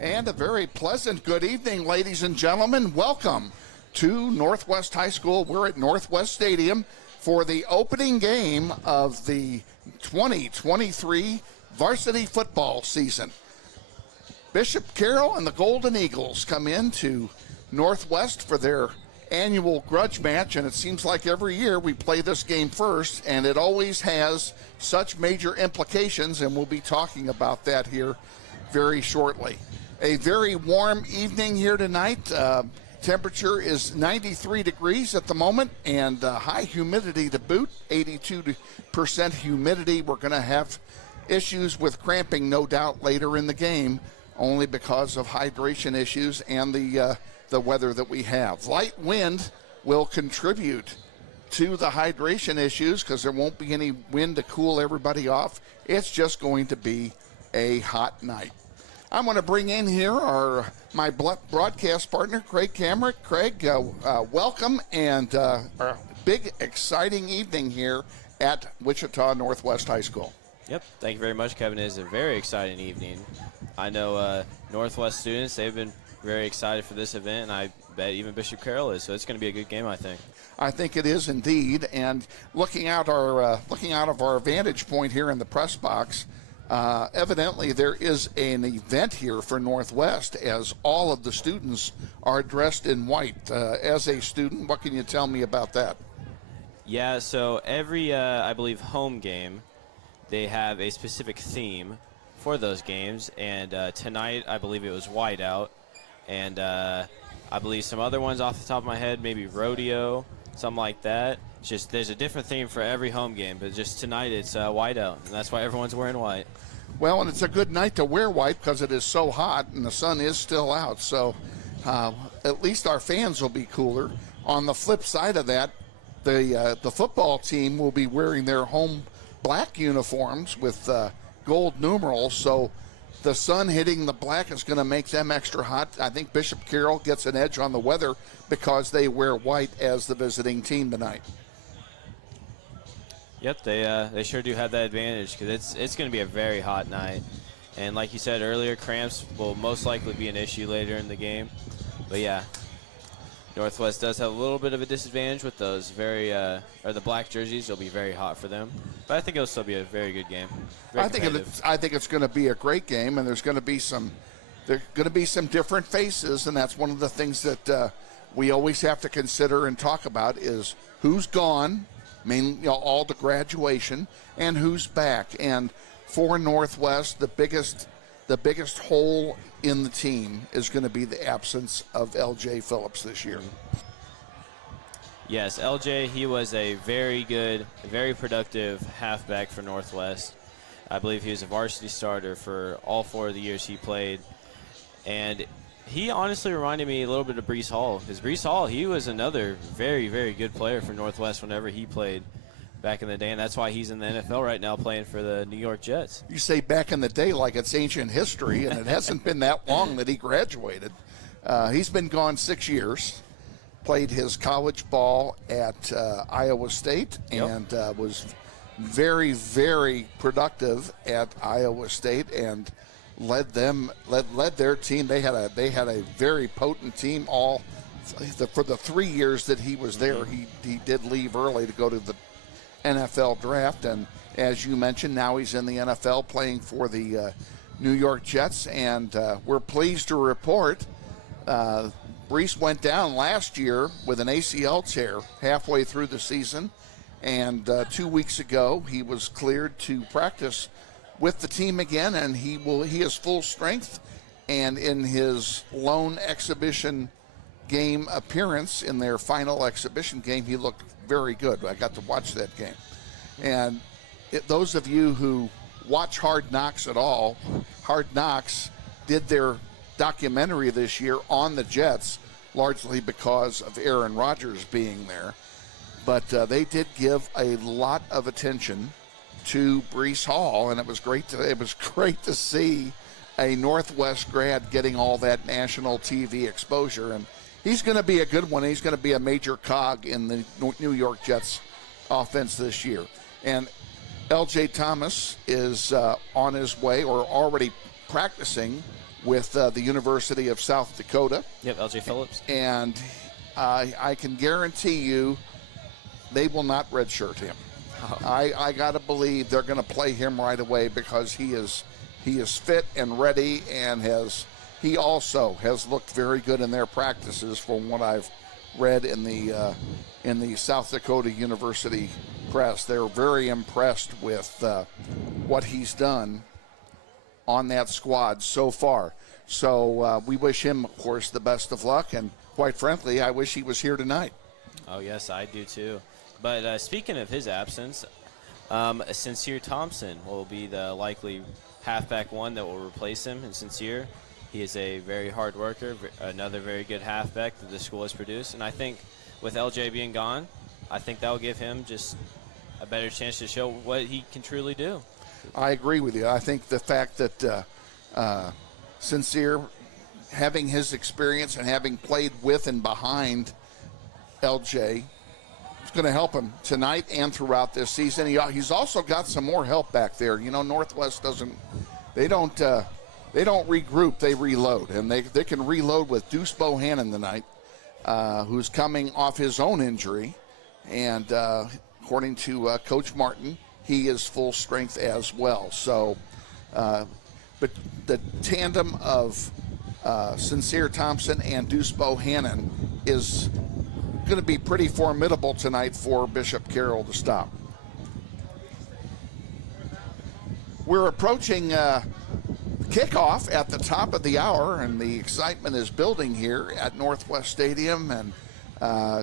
And a very pleasant good evening, ladies and gentlemen. Welcome to Northwest High School. We're at Northwest Stadium for the opening game of the 2023 varsity football season. Bishop Carroll and the Golden Eagles come into Northwest for their annual grudge match, and it seems like every year we play this game first, and it always has such major implications, and we'll be talking about that here very shortly. A very warm evening here tonight. Temperature is 93 degrees at the moment, and high humidity to boot, 82% humidity. We're going to have issues with cramping, no doubt, later in the game, only because of hydration issues and the weather that we have. Light wind will contribute to the hydration issues because there won't be any wind to cool everybody off. It's just going to be a hot night. I'm going to bring in here my broadcast partner, Craig Camerick. Craig, welcome, and a big, exciting evening here at Wichita Northwest High School. Yep, thank you very much, Kevin. It is a very exciting evening. I know Northwest students, they've been very excited for this event, and I bet even Bishop Carroll is, so it's going to be a good game, I think. I think it is indeed, and looking out of our vantage point here in the press box, evidently there is an event here for Northwest as all of the students are dressed in white. As a student, what can you tell me about that? Yeah, so every, I believe, home game, they have a specific theme for those games, and tonight I believe it was whiteout, and I believe some other ones off the top of my head, maybe rodeo, something like that. It's just there's a different theme for every home game, but just tonight it's whiteout, and that's why everyone's wearing white. Well, and it's a good night to wear white because it is so hot and the sun is still out, so at least our fans will be cooler. On the flip side of that, the football team will be wearing their home black uniforms with gold numerals, so the sun hitting the black is going to make them extra hot. I think Bishop Carroll gets an edge on the weather because they wear white as the visiting team tonight. Yep, they sure do have that advantage because it's going to be a very hot night. And like you said earlier, cramps will most likely be an issue later in the game. But yeah, Northwest does have a little bit of a disadvantage with those the black jerseys. It'll be very hot for them. But I think it'll still be a very good game. I think it's going to be a great game, and there's going to be some different faces, and that's one of the things that we always have to consider and talk about is who's gone, all the graduation, and who's back. And for Northwest, the biggest hole in the team is going to be the absence of L.J. Phillips this year. Yes, L.J., he was a very good, very productive halfback for Northwest. I believe he was a varsity starter for all 4 of the years he played. And he honestly reminded me a little bit of Brees Hall, because Brees Hall, he was another very, very good player for Northwest whenever he played back in the day, and that's why he's in the NFL right now playing for the New York Jets. You say back in the day like it's ancient history, and it hasn't been that long that he graduated. He's been gone 6 years, played his college ball at Iowa State, and was very, very productive at Iowa State and led their team. They had a very potent team for the 3 years that he was there. He did leave early to go to the NFL draft, and as you mentioned, now he's in the NFL playing for the New York Jets, and we're pleased to report Brees went down last year with an ACL tear halfway through the season, and 2 weeks ago he was cleared to practice with the team again, and he is full strength, and in his lone exhibition game appearance in their final exhibition game, he looked very good. I got to watch that game. And those of you who watch Hard Knocks at all, Hard Knocks did their documentary this year on the Jets, largely because of Aaron Rodgers being there. But they did give a lot of attention to Brees Hall, and it was great to see a Northwest grad getting all that national TV exposure. And he's going to be a good one. He's going to be a major cog in the New York Jets offense this year. And L.J. Thomas is on his way, or already practicing with the University of South Dakota. Yep, LJ Phillips. And I can guarantee you they will not redshirt him. Oh. I got to believe they're going to play him right away because he is fit and ready, and he also has looked very good in their practices from what I've read in the South Dakota University press. They're very impressed with what he's done on that squad so far. So we wish him, of course, the best of luck, and quite frankly, I wish he was here tonight. Oh, yes, I do too. But speaking of his absence, Sincere Thompson will be the likely halfback one that will replace him. And Sincere, he is a very hard worker, another very good halfback that the school has produced. And I think with LJ being gone, I think that will give him just a better chance to show what he can truly do. I agree with you. I think the fact that Sincere, having his experience and having played with and behind LJ, is going to help him tonight and throughout this season. He's also got some more help back there. You know, Northwest don't regroup, they reload, and they can reload with Deuce Bohannon tonight, who's coming off his own injury, and according to Coach Martin, he is full strength as well. So, but the tandem of Sincere Thompson and Deuce Bohannon is going to be pretty formidable tonight for Bishop Carroll to stop. We're approaching kickoff at the top of the hour, and the excitement is building here at Northwest Stadium, and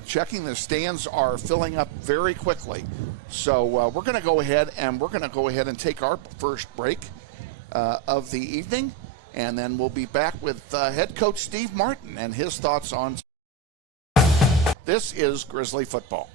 checking the stands are filling up very quickly. So we're going to go ahead and take our first break of the evening, and then we'll be back with head coach Steve Martin and his thoughts on. This is Grizzly football.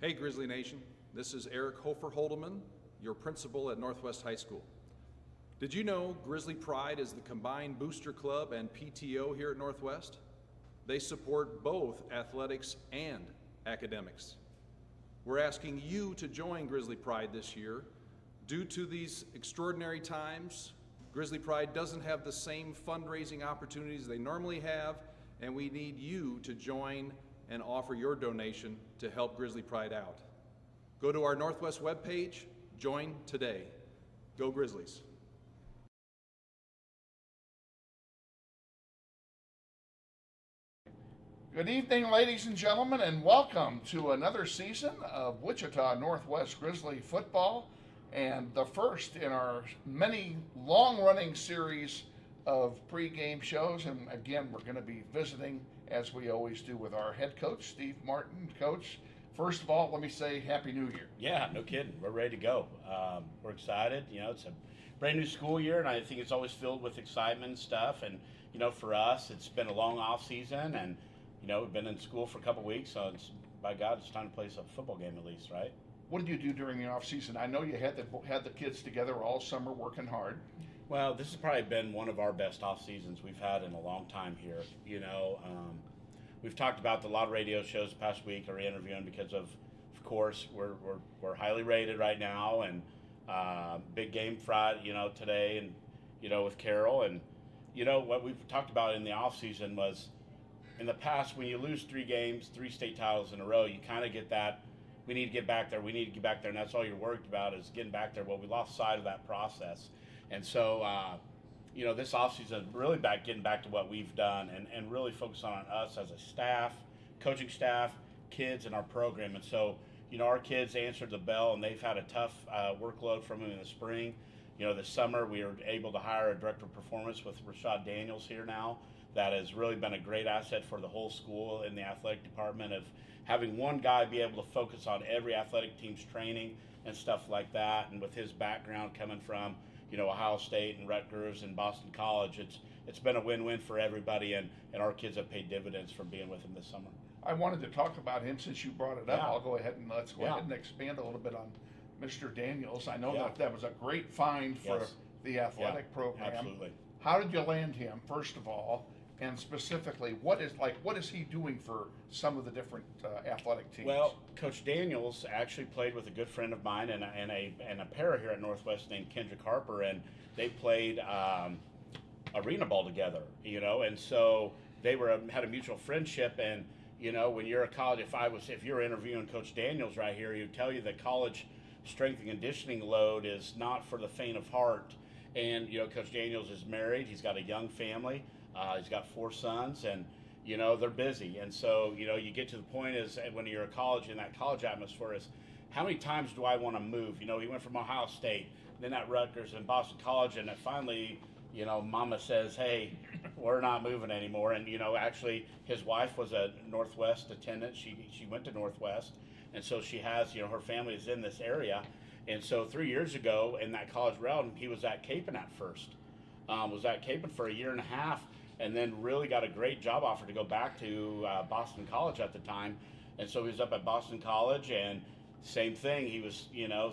Hey Grizzly Nation, this is Eric Hofer Holdeman, your principal at Northwest High School. Did you know Grizzly Pride is the combined booster club and PTO here at Northwest? They support both athletics and academics. We're asking you to join Grizzly Pride this year. Due to these extraordinary times, Grizzly Pride doesn't have the same fundraising opportunities they normally have, and we need you to join and offer your donation to help Grizzly Pride out. Go to our Northwest webpage, join today. Go Grizzlies. Good evening, ladies and gentlemen, and welcome to another season of Wichita Northwest Grizzly football, and the first in our many long-running series of pregame shows. And again, we're going to be visiting, as we always do, with our head coach, Steve Martin. Coach, first of all, let me say Happy New Year. Yeah, no kidding. We're ready to go. We're excited. You know, it's a brand new school year, and I think it's always filled with excitement and stuff. And, you know, for us, it's been a long off season, and, you know, we've been in school for a couple weeks, so it's, by God, it's time to play a football game at least, right? What did you do during the off season? I know you had the kids together all summer working hard. Well, this has probably been one of our best off seasons we've had in a long time here. You know, we've talked about a lot of radio shows the past week are interviewing because of course, we're highly rated right now, and big game Friday, today, and with Carroll, and what we've talked about in the off season was, in the past, when you lose 3 games, 3 state titles in a row, you kind of get that. We need to get back there. We need to get back there, and that's all you're worried about is getting back there. Well, we lost sight of that process, and so this offseason really getting back to what we've done and really focus on us as a staff, coaching staff, kids, and our program. And so, our kids answered the bell, and they've had a tough workload from them in the spring. This summer we were able to hire a director of performance with Rashad Daniels here now. That has really been a great asset for the whole school in the athletic department, of having one guy be able to focus on every athletic team's training and stuff like that. And with his background coming from, Ohio State and Rutgers and Boston College, it's been a win-win for everybody, and our kids have paid dividends from being with him this summer. I wanted to talk about him since you brought it up. Yeah. I'll go ahead and let's go ahead and expand a little bit on Mr. Daniels. I know that was a great find for the athletic program. Absolutely. How did you land him, first of all, and specifically, what is he doing for some of the different athletic teams? Well, Coach Daniels actually played with a good friend of mine and a pair here at Northwest named Kendrick Harper, and they played arena ball together, and so they had a mutual friendship. And when you're a college, if you're interviewing Coach Daniels right here, he'd tell you that college strength and conditioning load is not for the faint of heart. And Coach Daniels is married. He's got a young family. He's got 4 sons, and they're busy. And so you get to the point is when you're a college, in that college atmosphere, is how many times do I want to move? He went from Ohio State, then at Rutgers and Boston College, and then finally, Mama says, "Hey, we're not moving anymore." And actually, his wife was a Northwest attendant. She went to Northwest, and so she has her family is in this area. And so 3 years ago, in that college realm, he was at Capon at first. Was at Capon for a year and a half, and then really got a great job offer to go back to Boston College at the time. And so he was up at Boston College, and same thing. He was,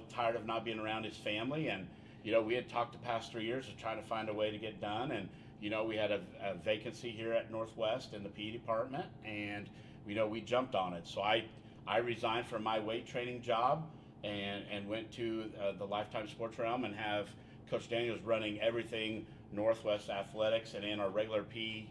tired of not being around his family, and we had talked the past 3 years of trying to find a way to get done, and we had a vacancy here at Northwest in the PE department, and we jumped on it. So I resigned from my weight training job and went to the Lifetime Sports realm and have Coach Daniels running everything Northwest athletics, and in our regular PE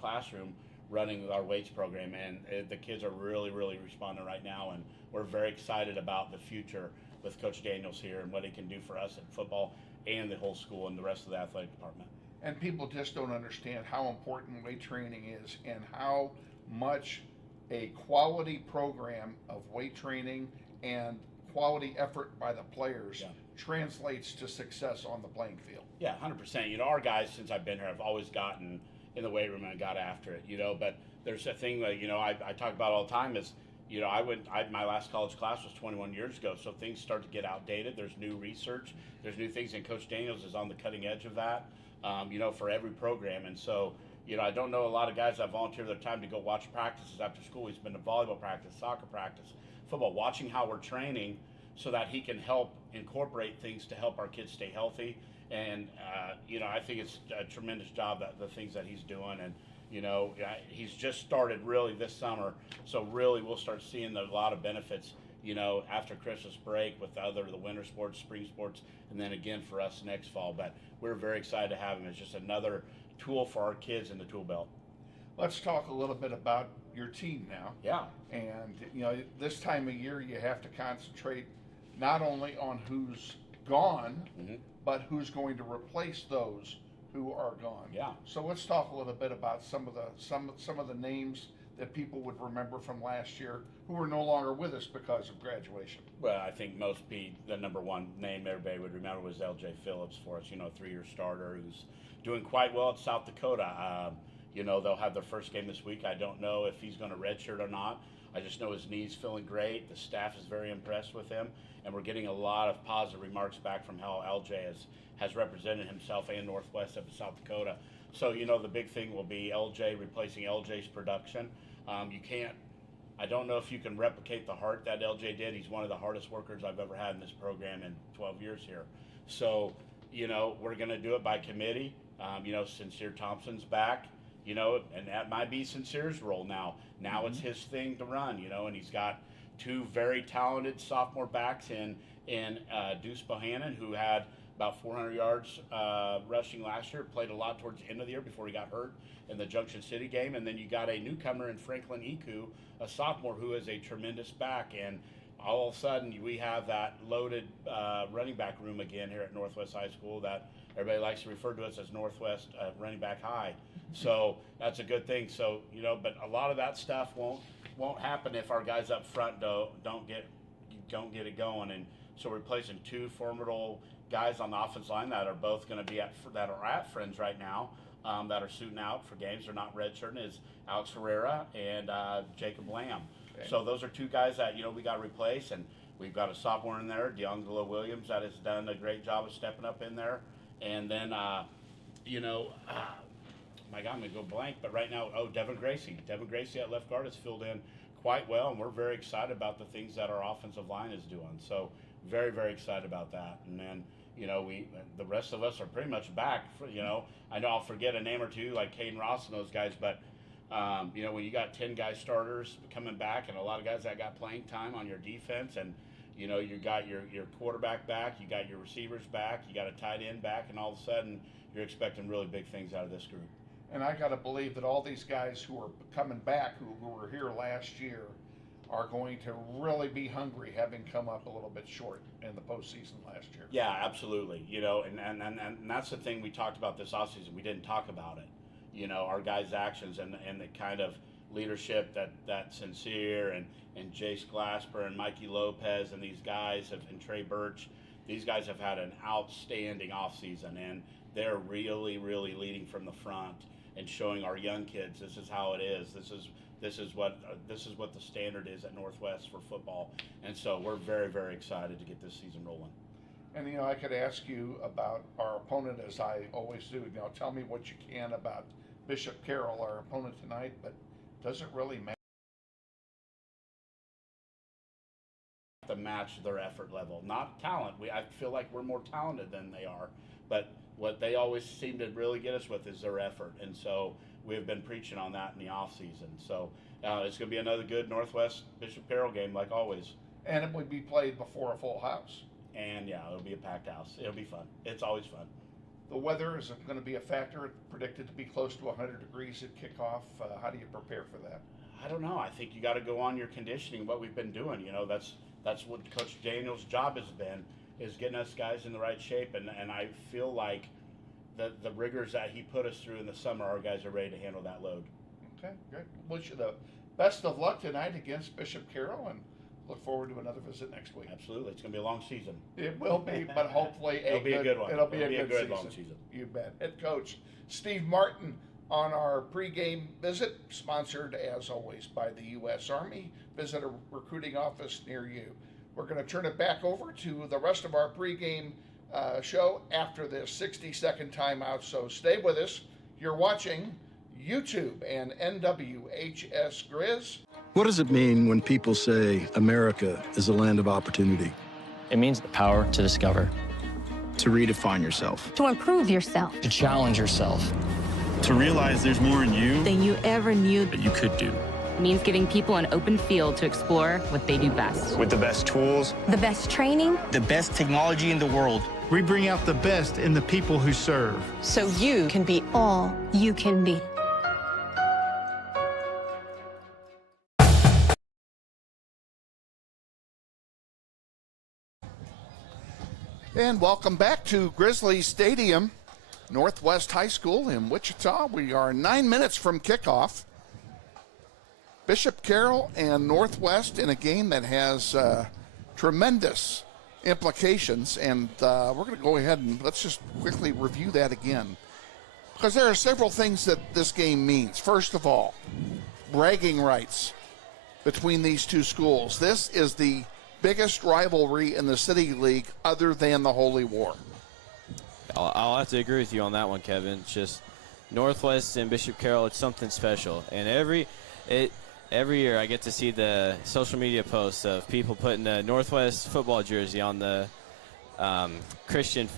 classroom running our weights program. And the kids are really, really responding right now, and we're very excited about the future with Coach Daniels here and what he can do for us in football and the whole school and the rest of the athletic department. And people just don't understand how important weight training is and how much a quality program of weight training and quality effort by the players translates to success on the playing field. Yeah, 100%. Our guys, since I've been here, have always gotten in the weight room and got after it, but there's a thing that, I talk about all the time is, my last college class was 21 years ago, so things start to get outdated. There's new research, there's new things, and Coach Daniels is on the cutting edge of that, for every program. And so, I don't know a lot of guys that volunteer their time to go watch practices after school. He's been to volleyball practice, soccer practice, football, watching how we're training so that he can help incorporate things to help our kids stay healthy. And, I think it's a tremendous job, the things that he's doing. And, he's just started really this summer. So really we'll start seeing a lot of benefits, after Christmas break with the winter sports, spring sports, and then again for us next fall. But we're very excited to have him as just another tool for our kids in the tool belt. Let's talk a little bit about your team now. Yeah. And, this time of year you have to concentrate not only on who's gone, but who's going to replace those who are gone. Yeah. So let's talk a little bit about some of the names that people would remember from last year who are no longer with us because of graduation. Well, I think the number one name everybody would remember was LJ Phillips for us, 3-year starter who's doing quite well at South Dakota. They'll have their first game this week. I don't know if he's going to redshirt or not. I just know his knee's feeling great. The staff is very impressed with him, and we're getting a lot of positive remarks back from how LJ has represented himself and Northwest up in South Dakota. So, the big thing will be LJ replacing LJ's production. I don't know if you can replicate the heart that LJ did. He's one of the hardest workers I've ever had in this program in 12 years here. So, we're going to do it by committee. Sincere Thompson's back. you know, and that might be Sincere's role now. Now it's his thing to run, you know, and he's got two very talented sophomore backs in Deuce Bohannon, who had about 400 yards rushing last year, played a lot towards the end of the year before he got hurt in the Junction City game. And then you got a newcomer in Franklin Iku, a sophomore, who is a tremendous back. And all of a sudden we have that loaded running back room again here at Northwest High School that everybody likes to refer to us as Northwest Running Back High. So that's a good thing. So, you know, but a lot of that stuff won't happen if our guys up front don't get it going. And so we're replacing two formidable guys on the offensive line that are both going to be at Friends right now, that are suiting out for games. They're not redshirting, is Alex Herrera and Jacob Lamb. Okay. So those are two guys that, you know, we got to replace, and we've got a sophomore in there, DeAngelo Williams, that has done a great job of stepping up in there. And then, you know, my God, I'm going to go blank, but right now, Devin Gracie. Devin Gracie at left guard has filled in quite well, and we're very excited about the things that our offensive line is doing. So very, very excited about that. And then, you know, the rest of us are pretty much back. You know, I know I'll forget a name or two, like Caden Ross and those guys, but, you know, when you got 10 guys starters coming back and a lot of guys that got playing time on your defense, and, you know, you got your quarterback back, you got your receivers back, you got a tight end back, and all of a sudden you're expecting really big things out of this group. And I got to believe that all these guys who are coming back, who were here last year, are going to really be hungry, having come up a little bit short in the postseason last year. Yeah, absolutely. You know, and that's the thing we talked about this offseason. We didn't talk about it. You know, our guys' actions and the kind of leadership that Sincere and Jace Glasper and Mikey Lopez and these guys and Trey Birch, these guys have had an outstanding offseason, and they're really, really leading from the front and showing our young kids this is how it is. This is what the standard is at Northwest for football, and so we're very, very excited to get this season rolling. And, you know, I could ask you about our opponent, as I always do. You know, tell me what you can about Bishop Carroll, our opponent tonight, but does it really matter? To match their effort level, not talent. I feel like we're more talented than they are, but what they always seem to really get us with is their effort, and so we've been preaching on that in the off season. So it's going to be another good Northwest Bishop Carroll game, like always. And it would be played before a full house. And yeah, it'll be a packed house. It'll be fun. It's always fun. The weather is going to be a factor. It's predicted to be close to 100 degrees at kickoff. How do you prepare for that? I don't know. I think you got to go on your conditioning, what we've been doing. You know, that's what Coach Daniel's job has been, is getting us guys in the right shape. And I feel like the rigors that he put us through in the summer, our guys are ready to handle that load. Okay, good. Wish you the best of luck tonight against Bishop Carroll, and look forward to another visit next week. Absolutely. It's going to be a long season. It will be, but hopefully it'll be a good one. It'll be a good season. Long season. You bet. Head coach Steve Martin on our pregame visit, sponsored as always by the U.S. Army. Visit a recruiting office near you. We're going to turn it back over to the rest of our pregame show after this 60-second timeout, so stay with us. You're watching YouTube and NWHS Grizz. What does it mean when people say America is a land of opportunity? It means the power to discover, To redefine yourself. to improve yourself, to challenge yourself. To realize there's more in you than you ever knew. that you could do. It means giving people an open field to explore what they do best. With the best tools, The best training, the best technology in the world. We bring out the best in the people who serve. so you can be all you can be. And welcome back to Grizzly Stadium, Northwest High School in Wichita. We are 9 minutes from kickoff. Bishop Carroll and Northwest in a game that has tremendous implications, and we're going to go ahead and let's just quickly review that again, because there are several things that this game means. First of all, bragging rights between these two schools. This is the biggest rivalry in the City League other than the Holy War. I'll have to agree with you on that one, Kevin. It's just Northwest and Bishop Carroll, it's something special. And every year I get to see the social media posts of people putting the Northwest football jersey on the Christian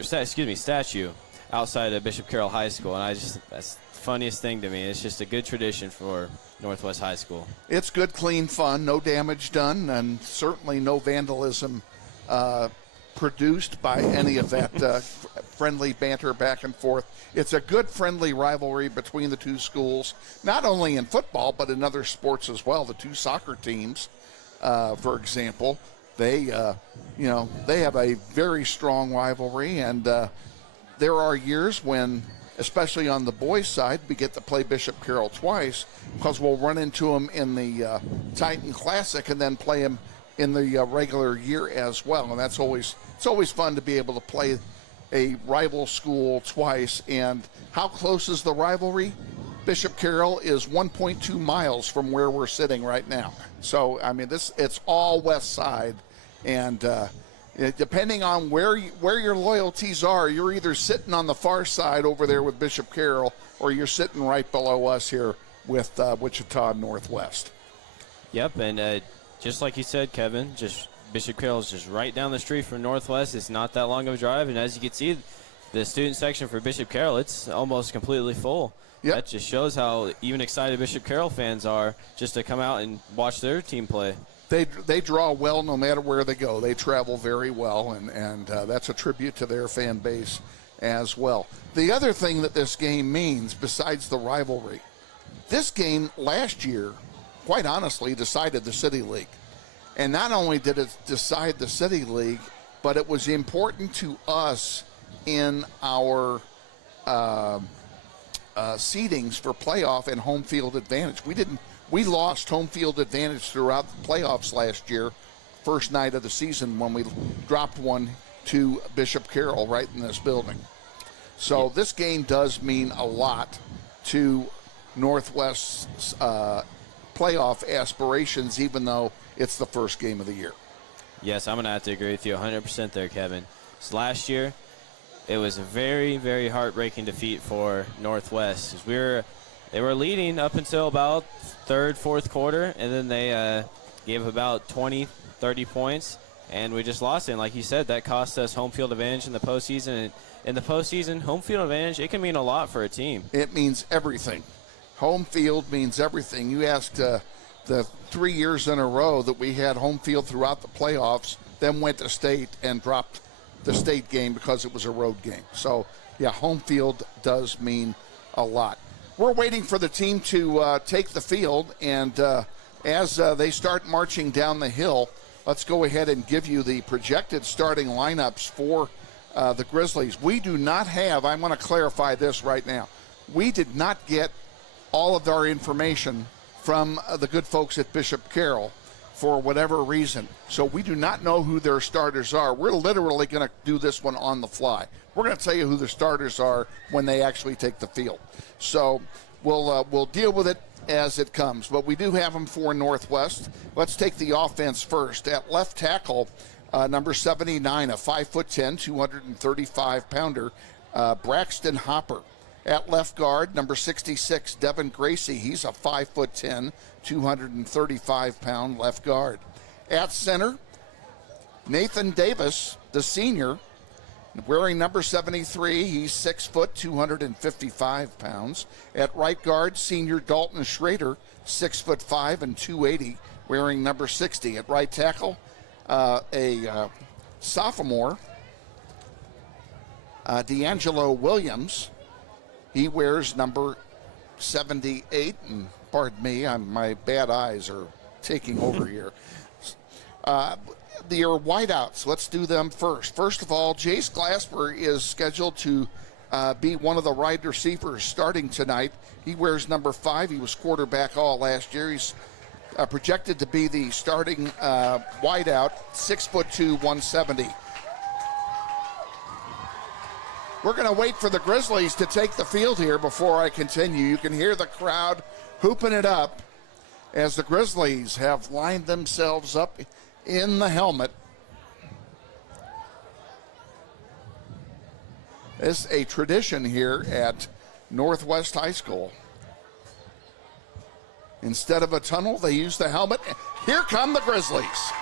statue. outside of Bishop Carroll High School, and that's the funniest thing to me. It's just a good tradition for Northwest High School. It's good, clean fun, no damage done, and certainly no vandalism produced by any of that friendly banter back and forth. It's a good, friendly rivalry between the two schools, not only in football, but in other sports as well. The two soccer teams, for example, they have a very strong rivalry, and there are years when, especially on the boys' side, we get to play Bishop Carroll twice because we'll run into them in the Titan Classic and then play them in the regular year as well. And it's always fun to be able to play a rival school twice. And how close is the rivalry? Bishop Carroll is 1.2 miles from where we're sitting right now. So, I mean, it's all west side. And depending on where your loyalties are, you're either sitting on the far side over there with Bishop Carroll, or you're sitting right below us here with Wichita Northwest. Yep, and just like you said, Kevin, just Bishop Carroll is just right down the street from Northwest. It's not that long of a drive, and as you can see, the student section for Bishop Carroll, it's almost completely full. Yep. That just shows how even excited Bishop Carroll fans are just to come out and watch their team play. They draw well no matter where they go. They travel very well, and that's a tribute to their fan base as well. The other thing that this game means, besides the rivalry, this game last year, quite honestly, decided the City League. And not only did it decide the City League, but it was important to us in our seedings for playoff and home field advantage. We lost home field advantage throughout the playoffs last year, first night of the season, when we dropped one to Bishop Carroll right in this building. So this game does mean a lot to Northwest's playoff aspirations, even though it's the first game of the year. Yes, I'm going to have to agree with you 100% there, Kevin. So last year, it was a very, very heartbreaking defeat for Northwest. They were leading up until about third, fourth quarter, and then they gave about 20, 30 points, and we just lost it. And like you said, that cost us home field advantage in the postseason. And in the postseason, home field advantage, it can mean a lot for a team. It means everything. Home field means everything. You asked the 3 years in a row that we had home field throughout the playoffs, then went to state and dropped the state game because it was a road game. So, yeah, home field does mean a lot. We're waiting for the team to take the field, and as they start marching down the hill, let's go ahead and give you the projected starting lineups for the Grizzlies. We do not have, I'm going to clarify this right now, we did not get all of our information from the good folks at Bishop Carroll for whatever reason. So we do not know who their starters are. We're literally going to do this one on the fly. We're going to tell you who the starters are when they actually take the field. So we'll deal with it as it comes. But we do have them for Northwest. Let's take the offense first. At left tackle, number 79, a 5'10", 235-pounder, Braxton Hopper. At left guard, number 66, Devin Gracie. He's a 5'10", 235-pound left guard. At center, Nathan Davis, the senior, wearing number 73. He's 6 foot, 255 pounds. At right guard, senior Dalton Schrader, 6'5" and 280, wearing number 60. At right tackle, a sophomore, D'Angelo Williams. He wears number 78, and pardon me, my bad eyes are taking over here. Your wideouts, let's do them first. First of all, Jace Glasper is scheduled to be one of the wide receivers starting tonight. He wears number 5. He was quarterback all last year. He's projected to be the starting wideout, 6'2", 170. We're going to wait for the Grizzlies to take the field here before I continue. You can hear the crowd hooping it up as the Grizzlies have lined themselves up in the helmet. It's a tradition here at Northwest High School. Instead of a tunnel, they use the helmet. Here come the Grizzlies.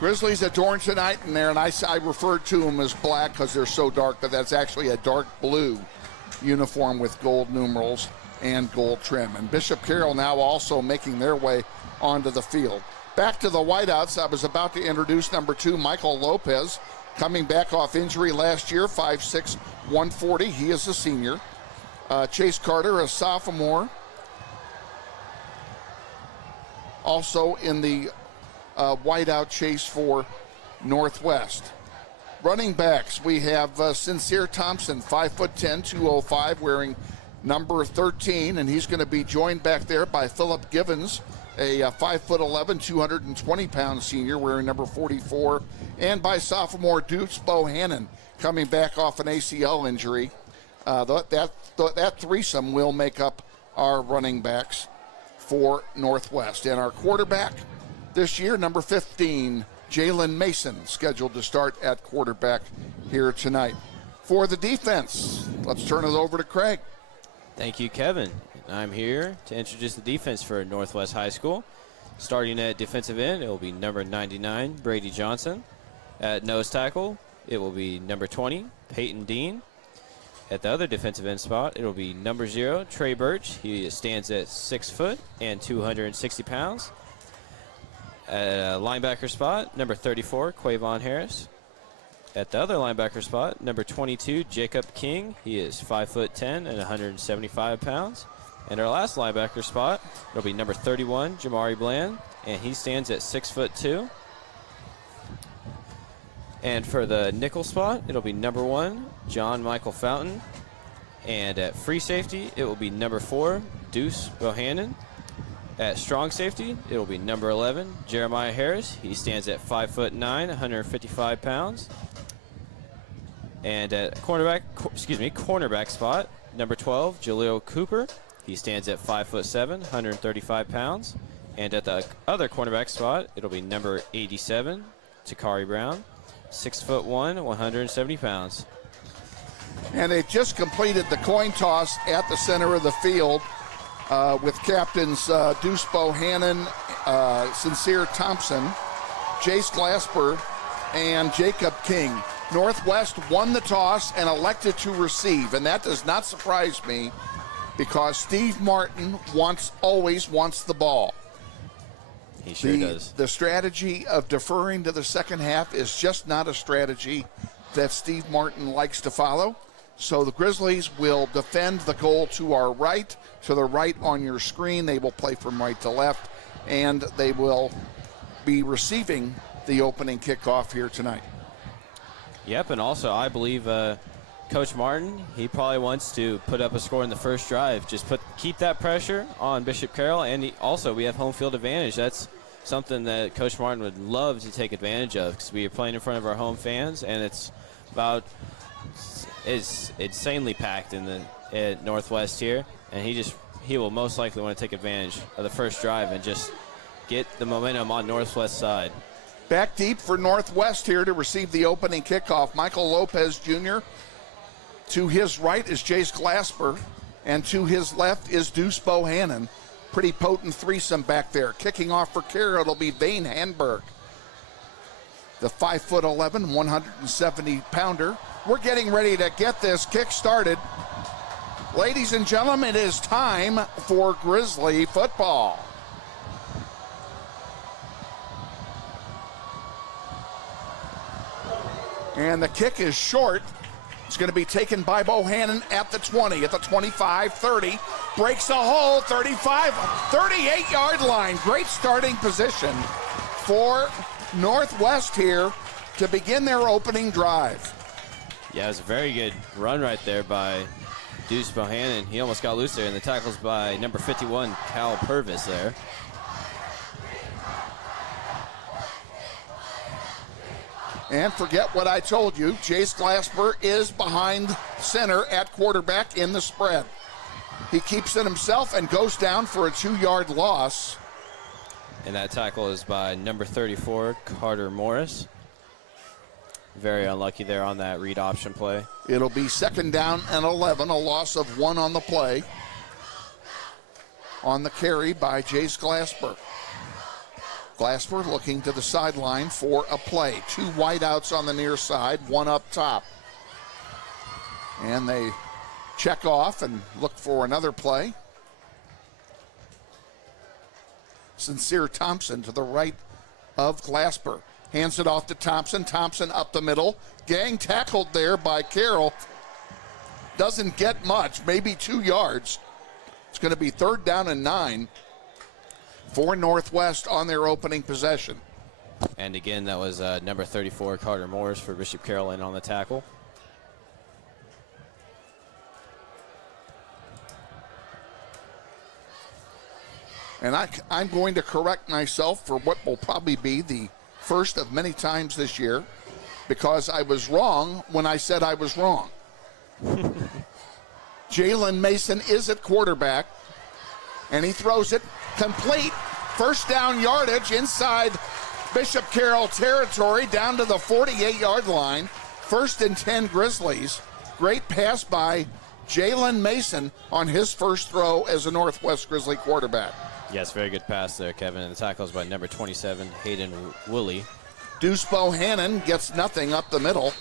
Grizzlies adorned tonight in there, and I referred to them as black because they're so dark, but that's actually a dark blue uniform with gold numerals and gold trim. And Bishop Carroll now also making their way onto the field. Back to the whiteouts, I was about to introduce number 2, Michael Lopez, coming back off injury last year, 5'6", 140. He is a senior. Chase Carter, a sophomore, also in the whiteout chase for Northwest. Running backs, we have Sincere Thompson, 5'10", 205, wearing number 13, and he's going to be joined back there by Philip Givens, a 5'11", 220-pound senior wearing number 44, and by sophomore Deuce Bohannon, coming back off an ACL injury. That threesome will make up our running backs for Northwest. And our quarterback this year, number 15, Jalen Mason, scheduled to start at quarterback here tonight. For the defense, let's turn it over to Craig. Thank you, Kevin. I'm here to introduce the defense for Northwest High School. Starting at defensive end, it will be number 99, Brady Johnson. At nose tackle, it will be number 20, Peyton Dean. At the other defensive end spot, it will be number 0, Trey Birch. He stands at 6 foot and 260 pounds. At a linebacker spot, number 34, Quavon Harris. At the other linebacker spot, number 22, Jacob King. He is 5'10" and 175 pounds. And our last linebacker spot, it'll be number 31, Jamari Bland, and he stands at 6'2". And for the nickel spot, it'll be number 1, John Michael Fountain. And at free safety, it will be number 4, Deuce Bohannon. At strong safety, it will be number 11, Jeremiah Harris. He stands at 5'9", 155 pounds. And at cornerback spot, number 12, Jaleel Cooper. He stands at 5'7", 135 pounds. And at the other cornerback spot, it'll be number 87, Takari Brown, 6'1", 170 pounds. And they just completed the coin toss at the center of the field with captains Deuce Bohannon, Sincere Thompson, Jace Glasper, and Jacob King. Northwest won the toss and elected to receive, and that does not surprise me because Steve Martin always wants the ball. He sure does. The strategy of deferring to the second half is just not a strategy that Steve Martin likes to follow. So the Grizzlies will defend the goal to our right, to the right on your screen. They will play from right to left, and they will be receiving the opening kickoff here tonight. Yep, and also I believe Coach Martin, he probably wants to put up a score in the first drive. Just keep that pressure on Bishop Carroll, and also we have home field advantage. That's something that Coach Martin would love to take advantage of because we are playing in front of our home fans, and it's insanely packed at Northwest here, and he will most likely want to take advantage of the first drive and just get the momentum on Northwest side. Back deep for Northwest here to receive the opening kickoff. Michael Lopez Jr. To his right is Jace Glasper, and to his left is Deuce Bohannon. Pretty potent threesome back there. Kicking off for Carroll, it'll be Vane Hanberg, the 5'11", 170-pounder. We're getting ready to get this kick started. Ladies and gentlemen, it is time for Grizzly football. And the kick is short. It's going to be taken by Bohannon at the 20, at the 25, 30. Breaks the hole, 35, 38-yard line. Great starting position for Northwest here to begin their opening drive. Yeah, it was a very good run right there by Deuce Bohannon. He almost got loose there, and the tackles by number 51, Cal Purvis there. And forget what I told you, Jace Glasper is behind center at quarterback in the spread. He keeps it himself and goes down for a 2-yard loss. And that tackle is by number 34, Carter Morris. Very unlucky there on that read option play. It'll be 2nd down and 11, a loss of 1 on the play. On the carry by Jace Glasper. Glasper looking to the sideline for a play. 2 wideouts on the near side, 1 up top. And they check off and look for another play. Sincere Thompson to the right of Glasper. Hands it off to Thompson. Thompson up the middle. Gang tackled there by Carroll. Doesn't get much, maybe 2 yards. It's going to be 3rd down and 9 for Northwest on their opening possession. And again, that was number 34, Carter Morris, for Bishop Carroll in on the tackle. And I'm going to correct myself for what will probably be the first of many times this year, because I was wrong when I said I was wrong. Jalen Mason is at quarterback, and he throws it complete. First down yardage inside Bishop Carroll territory, down to the 48-yard line. 1st and 10 Grizzlies. Great pass by Jalen Mason on his first throw as a Northwest Grizzly quarterback. Yes, very good pass there, Kevin. And the tackle is by number 27, Hayden Woolley. Deuce Bohannon gets nothing up the middle.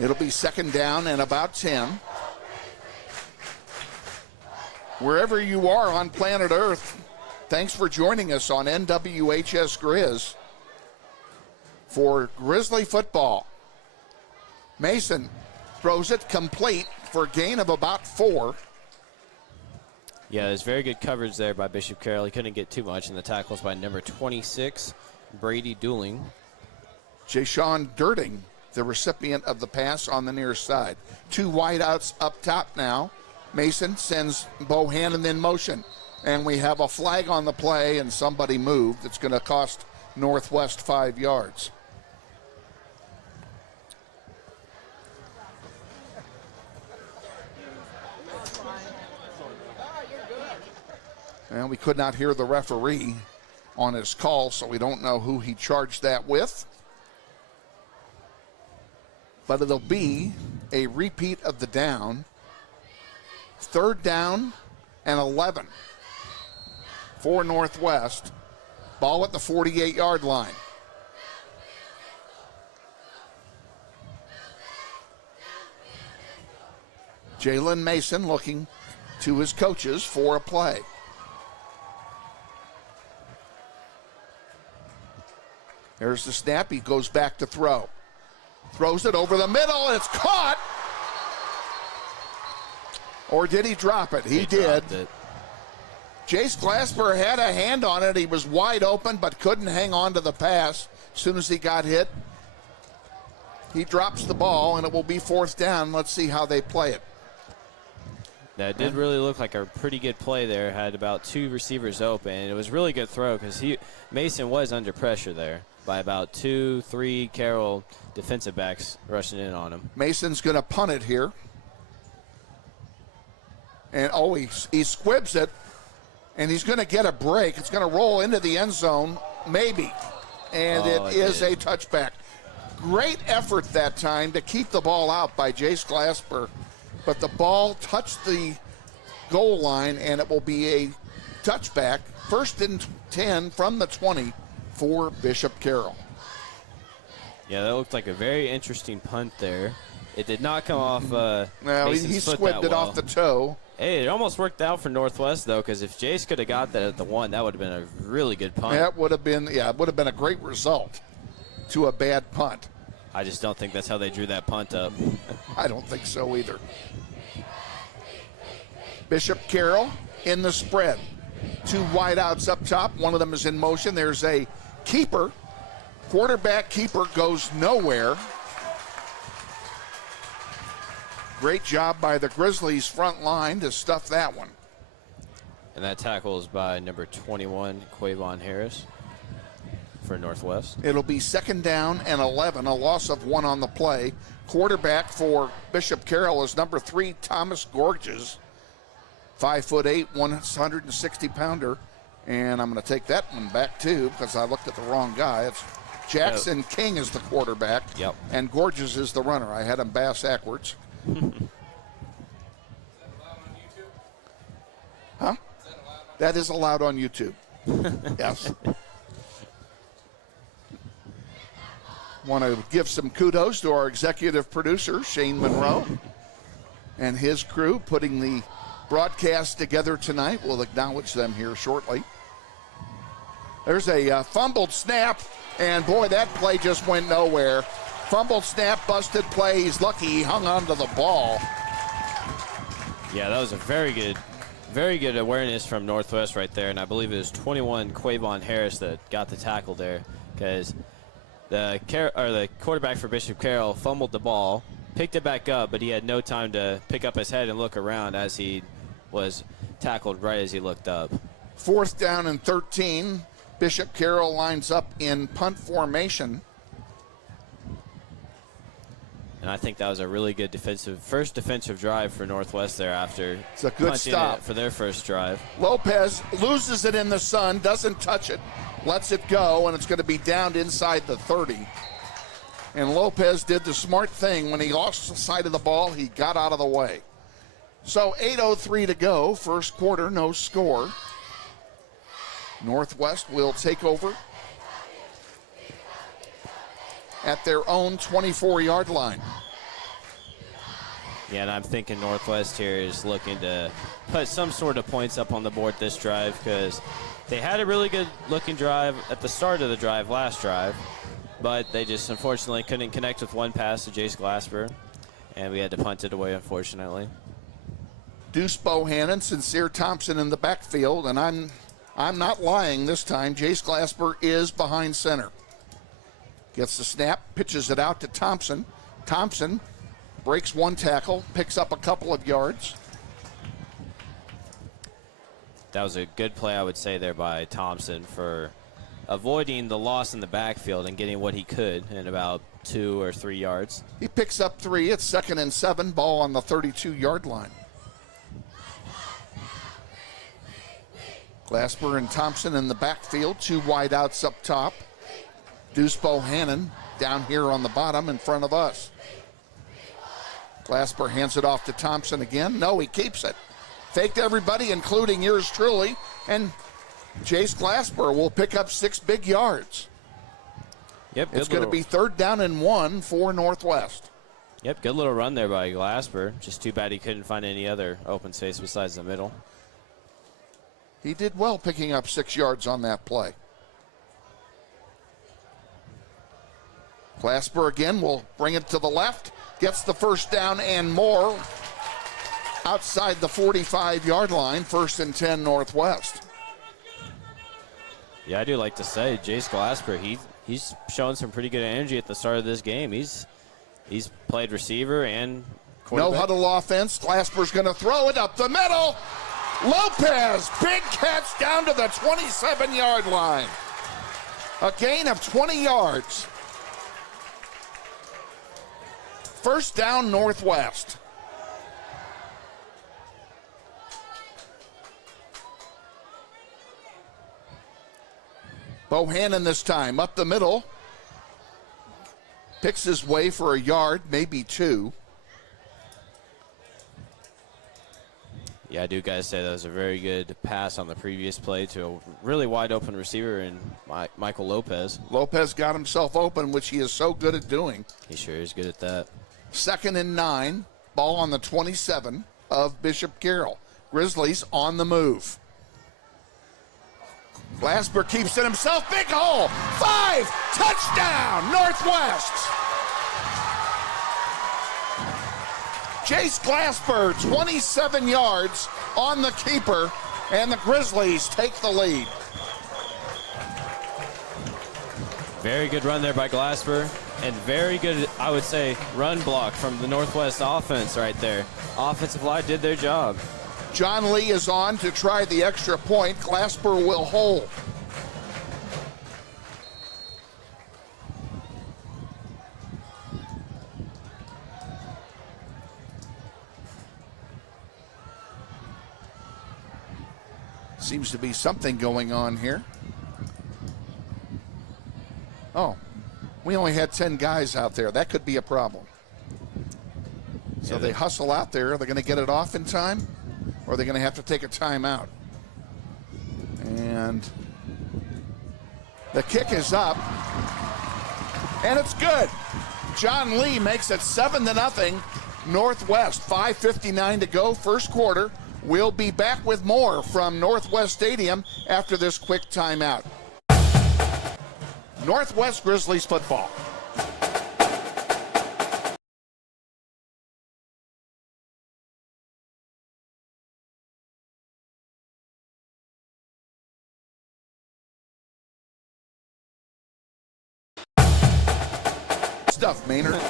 It'll be 2nd down and about 10. Wherever you are on planet Earth, thanks for joining us on NWHS Grizz for Grizzly football. Mason throws it complete for a gain of about 4. Yeah, there's very good coverage there by Bishop Carroll. He couldn't get too much, and the tackle's by number 26, Brady Dooling. Jashawn Dirting, the recipient of the pass on the near side. 2 wideouts up top now. Mason sends Bohannon in motion. And we have a flag on the play, and somebody moved. It's going to cost Northwest 5 yards. And we could not hear the referee on his call, so we don't know who he charged that with. But it'll be a repeat of the down. 3rd down and 11 for Northwest. Ball at the 48-yard line. Jalen Mason looking to his coaches for a play. There's the snap. He goes back to throw. Throws it over the middle, and it's caught. Or did he drop it? He did. Jace Glasper had a hand on it. He was wide open, but couldn't hang on to the pass. As soon as he got hit, he drops the ball, and it will be 4th down. Let's see how they play it. That did really look like a pretty good play there. Had about 2 receivers open. It was a really good throw because Mason was under pressure there by about 2-3 Carroll defensive backs rushing in on him. Mason's going to punt it here. And, he squibs it, and he's going to get a break. It's going to roll into the end zone, maybe. And it is a touchback. Great effort that time to keep the ball out by Jace Glasper, but the ball touched the goal line, and it will be a touchback. 1st and 10 from the 20 for Bishop Carroll. Yeah, that looked like a very interesting punt there. It did not come off he squibbed it off the toe. Hey, it almost worked out for Northwest, though, because if Jace could have got that at the 1, that would have been a really good punt. That would have been, it would have been a great result to a bad punt. I just don't think that's how they drew that punt up. I don't think so either. Bishop Carroll in the spread. 2 wideouts up top. One of them is in motion. There's a keeper. Quarterback keeper goes nowhere. Great job by the Grizzlies front line to stuff that one. And that tackle is by number 21, Quavon Harris for Northwest. It'll be 2nd down and 11, a loss of 1 on the play. Quarterback for Bishop Carroll is number 3, Thomas Gorges. 5'8", 160-pounder. And I'm going to take that one back, too, because I looked at the wrong guy. It's Jackson King is the quarterback. Yep. And Gorges is the runner. I had him backwards. Huh? That is allowed on YouTube. Yes. Want to give some kudos to our executive producer, Shane Monroe, and his crew putting the broadcast together tonight. We'll acknowledge them here shortly. There's a fumbled snap, and boy, that play just went nowhere. Fumbled snap, busted play. He's lucky he hung on to the ball. Yeah, that was a very good awareness from Northwest right there, and I believe it was 21 Quavon Harris that got the tackle there, because the quarterback for Bishop Carroll fumbled the ball, picked it back up, but he had no time to pick up his head and look around as he was tackled right as he looked up. 4th down and 13. Bishop Carroll lines up in punt formation. And I think that was a really good first defensive drive for Northwest there after it's a good stop for their first drive. Lopez loses it in the sun, doesn't touch it, lets it go, and it's going to be downed inside the 30. And Lopez did the smart thing. When he lost the side of the ball, he got out of the way. So 8:03 to go, first quarter, no score. Northwest will take over at their own 24-yard line. Yeah, and I'm thinking Northwest here is looking to put some sort of points up on the board this drive, because they had a really good looking drive at the start of the drive last drive, but they just unfortunately couldn't connect with one pass to Jace Glasper, and we had to punt it away, unfortunately. Deuce Bohannon, Sincere Thompson in the backfield, and I'm not lying this time. Jace Glasper is behind center. Gets the snap, pitches it out to Thompson. Thompson breaks one tackle, picks up a couple of yards. That was a good play, I would say, there by Thompson for avoiding the loss in the backfield and getting what he could in about 2 or 3 yards. He picks up 3. It's 2nd and 7, ball on the 32-yard line. Glasper and Thompson in the backfield, 2 wideouts up top. Deuce Bohannon down here on the bottom in front of us. Glasper hands it off to Thompson again. No, he keeps it. Faked everybody, including yours truly, and Jace Glasper will pick up 6 big yards. Yep, it's going to be 3rd down and 1 for Northwest. Yep, good little run there by Glasper. Just too bad he couldn't find any other open space besides the middle. He did well picking up 6 yards on that play. Glasper again will bring it to the left. Gets the first down and more outside the 45-yard line. 1st and 10 Northwest. Yeah, I do like to say Jace Glasper, he's shown some pretty good energy at the start of this game. He's played receiver and quarterback. No huddle offense. Glasper's going to throw it up the middle. Lopez, big catch down to the 27-yard line. A gain of 20 yards. 1st down Northwest. Bohannon this time up the middle. Picks his way for a yard, maybe 2. Yeah, I do gotta say that was a very good pass on the previous play to a really wide open receiver in Michael Lopez. Lopez got himself open, which he is so good at doing. He sure is good at that. 2nd and 9, ball on the 27 of Bishop Carroll. Grizzlies on the move. Glasper keeps it himself, big hole, 5, touchdown, Northwest. Jace Glasper, 27 yards on the keeper, and the Grizzlies take the lead. Very good run there by Glasper, and very good, I would say, run block from the Northwest offense right there. Offensive line did their job. John Lee is on to try the extra point. Glasper will hold. Seems to be something going on here. Oh, we only had 10 guys out there. That could be a problem. So they hustle out there. Are they going to get it off in time? Or are they going to have to take a timeout? And the kick is up. And it's good. John Lee makes it 7-0. Northwest, 5:59 to go, first quarter. We'll be back with more from Northwest Stadium after this quick timeout. Northwest Grizzlies football. Stuff, Maynard.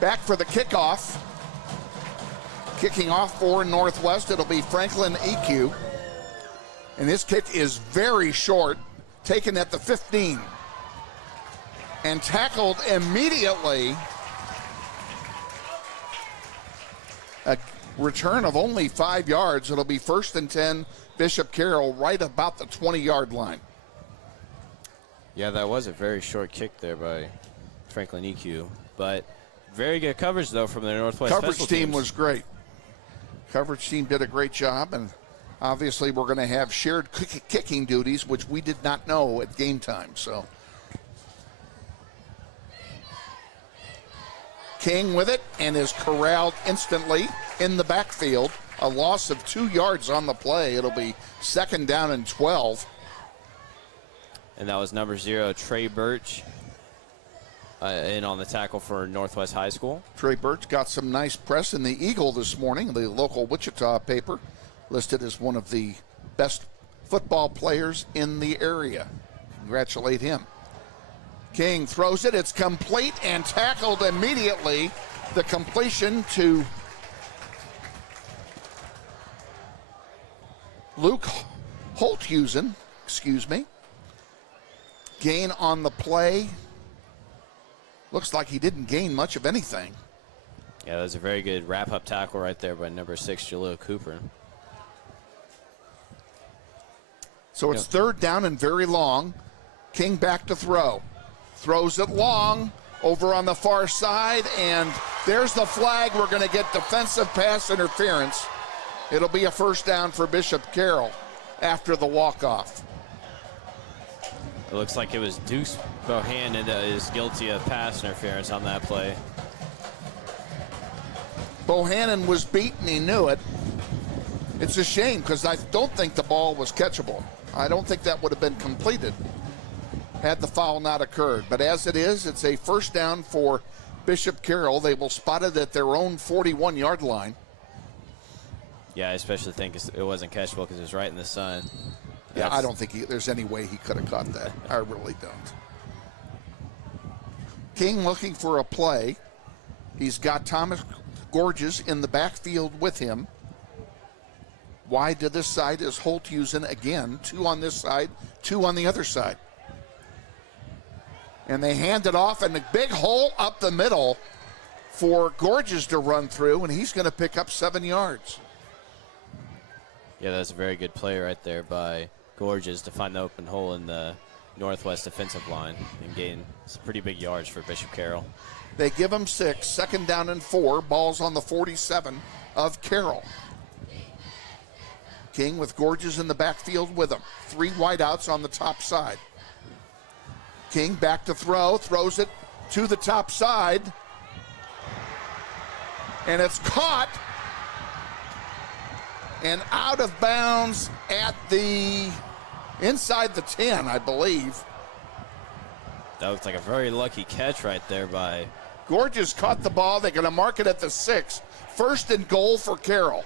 Back for the kickoff. Kicking off for Northwest, it'll be Franklin EQ. And his kick is very short, taken at the 15. And tackled immediately. A return of only 5 yards. It'll be 1st and 10, Bishop Carroll, right about the 20-yard line. Yeah, that was a very short kick there by Franklin EQ. But very good coverage, though, from the Northwest Coverage special team teams. was great. Coverage team did a great job, and obviously we're going to have shared kicking duties, which we did not know at game time. So King with it and is corralled instantly in the backfield. A loss of 2 yards on the play. It'll be 2nd down and 12. And that was number 0, Trey Birch, in on the tackle for Northwest High School. Trey Birch got some nice press in the Eagle this morning, the local Wichita paper, listed as one of the best football players in the area. Congratulate him. King throws it. It's complete and tackled immediately. The completion to Luke Holthusen, Gain on the play. Looks like he didn't gain much of anything. Yeah, that was a very good wrap-up tackle right there by number 6, Jaleel Cooper. So it's 3rd down and very long. King back to throw. Throws it long over on the far side, and there's the flag. We're going to get defensive pass interference. It'll be a 1st down for Bishop Carroll after the walk-off. It looks like it was Deuce Bohannon that is guilty of pass interference on that play. Bohannon was beat and he knew it. It's a shame because I don't think the ball was catchable. I don't think that would have been completed had the foul not occurred. But as it is, it's a 1st down for Bishop Carroll. They will spot it at their own 41-yard line. Yeah, I especially think it wasn't catchable because it was right in the sun. Yeah, I don't think there's any way he could have caught that. I really don't. King looking for a play. He's got Thomas Gorges in the backfield with him. Wide to this side is Holthusen again. 2 on this side, 2 on the other side. And they hand it off, and a big hole up the middle for Gorges to run through, and he's going to pick up 7 yards. Yeah, that's a very good play right there by Gorges to find the open hole in the Northwest defensive line and gain some pretty big yards for Bishop Carroll. They give him 6, 2nd down and 4. Ball's on the 47 of Carroll. King with Gorges in the backfield with him. 3 wideouts on the top side. King back to throw, throws it to the top side. And it's caught and out of bounds at the inside the 10, I believe. That looks like a very lucky catch right there by Gorges caught the ball. They're going to mark it at the 6. 1st and goal for Carroll.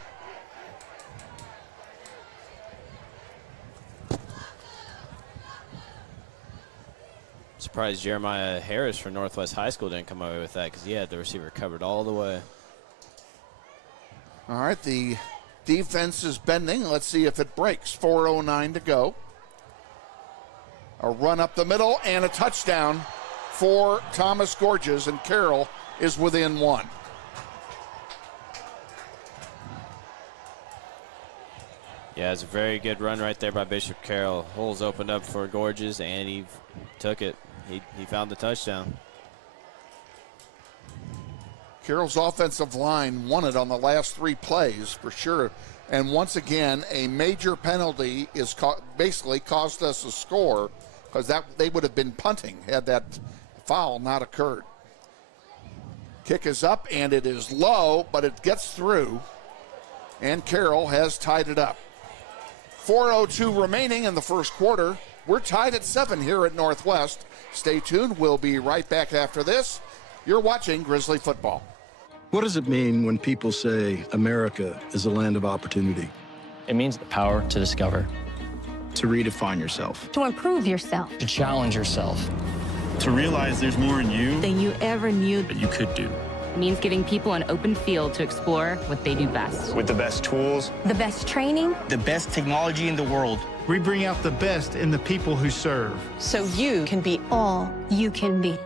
Surprised Jeremiah Harris from Northwest High School didn't come away with that because he had the receiver covered all the way. All right, the defense is bending. Let's see if it breaks. 4:09 to go. A run up the middle and a touchdown for Thomas Gorges, and Carroll is within 1. Yeah, it's a very good run right there by Bishop Carroll. Holes opened up for Gorges, and he took it. He found the touchdown. Carroll's offensive line won it on the last 3 plays for sure. And once again, a major penalty is basically cost us a score because they would have been punting had that foul not occurred. Kick is up, and it is low, but it gets through, and Carroll has tied it up. 4:02 remaining in the first quarter. We're tied at 7 here at Northwest. Stay tuned. We'll be right back after this. You're watching Grizzly football. What does it mean when people say America is a land of opportunity? It means the power to discover, To redefine yourself. To improve yourself. to challenge yourself. To realize there's more in you Than you ever knew. that you could do. It means giving people an open field to explore what they do best. With the best tools, The best training. the best technology in the world. We bring out the best in the people who serve. So you can be all you can be.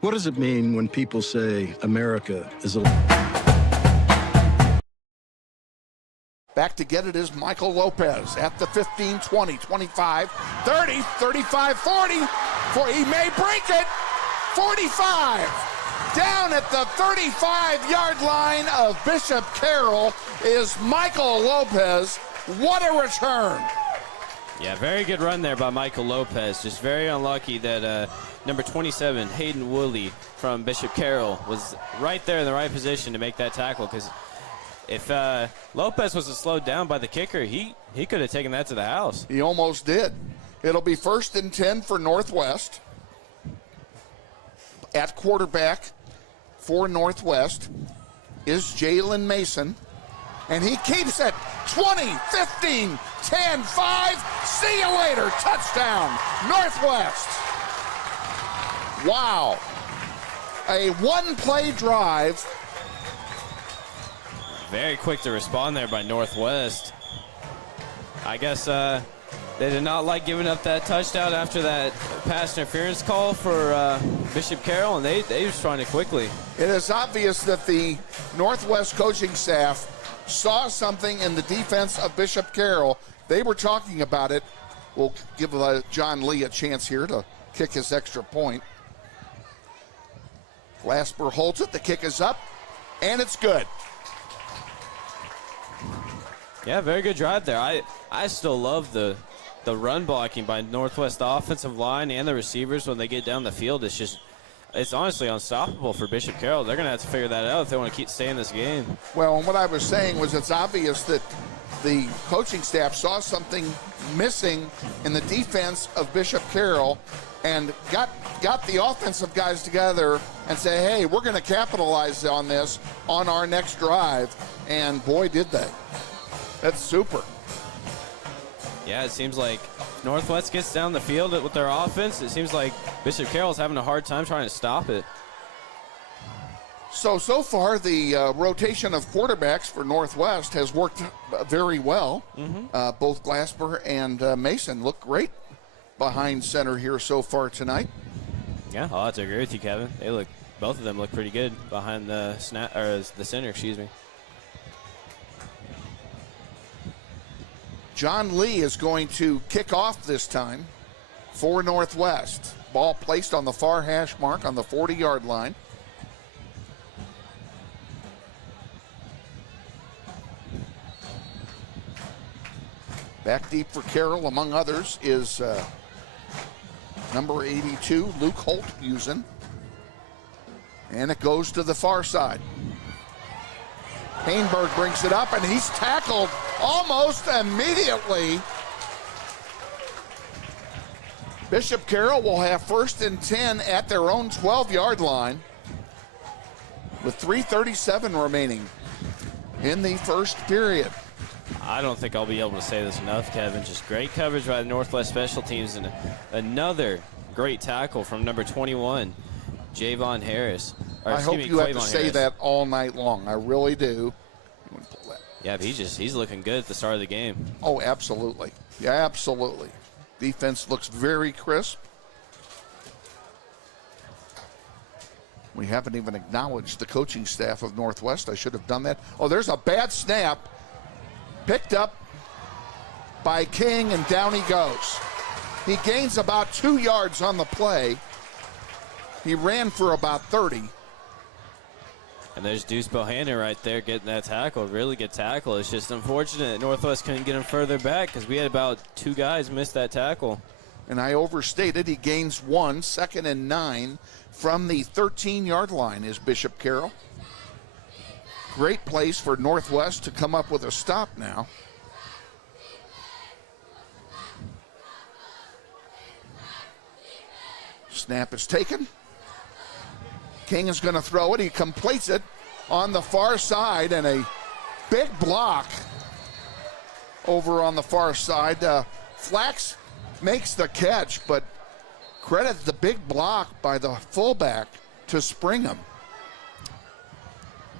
What does it mean when people say America is a... Back to get it is Michael Lopez at the 15, 20, 25, 30, 35, 40. He may break it. 45. Down at the 35-yard line of Bishop Carroll is Michael Lopez. What a return. Yeah, very good run there by Michael Lopez. Just very unlucky that number 27, Hayden Woolley from Bishop Carroll, was right there in the right position to make that tackle, because if Lopez wasn't slowed down by the kicker, he could have taken that to the house. He almost did. It'll be 1st and 10 for Northwest. At quarterback for Northwest is Jalen Mason. And he keeps it. 20, 15, 10, 5. See you later. Touchdown, Northwest. Wow. A one-play drive. Very quick to respond there by Northwest. I guess they did not like giving up that touchdown after that pass interference call for Bishop Carroll, and they responded quickly. It is obvious that the Northwest coaching staff saw something in the defense of Bishop Carroll. They were talking about it. We'll give John Lee a chance here to kick his extra point. Glasper holds it. The kick is up, and it's good. Yeah, very good drive there. I still love the run blocking by Northwest offensive line and the receivers when they get down the field. It's honestly unstoppable for Bishop Carroll. They're going to have to figure that out if they want to keep staying in this game. Well, and what I was saying was it's obvious that the coaching staff saw something missing in the defense of Bishop Carroll and got the offensive guys together and say, hey, we're going to capitalize on this on our next drive. And boy, did they. That's super. Yeah, it seems like Northwest gets down the field with their offense. It seems like Bishop Carroll's having a hard time trying to stop it. So far, the rotation of quarterbacks for Northwest has worked very well. Both Glasper and Mason look great behind center here so far tonight. Yeah, I'll have to agree with you, Kevin. Both of them look pretty good behind the the center, excuse me. John Lee is going to kick off this time for Northwest. Ball placed on the far hash mark on the 40-yard line. Back deep for Carroll, among others, is number 82, Luke Holtbusen. And it goes to the far side. Hainberg brings it up, and he's tackled almost immediately. Bishop Carroll will have 1st and 10 at their own 12-yard line with 3:37 remaining in the first period. I don't think I'll be able to say this enough, Kevin. Just great coverage by the Northwest Special Teams and another great tackle from number 21, Javon Harris. I hope you have to say that all night long. I really do. Yeah, but he's looking good at the start of the game. Oh, absolutely. Yeah, absolutely. Defense looks very crisp. We haven't even acknowledged the coaching staff of Northwest. I should have done that. Oh, there's a bad snap. Picked up by King, and down he goes. He gains about 2 yards on the play. He ran for about 30. And there's Deuce Bohannon right there getting that tackle. Really good tackle. It's just unfortunate that Northwest couldn't get him further back because we had about 2 guys miss that tackle. And I overstated. He gains 1, 2nd and 9 from the 13-yard line is Bishop Carroll. Great place for Northwest to come up with a stop now. Snap is taken. King is going to throw it. He completes it on the far side, and a big block over on the far side. Flax makes the catch, but credit the big block by the fullback to Springham.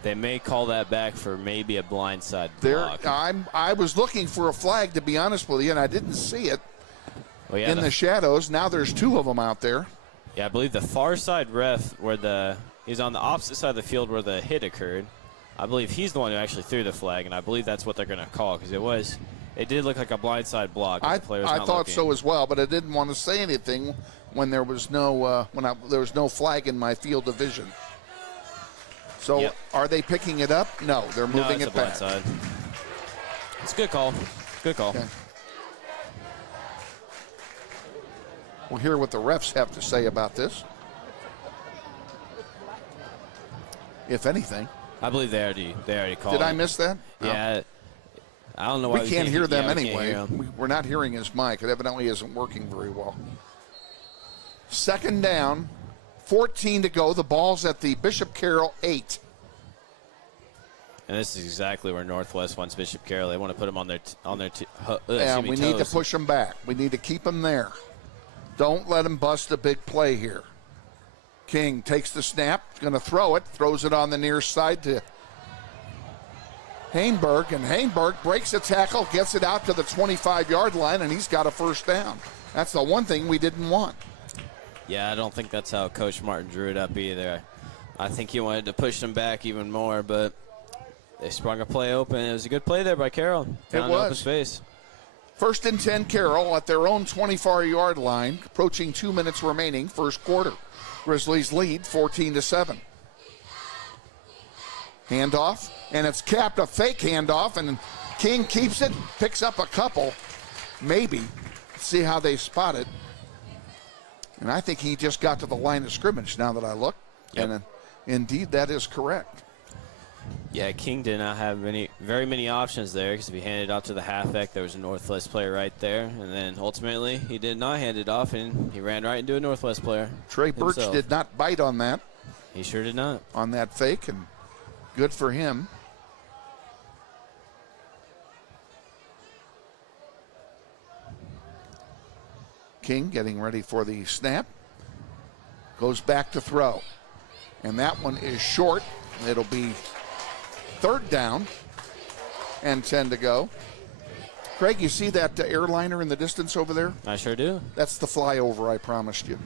They may call that back for maybe a blindside block. I was looking for a flag, to be honest with you, and I didn't see it in the shadows. Now there's 2 of them out there. Yeah, I believe the far side ref he's on the opposite side of the field where the hit occurred. I believe he's the one who actually threw the flag, and I believe that's what they're going to call because it did look like a blindside block. I thought so as well, but I didn't want to say anything when there was no flag in my field of vision. So Are they picking it up? No, they're moving it back. Blindside. It's a good call. Good call. Okay. We'll hear what the refs have to say about this, if anything. I believe they already called. Did I miss that? Yeah. I don't know why we can't hear them anyway. Hear them. We're not hearing his mic. It evidently isn't working very well. 2nd down, 14 to go. The ball's at the Bishop Carroll 8. And this is exactly where Northwest wants Bishop Carroll. They want to put them on their and we need to push them back. We need to keep them there. Don't let him bust a big play here. King takes the snap, going to throw it, throws it on the near side to Hainberg, and Hainberg breaks a tackle, gets it out to the 25-yard line, and he's got a 1st down. That's the one thing we didn't want. Yeah, I don't think that's how Coach Martin drew it up either. I think he wanted to push them back even more, but they sprung a play open. It was a good play there by Carroll. It was. Open space. 1st and 10 Carroll at their own 24-yard line, approaching 2 minutes remaining, first quarter. Grizzlies lead 14-7. Handoff, and it's capped, a fake handoff, and King keeps it, picks up a couple, maybe. See how they spot it. And I think he just got to the line of scrimmage now that I look. Yep. And indeed, that is correct. Yeah, King did not have very many options there because if he handed it off to the halfback, there was a Northwest player right there. And then ultimately, he did not hand it off, and he ran right into a Northwest player. Trey Birch himself. did not bite on that. He sure did not. On that fake, and good for him. King getting ready for the snap. Goes back to throw. And that one is short. It'll be 3rd down and 10 to go. Craig, you see that airliner in the distance over there? I sure do. That's the flyover I promised you.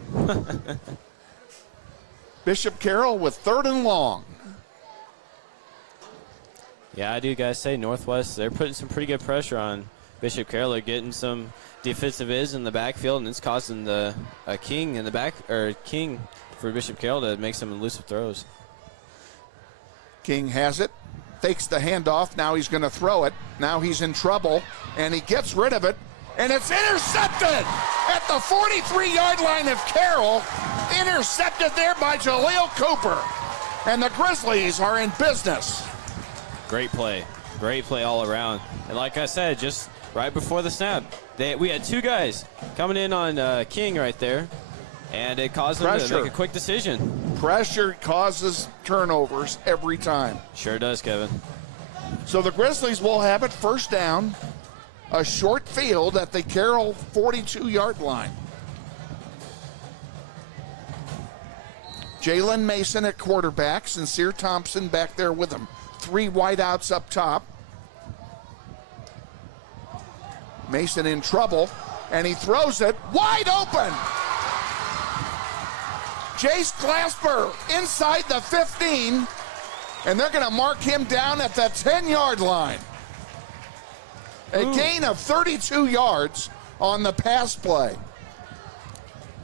Bishop Carroll with 3rd and long. Yeah, I do guys say Northwest, they're putting some pretty good pressure on Bishop Carroll. They're getting some defensive ends in the backfield, and it's causing the King in the back, or King for Bishop Carroll to make some elusive throws. King has it, fakes the handoff. Now he's going to throw it. Now he's in trouble, and he gets rid of it, and it's intercepted at the 43-yard line of Carroll. Intercepted there by Jaleel Cooper, and the Grizzlies are in business. Great play all around. And like I said, just right before the snap, we had 2 guys coming in on King right there, and it caused them to make a quick decision. Pressure causes turnovers every time. Sure does, Kevin. So the Grizzlies will have it 1st down, a short field at the Carroll 42-yard line. Jalen Mason at quarterback, Sincere Thompson back there with him. 3 wideouts up top. Mason in trouble, and he throws it wide open. Jace Glasper inside the 15, and they're going to mark him down at the 10-yard line. A gain of 32 yards on the pass play.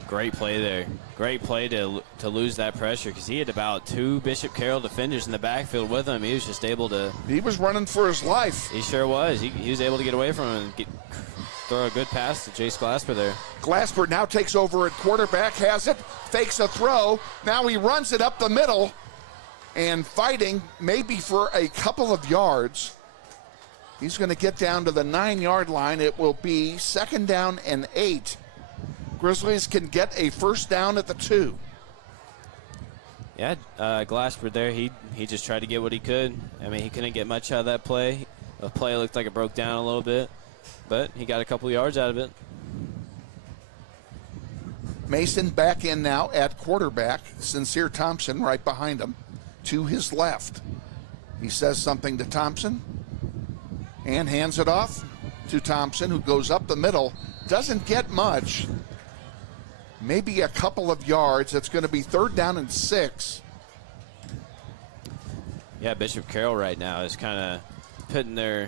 Great play there. Great play to lose that pressure because he had about 2 Bishop Carroll defenders in the backfield with him. He was just able to. He was running for his life. He sure was. He was able to get away from him and throw a good pass to Jace Glasper there. Glasper now takes over at quarterback, has it, fakes a throw. Now he runs it up the middle and fighting maybe for a couple of yards. He's going to get down to the 9-yard line. It will be 2nd down and 8. Grizzlies can get a 1st down at the 2. Yeah, Glasper there, he just tried to get what he could. I mean, he couldn't get much out of that play. The play looked like it broke down a little bit, but he got a couple yards out of it. Mason back in now at quarterback. Sincere Thompson right behind him to his left. He says something to Thompson and hands it off to Thompson, who goes up the middle. Doesn't get much. Maybe a couple of yards. It's going to be 3rd down and 6. Yeah, Bishop Carroll right now is kind of putting their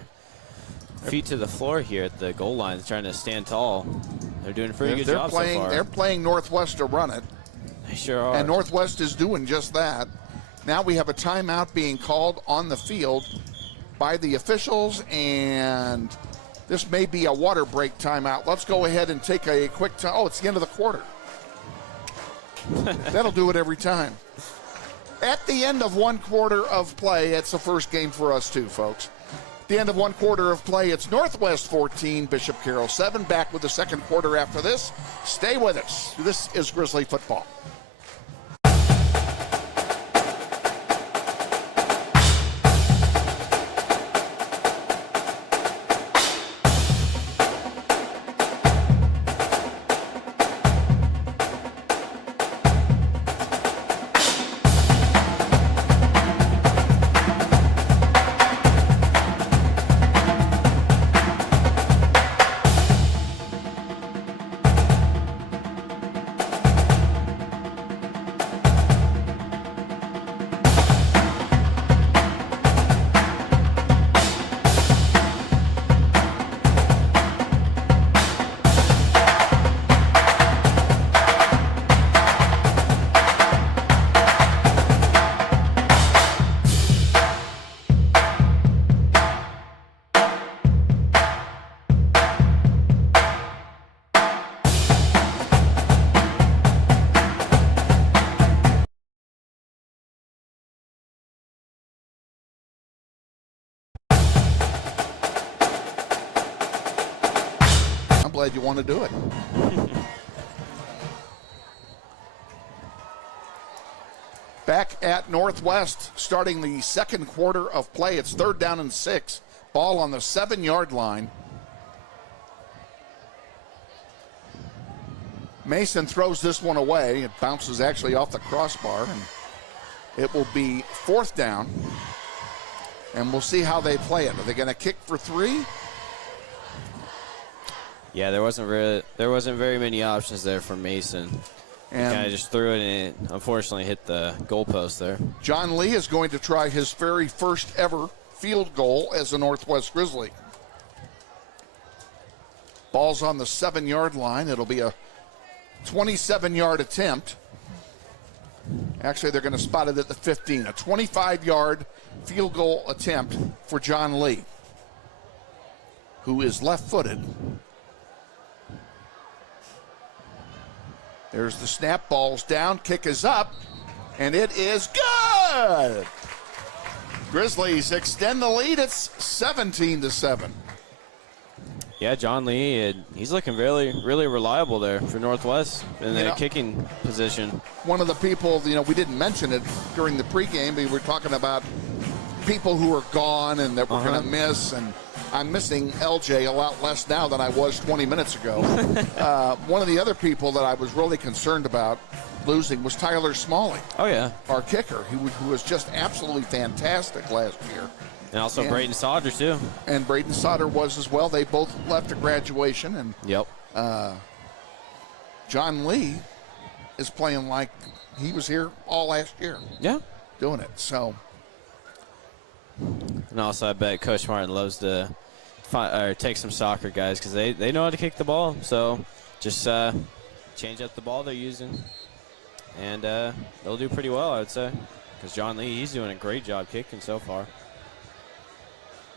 feet to the floor here at the goal line, trying to stand tall. They're doing a pretty good job so far. They're playing Northwest to run it. They sure are. And Northwest is doing just that. Now we have a timeout being called on the field by the officials, and this may be a water break timeout. Let's go ahead and take a quick time. Oh, it's the end of the quarter. That'll do it every time. At the end of 1 quarter of play, it's the first game for us too, folks. At the end of 1 quarter of play, it's Northwest 14, Bishop Carroll 7. Back with the 2nd quarter after this. Stay with us. This is Grizzly football. glad you want to do it. Back at Northwest, starting the second quarter of play. It's 3rd down and 6. Ball on the 7-yard line. Mason throws this one away. It bounces actually off the crossbar, and it will be 4th down. And we'll see how they play it. Are they going to kick for 3? Yeah, there wasn't very many options there for Mason. And kind of just threw it, and it unfortunately hit the goalpost there. John Lee is going to try his very first ever field goal as a Northwest Grizzly. Ball's on the 7-yard line. It'll be a 27-yard attempt. Actually, they're going to spot it at the 15. A 25-yard field goal attempt for John Lee, who is left-footed. There's the snap. Ball's down. Kick is up. And it is good. Grizzlies extend the lead. It's 17-7. Yeah, John Lee, he's looking really, really reliable there for Northwest in the kicking position. One of the people, we didn't mention it during the pregame, but we were talking about people who are gone and that we're going to miss. And I'm missing LJ a lot less now than I was 20 minutes ago. One of the other people that I was really concerned about losing was Tyler Smalley. Oh, yeah. Our kicker, who was just absolutely fantastic last year. And also Braden Sauter, too. And Braden Sauter was as well. They both left at graduation. And yep. John Lee is playing like he was here all last year. Yeah. Doing it. So. And also, I bet Coach Martin loves to take some soccer guys because they know how to kick the ball. So just change up the ball they're using, and they'll do pretty well, I would say, because John Lee, he's doing a great job kicking so far.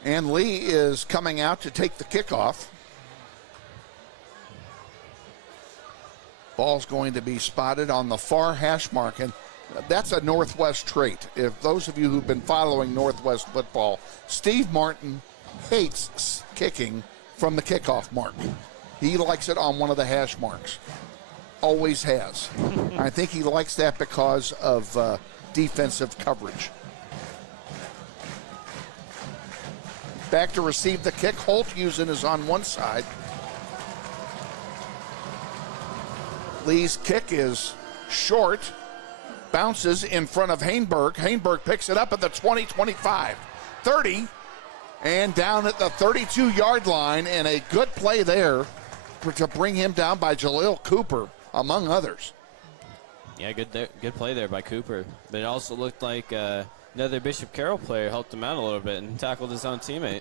And Lee is coming out to take the kickoff. Ball's going to be spotted on the far hash mark, and that's a Northwest trait. If those of you who've been following Northwest football, Steve Martin hates kicking from the kickoff mark. He likes it on one of the hash marks. Always has. I think he likes that because of defensive coverage. Back to receive the kick. Holthusen is on one side. Lee's kick is short. Bounces in front of Hainberg. Hainberg picks it up at the 20, 25, 30, and down at the 32-yard line, and a good play there to bring him down by Jaleel Cooper, among others. Yeah, good play there by Cooper. But it also looked like another Bishop Carroll player helped him out a little bit and tackled his own teammate.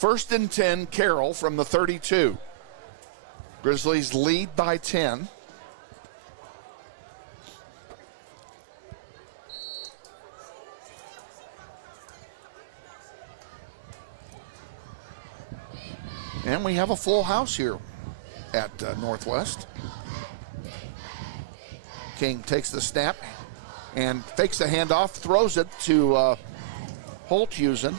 1st and 10, Carroll from the 32. Grizzlies lead by 10. And we have a full house here at Northwest. King takes the snap and fakes the handoff, throws it to Holthusen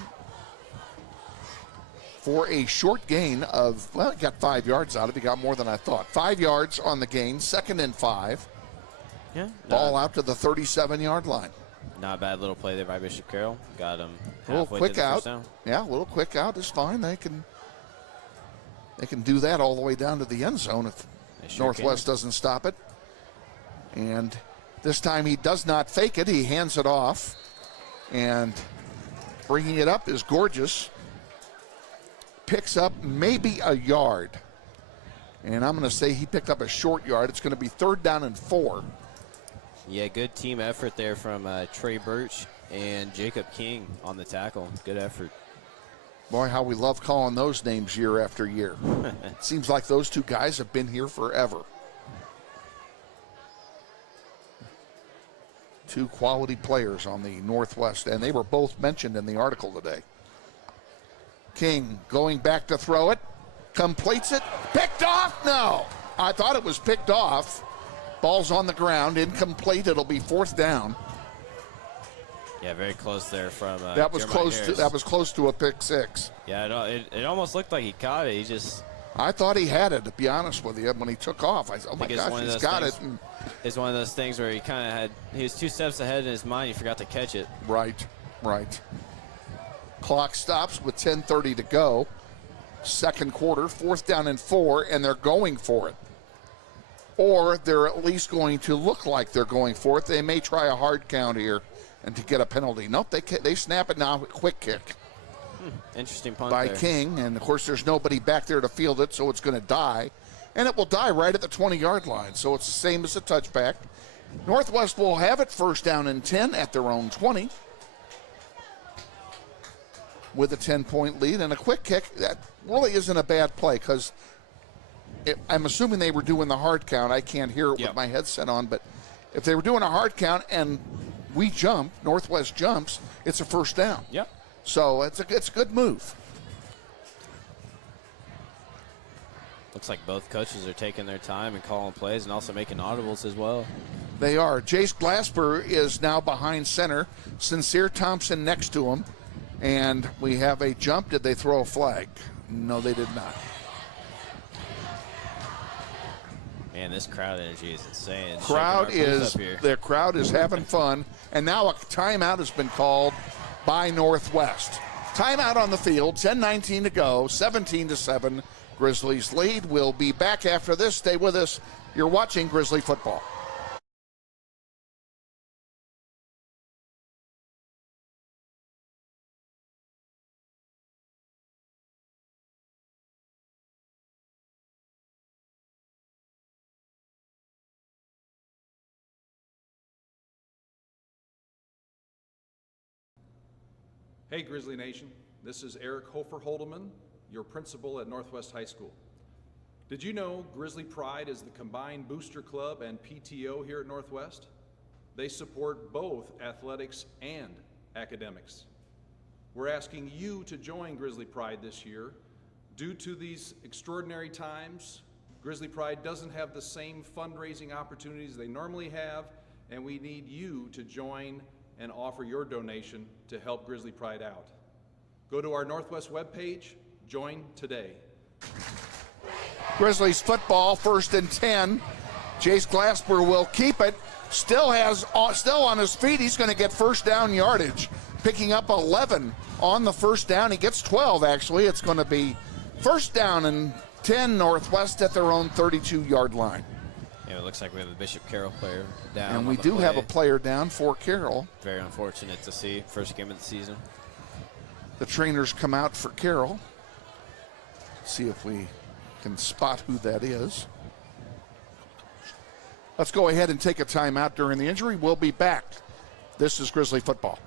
for a short gain of, well, he got 5 yards out of it. He got more than I thought. 5 yards on the gain, 2nd and 5. Yeah. Ball out to the 37-yard line. Not a bad little play there by Bishop Carroll. Got him a little quick to the out. first down. Yeah, a little quick out is fine. They can do that all the way down to the end zone if Northwest doesn't stop it. And this time he does not fake it. He hands it off. And bringing it up is Gorgeous. Picks up maybe a yard. And I'm going to say he picked up a short yard. It's going to be 3rd down and 4. Yeah, good team effort there from Trey Birch and Jacob King on the tackle. Good effort. Boy, how we love calling those names year after year. It seems like those two guys have been here forever. Two quality players on the Northwest, and they were both mentioned in the article today. King going back to throw it, completes it, picked off? No, I thought it was picked off. Ball's on the ground, incomplete. It'll be 4th down. Yeah, very close there from that was Jeremiah close. Harris. That was close to a pick six. Yeah, it almost looked like he caught it. He just. I thought he had it, to be honest with you. When he took off, I said, "Oh my gosh, he's got it!" And it's one of those things where he was 2 steps ahead in his mind. He forgot to catch it. Right. Clock stops with 10:30 to go. Second quarter, 4th down and 4, and they're going for it. Or they're at least going to look like they're going for it. They may try a hard count here and to get a penalty. Nope, they snap it now. Quick kick. Interesting punt by there. King, and of course there's nobody back there to field it, so it's going to die. And it will die right at the 20-yard line, so it's the same as a touchback. Northwest will have it 1st down and 10 at their own 20 with a 10-point lead and a quick kick. That really isn't a bad play because I'm assuming they were doing the hard count. I can't hear it with my headset on, but if they were doing a hard count and we jump, Northwest jumps, it's a 1st down. Yep. So it's a good move. Looks like both coaches are taking their time and calling plays and also making audibles as well. They are. Jace Glasper is now behind center. Sincere Thompson next to him. And we have a jump. Did they throw a flag? No, they did not. Man, this crowd energy is insane. The crowd is having fun. And now a timeout has been called by Northwest. Timeout on the field, 10:19 to go, 17-7. Grizzlies lead. We'll be back after this. Stay with us. You're watching Grizzly football. Hey, Grizzly Nation. This is Eric Hofer-Holdeman, your principal at Northwest High School. Did you know Grizzly Pride is the combined booster club and PTO here at Northwest? They support both athletics and academics. We're asking you to join Grizzly Pride this year. Due to these extraordinary times, Grizzly Pride doesn't have the same fundraising opportunities they normally have, and we need you to join and offer your donation to help Grizzly Pride out. Go to our Northwest webpage, join today. Grizzlies football, 1st and 10. Jace Glasper will keep it. Still on his feet. He's going to get 1st down yardage, picking up 11 on the 1st down. He gets 12, actually. It's going to be 1st down and 10 Northwest at their own 32-yard line. Yeah, it looks like we have a Bishop Carroll player down. And we do have a player down for Carroll. Very unfortunate to see. First game of the season. The trainers come out for Carroll. See if we can spot who that is. Let's go ahead and take a timeout during the injury. We'll be back. This is Grizzly football.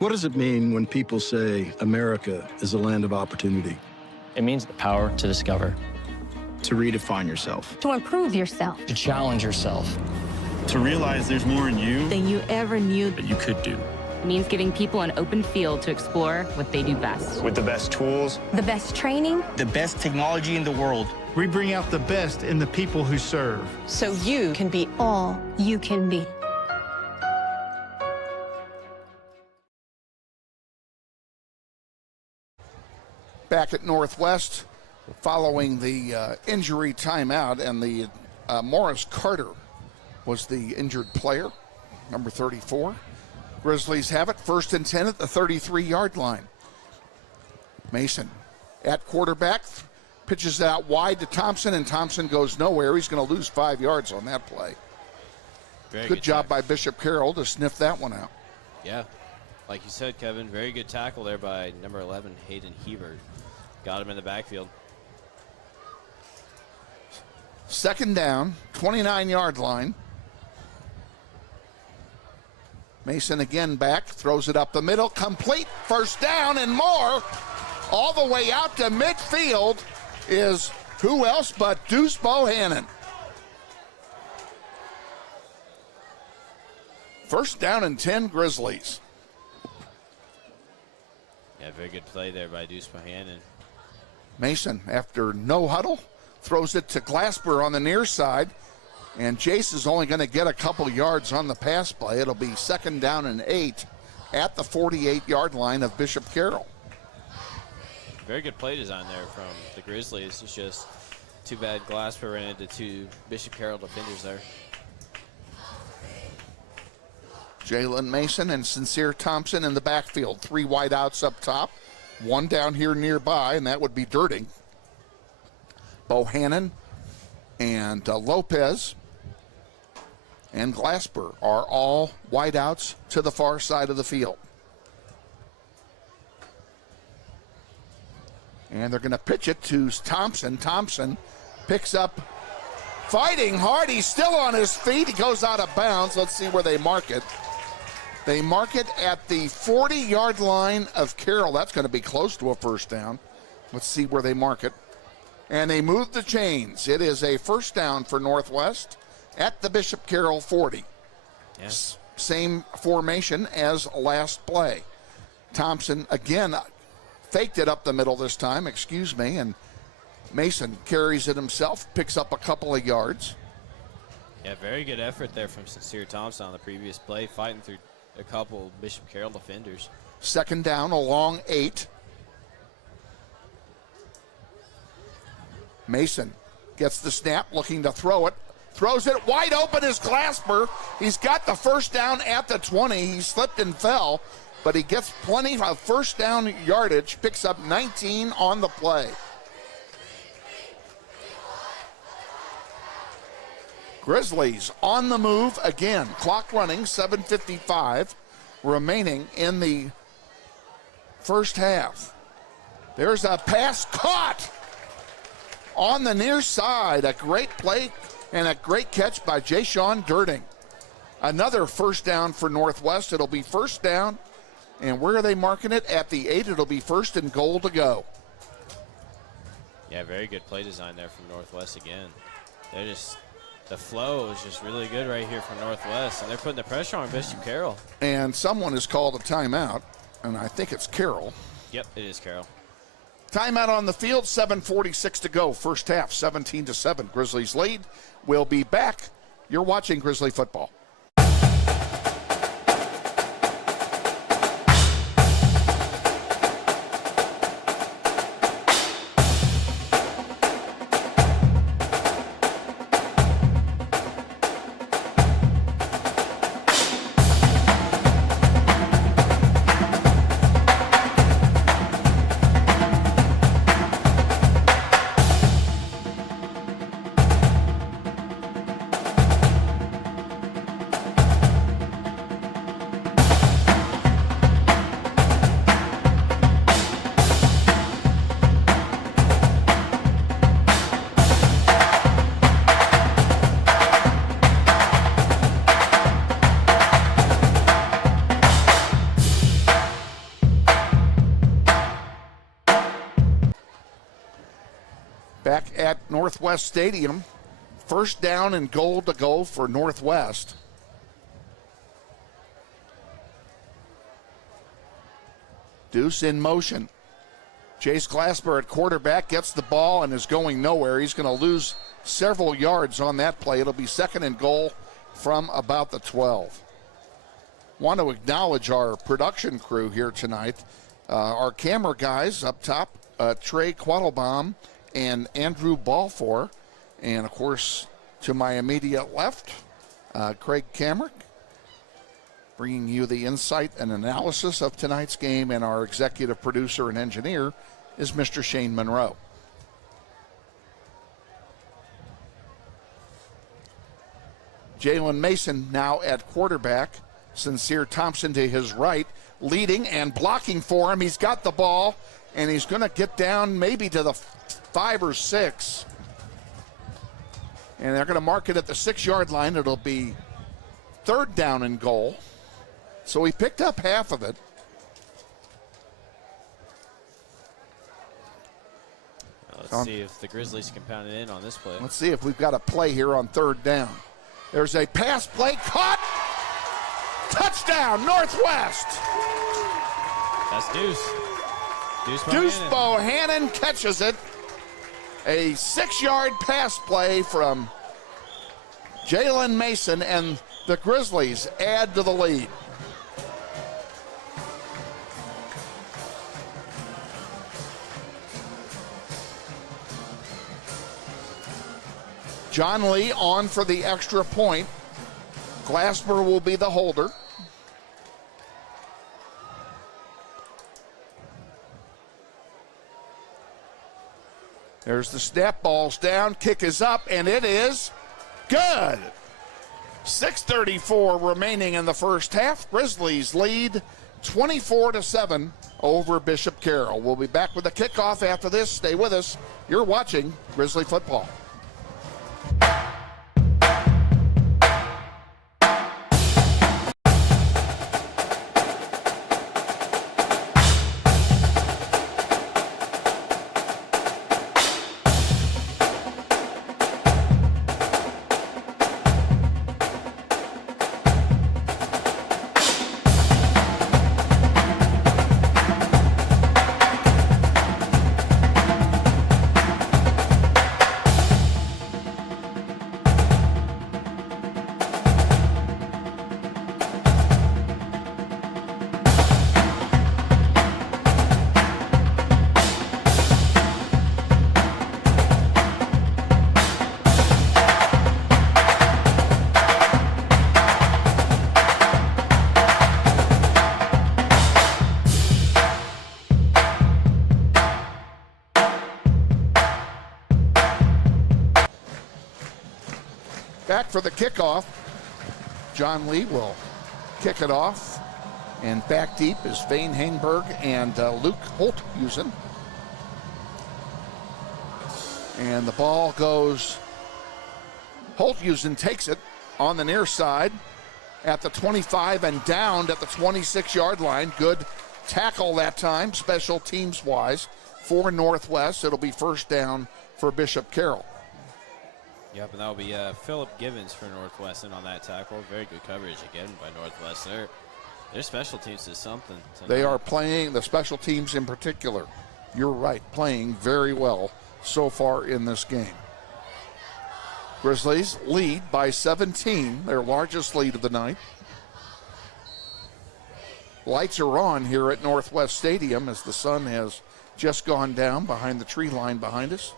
What does it mean when people say America is a land of opportunity? It means the power to discover, To redefine yourself. To improve yourself. to challenge yourself. To realize there's more in you Than you ever knew. that you could do. It means giving people an open field to explore what they do best. With the best tools, The best training. the best technology in the world. We bring out the best in the people who serve. So you can be all you can be. Back at Northwest, following the injury timeout, and the Morris Carter was the injured player, number 34. Grizzlies have it 1st and 10 at the 33-yard line. Mason at quarterback, pitches out wide to Thompson, and Thompson goes nowhere. He's going to lose 5 yards on that play. Very good job by Bishop Carroll to sniff that one out. Yeah, like you said, Kevin, very good tackle there by number 11, Hayden Hebert. Got him in the backfield. 2nd down, 29-yard line. Mason again back, throws it up the middle, complete, 1st down and more. All the way out to midfield is who else but Deuce Bohannon. 1st down and 10 Grizzlies. Yeah, very good play there by Deuce Bohannon. Mason, after no huddle, throws it to Glasper on the near side. And Jace is only going to get a couple yards on the pass play. It'll be 2nd down and 8 at the 48-yard line of Bishop Carroll. Very good play design there from the Grizzlies. It's just too bad Glasper ran into 2 Bishop Carroll defenders there. Jalen Mason and Sincere Thompson in the backfield. 3 wideouts up top. 1 down here nearby, and that would be Dirting. Bohannon and Lopez and Glasper are all wideouts to the far side of the field. And they're going to pitch it to Thompson. Thompson picks up, fighting hard. He's still on his feet. He goes out of bounds. Let's see where they mark it. They mark it at the 40-yard line of Carroll. That's going to be close to a 1st down. Let's see where they mark it. And they move the chains. It is a 1st down for Northwest at the Bishop Carroll 40. Yes. Same formation as last play. Thompson, again, faked it up the middle this time, and Mason carries it himself, picks up a couple of yards. Yeah, very good effort there from Sincere Thompson on the previous play, fighting through a couple Bishop Carroll defenders. 2nd down, a long 8. Mason gets the snap, looking to throw it. Throws it wide open is Glasper. He's got the 1st down at the 20. He slipped and fell, but he gets plenty of 1st down yardage, picks up 19 on the play. Grizzlies on the move again. Clock running, 7:55 remaining in the 1st half. There's a pass caught on the near side. A great play and a great catch by Jayshawn Dirting. Another 1st down for Northwest. It'll be 1st down. And where are they marking it? At the 8. It'll be 1st and goal to go. Yeah, very good play design there from Northwest again. The flow is just really good right here from Northwest, and they're putting the pressure on Bishop Carroll. And someone has called a timeout, and I think it's Carroll. Yep, it is Carroll. Timeout on the field, 7:46 to go. 1st half, 17-7. Grizzlies lead. We'll be back. You're watching Grizzly football. Back at Northwest Stadium, 1st down and goal to go for Northwest. Deuce in motion. Chase Glasper at quarterback gets the ball and is going nowhere. He's going to lose several yards on that play. It'll be 2nd and goal from about the 12. Want to acknowledge our production crew here tonight. Our camera guys up top, Trey Quattlebaum and Andrew Balfour. And, of course, to my immediate left, Craig Kamrick bringing you the insight and analysis of tonight's game, and our executive producer and engineer is Mr. Shane Monroe. Jalen Mason now at quarterback. Sincere Thompson to his right, leading and blocking for him. He's got the ball, and he's going to get down maybe to the 5 or 6. And they're going to mark it at the 6-yard line. It'll be 3rd down and goal. So he picked up half of it. Let's see if the Grizzlies can pound it in on this play. Let's see if we've got a play here on 3rd down. There's a pass play caught. Touchdown, Northwest. That's Deuce. Deuce Bohannon catches it. A 6-yard pass play from Jalen Mason, and the Grizzlies add to the lead. John Lee on for the extra point. Glasper will be the holder. There's the snap, ball's down, kick is up, and it is good. 6:34 remaining in the first half. Grizzlies lead 24-7 over Bishop Carroll. We'll be back with the kickoff after this. Stay with us. You're watching Grizzly football. Back for the kickoff. John Lee will kick it off. And back deep is Vane Hainberg and Luke Holthusen. And the ball goes, Holthusen takes it on the near side at the 25 and down at the 26-yard line. Good tackle that time, special teams wise, for Northwest. It'll be 1st down for Bishop Carroll. Yep, and that'll be Philip Givens for Northwestern on that tackle. Very good coverage again by Northwest. Their special teams is something tonight. They are playing, the special teams in particular, you're right, playing very well so far in this game. Grizzlies lead by 17, their largest lead of the night. Lights are on here at Northwest Stadium as the sun has just gone down behind the tree line behind us.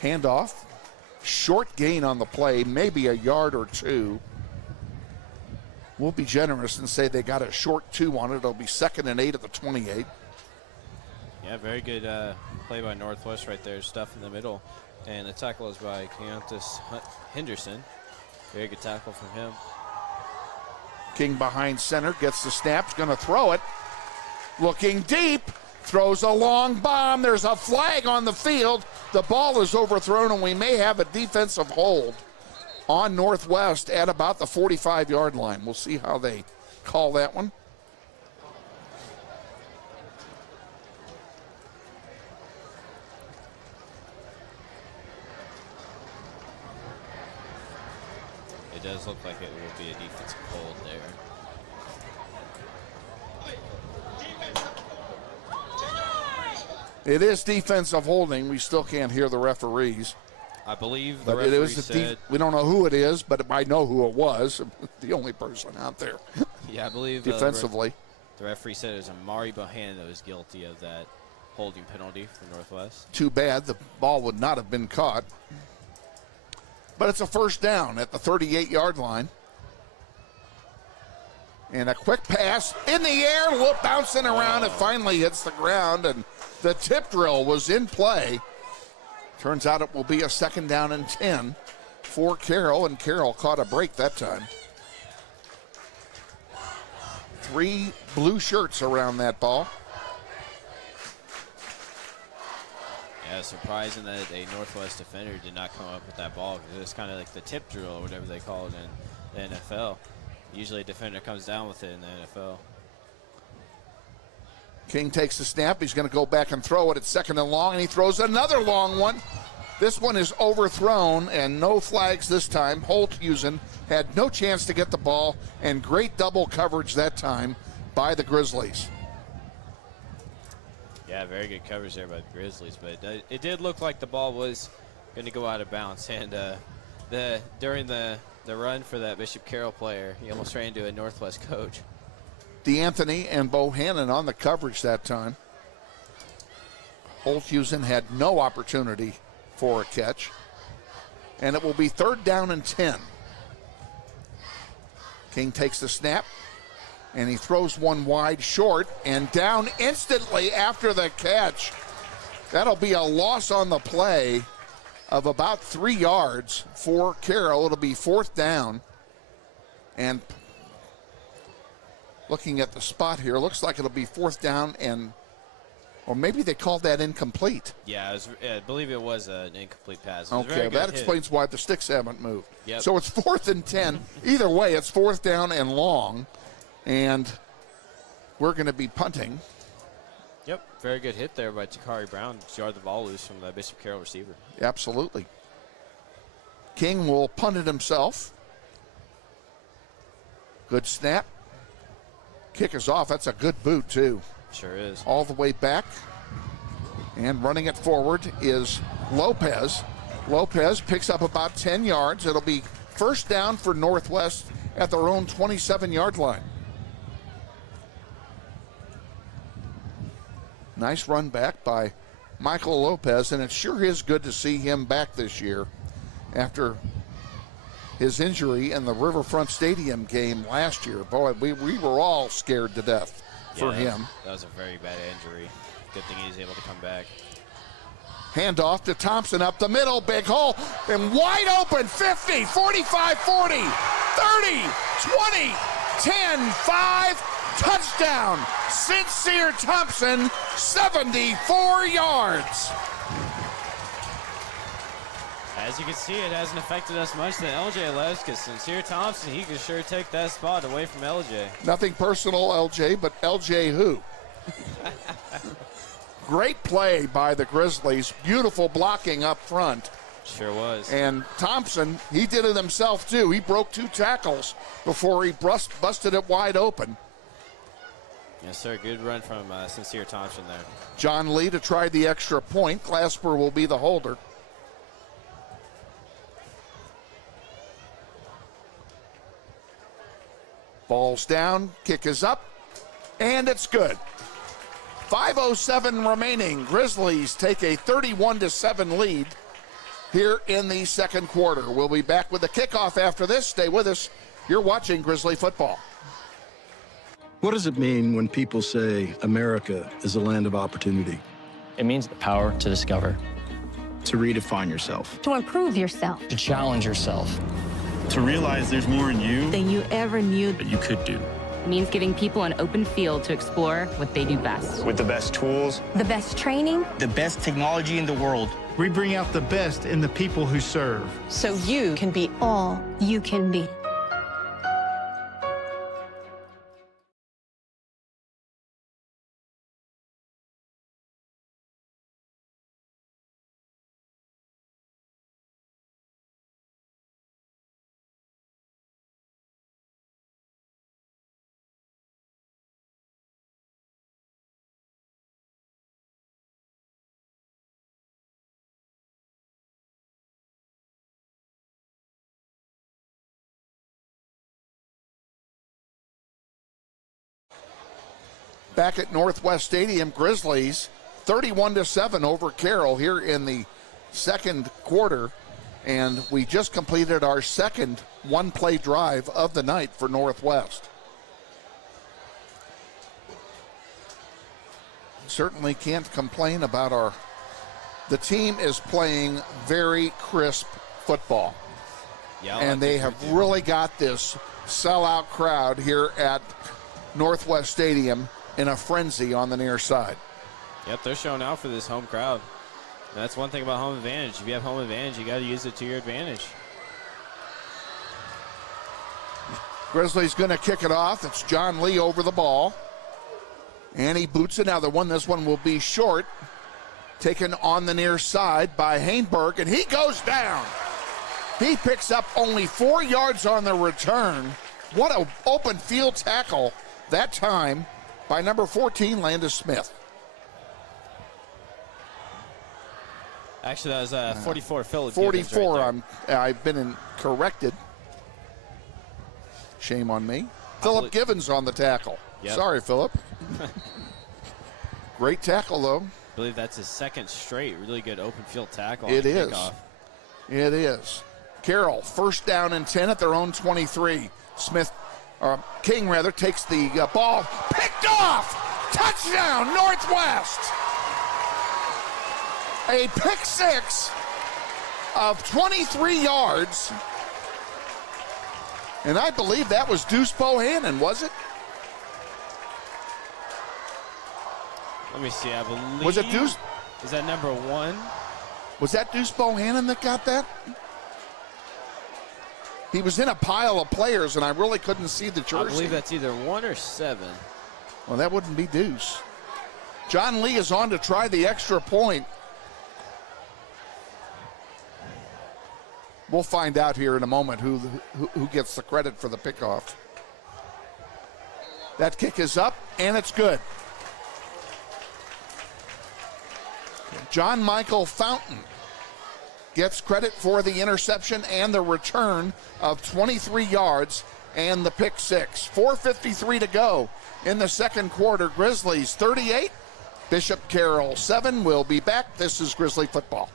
Handoff, short gain on the play, maybe a yard or 2. We'll be generous and say they got a short 2 on it. It'll be 2nd and 8 at the 28. Yeah, very good play by Northwest right there. Stuff in the middle. And the tackle is by Keontae Henderson. Very good tackle from him. King behind center, gets the snap, going to throw it. Looking deep, throws a long bomb. There's a flag on the field. The ball is overthrown, and we may have a defensive hold on Northwest at about the 45-yard line. We'll see how they call that one. It does look like it will be a defensive hold there. It is defensive holding. We still can't hear the referees. I believe the referee said... we don't know who it is, but I know who it was. The only person out there. Yeah, I believe defensively. The referee said it was Amari Bohannon that was guilty of that holding penalty for Northwest. Too bad the ball would not have been caught. But it's a first down at the 38-yard line. And a quick pass in the air, bouncing around. It finally hits the ground, and the tip drill was in play. Turns out it will be a second down and 10 for Carroll, and Carroll caught a break that time. 3 blue shirts around that ball. Yeah, surprising that a Northwest defender did not come up with that ball, because it was kind of like the tip drill or whatever they call it in the NFL. Usually a defender comes down with it in the NFL. King takes the snap. He's going to go back and throw it at second and long, and he throws another long one. This one is overthrown, and no flags this time. Holthusen had no chance to get the ball, and great double coverage that time by the Grizzlies. Yeah, very good coverage there by the Grizzlies, but it did look like the ball was going to go out of bounds, and during the run for that Bishop Carroll player, he almost ran into a Northwest coach. DeAnthony and Bohannon on the coverage that time. Holthusen had no opportunity for a catch, and it will be third down and 10. King takes the snap, and he throws one wide short and down instantly after the catch. That'll be a loss on the play of about 3 yards for Carroll. It'll be fourth down. And looking at the spot here, looks like it'll be fourth down, and or maybe they called that incomplete. Yeah, I believe it was an incomplete pass. Okay, that explains why the sticks haven't moved. Yep. So it's fourth and 10. Either way, it's fourth down and long, and we're going to be punting. Yep, very good hit there by Takari Brown. Jarred the ball loose from the Bishop Carroll receiver. Absolutely. King will punt it himself. Good snap. Kick is off. That's a good boot, too. Sure is. All the way back. And running it forward is Lopez. Lopez picks up about 10 yards. It'll be first down for Northwest at their own 27-yard line. Nice run back by Michael Lopez, and it sure is good to see him back this year after his injury in the Riverfront Stadium game last year. Boy, we were all scared to death for him. That was a very bad injury. Good thing he was able to come back. Handoff to Thompson up the middle, big hole, and wide open, 50, 45, 40, 30, 20, 10, 5, touchdown. Sincere Thompson, 74 yards. As you can see, it hasn't affected us much than LJ left, because Sincere Thompson, he could sure take that spot away from LJ. Nothing personal, LJ, but LJ who? Great play by the Grizzlies. Beautiful blocking up front. Sure was. And Thompson, he did it himself too. He broke 2 tackles before he busted it wide open. Yes, sir. Good run from Sincere Thompson there. John Lee to try the extra point. Glasper will be the holder. Ball's down, kick is up, and it's good. 5:07 remaining. Grizzlies take a 31-7 lead here in the second quarter. We'll be back with the kickoff after this. Stay with us. You're watching Grizzly football. What does it mean when people say America is a land of opportunity? It means the power to discover, To redefine yourself. To improve yourself. to challenge yourself. To realize there's more in you Than you ever knew. that you could do. It means giving people an open field to explore what they do best. With the best tools, The best training. the best technology in the world. We bring out the best in the people who serve. So you can be all you can be. Back at Northwest Stadium, Grizzlies 31-7 over Carroll here in the second quarter. And we just completed our second one-play drive of the night for Northwest. Certainly can't complain about the team is playing very crisp football. Yeah, and they have really got this sellout crowd here at Northwest Stadium in a frenzy on the near side. Yep, they're showing out for this home crowd. And that's one thing about home advantage. If you have home advantage, you got to use it to your advantage. Grizzlies going to kick it off. It's John Lee over the ball. And he boots another one. This one will be short. Taken on the near side by Hainberg, and he goes down. He picks up only 4 yards on the return. What an open field tackle that time by number 14, Landis Smith. Actually, that was 44, Philip 44, right I've been corrected. Shame on me. Philip Givens on the tackle. Yep. Sorry, Philip. Great tackle, though. I believe that's his second straight really good open field tackle. It is. Kickoff. It is. Carroll, first down and 10 at their own 23. King takes the ball. Picked off! Touchdown, Northwest! A pick six of 23 yards. And I believe that was Deuce Bohannon, was it? Let me see, I believe. Was it Deuce? Is that number 1? Was that Deuce Bohannon that got that? He was in a pile of players, and I really couldn't see the jersey. I believe that's either 1 or 7. Well, that wouldn't be Deuce. John Lee is on to try the extra point. We'll find out here in a moment who gets the credit for the pickoff. That kick is up, and it's good. John Michael Fountain gets credit for the interception and the return of 23 yards and the pick six. 4:53 to go in the second quarter. Grizzlies 38, Bishop Carroll 7. We'll be back. This is Grizzly football.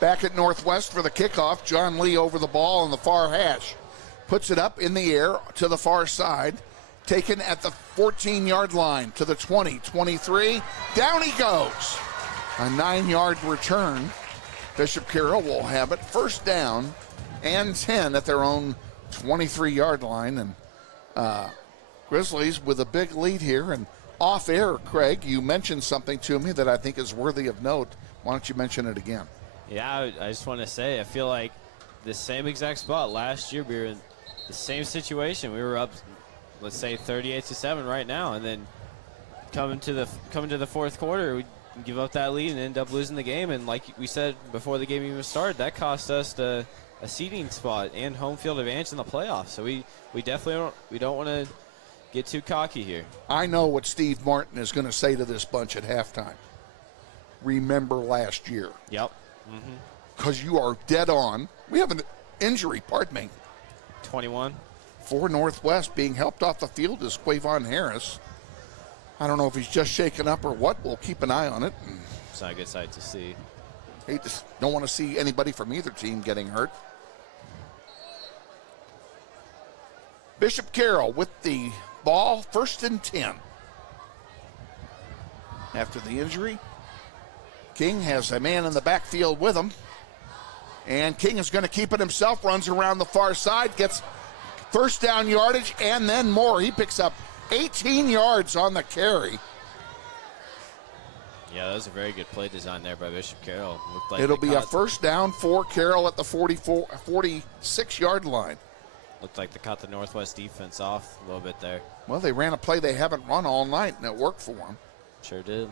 Back at Northwest for the kickoff. John Lee over the ball on the far hash. Puts it up in the air to the far side. Taken at the 14-yard line to the 20, 23. Down he goes. A 9-yard return. Bishop Carroll will have it first down and 10 at their own 23-yard line. And Grizzlies with a big lead here. And off air, Craig, you mentioned something to me that I think is worthy of note. Why don't you mention it again? Yeah, I just want to say, I feel like the same exact spot last year. We were in the same situation. We were up, let's say, 38-7 right now, and then coming to the fourth quarter, we give up that lead and end up losing the game. And like we said before the game even started, that cost us a seeding spot and home field advantage in the playoffs. So we definitely don't want to get too cocky here. I know what Steve Martin is going to say to this bunch at halftime. Remember last year. Yep. Because you are dead on. We have an injury, 21. For Northwest, being helped off the field is Quavon Harris. I don't know if he's just shaken up or what. We'll keep an eye on it. It's not a good sight to see. Don't want to see anybody from either team getting hurt. Bishop Carroll with the ball, 1st and 10. After the injury. King has a man in the backfield with him. And King is going to keep it himself, runs around the far side, gets first down yardage, and then more. He picks up 18 yards on the carry. Yeah, that was a very good play design there by Bishop Carroll. Looked like It'll be a first down for Carroll at the 46-yard line. Looked like they caught the Northwest defense off a little bit there. Well, they ran a play they haven't run all night, and it worked for them. Sure did.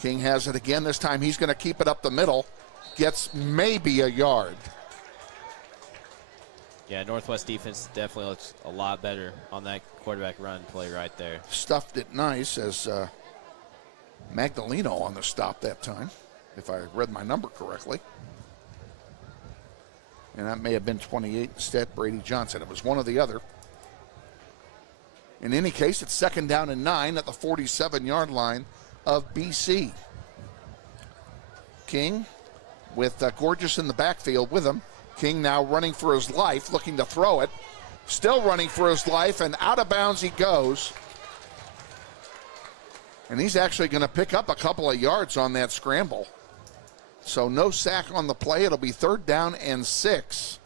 King has it again. This time he's going to keep it up the middle. Gets maybe a yard. Yeah, Northwest defense definitely looks a lot better on that quarterback run play right there. Stuffed it nice as Magdaleno on the stop that time, if I read my number correctly. And that may have been 28 instead, Brady Johnson. It was one or the other. In any case, it's second down and 9 at the 47-yard line of BC. King with Gorgeous in the backfield with him. King now running for his life, looking to throw it. Still running for his life, and out of bounds he goes. And he's actually going to pick up a couple of yards on that scramble. So no sack on the play. It'll be third down and 6.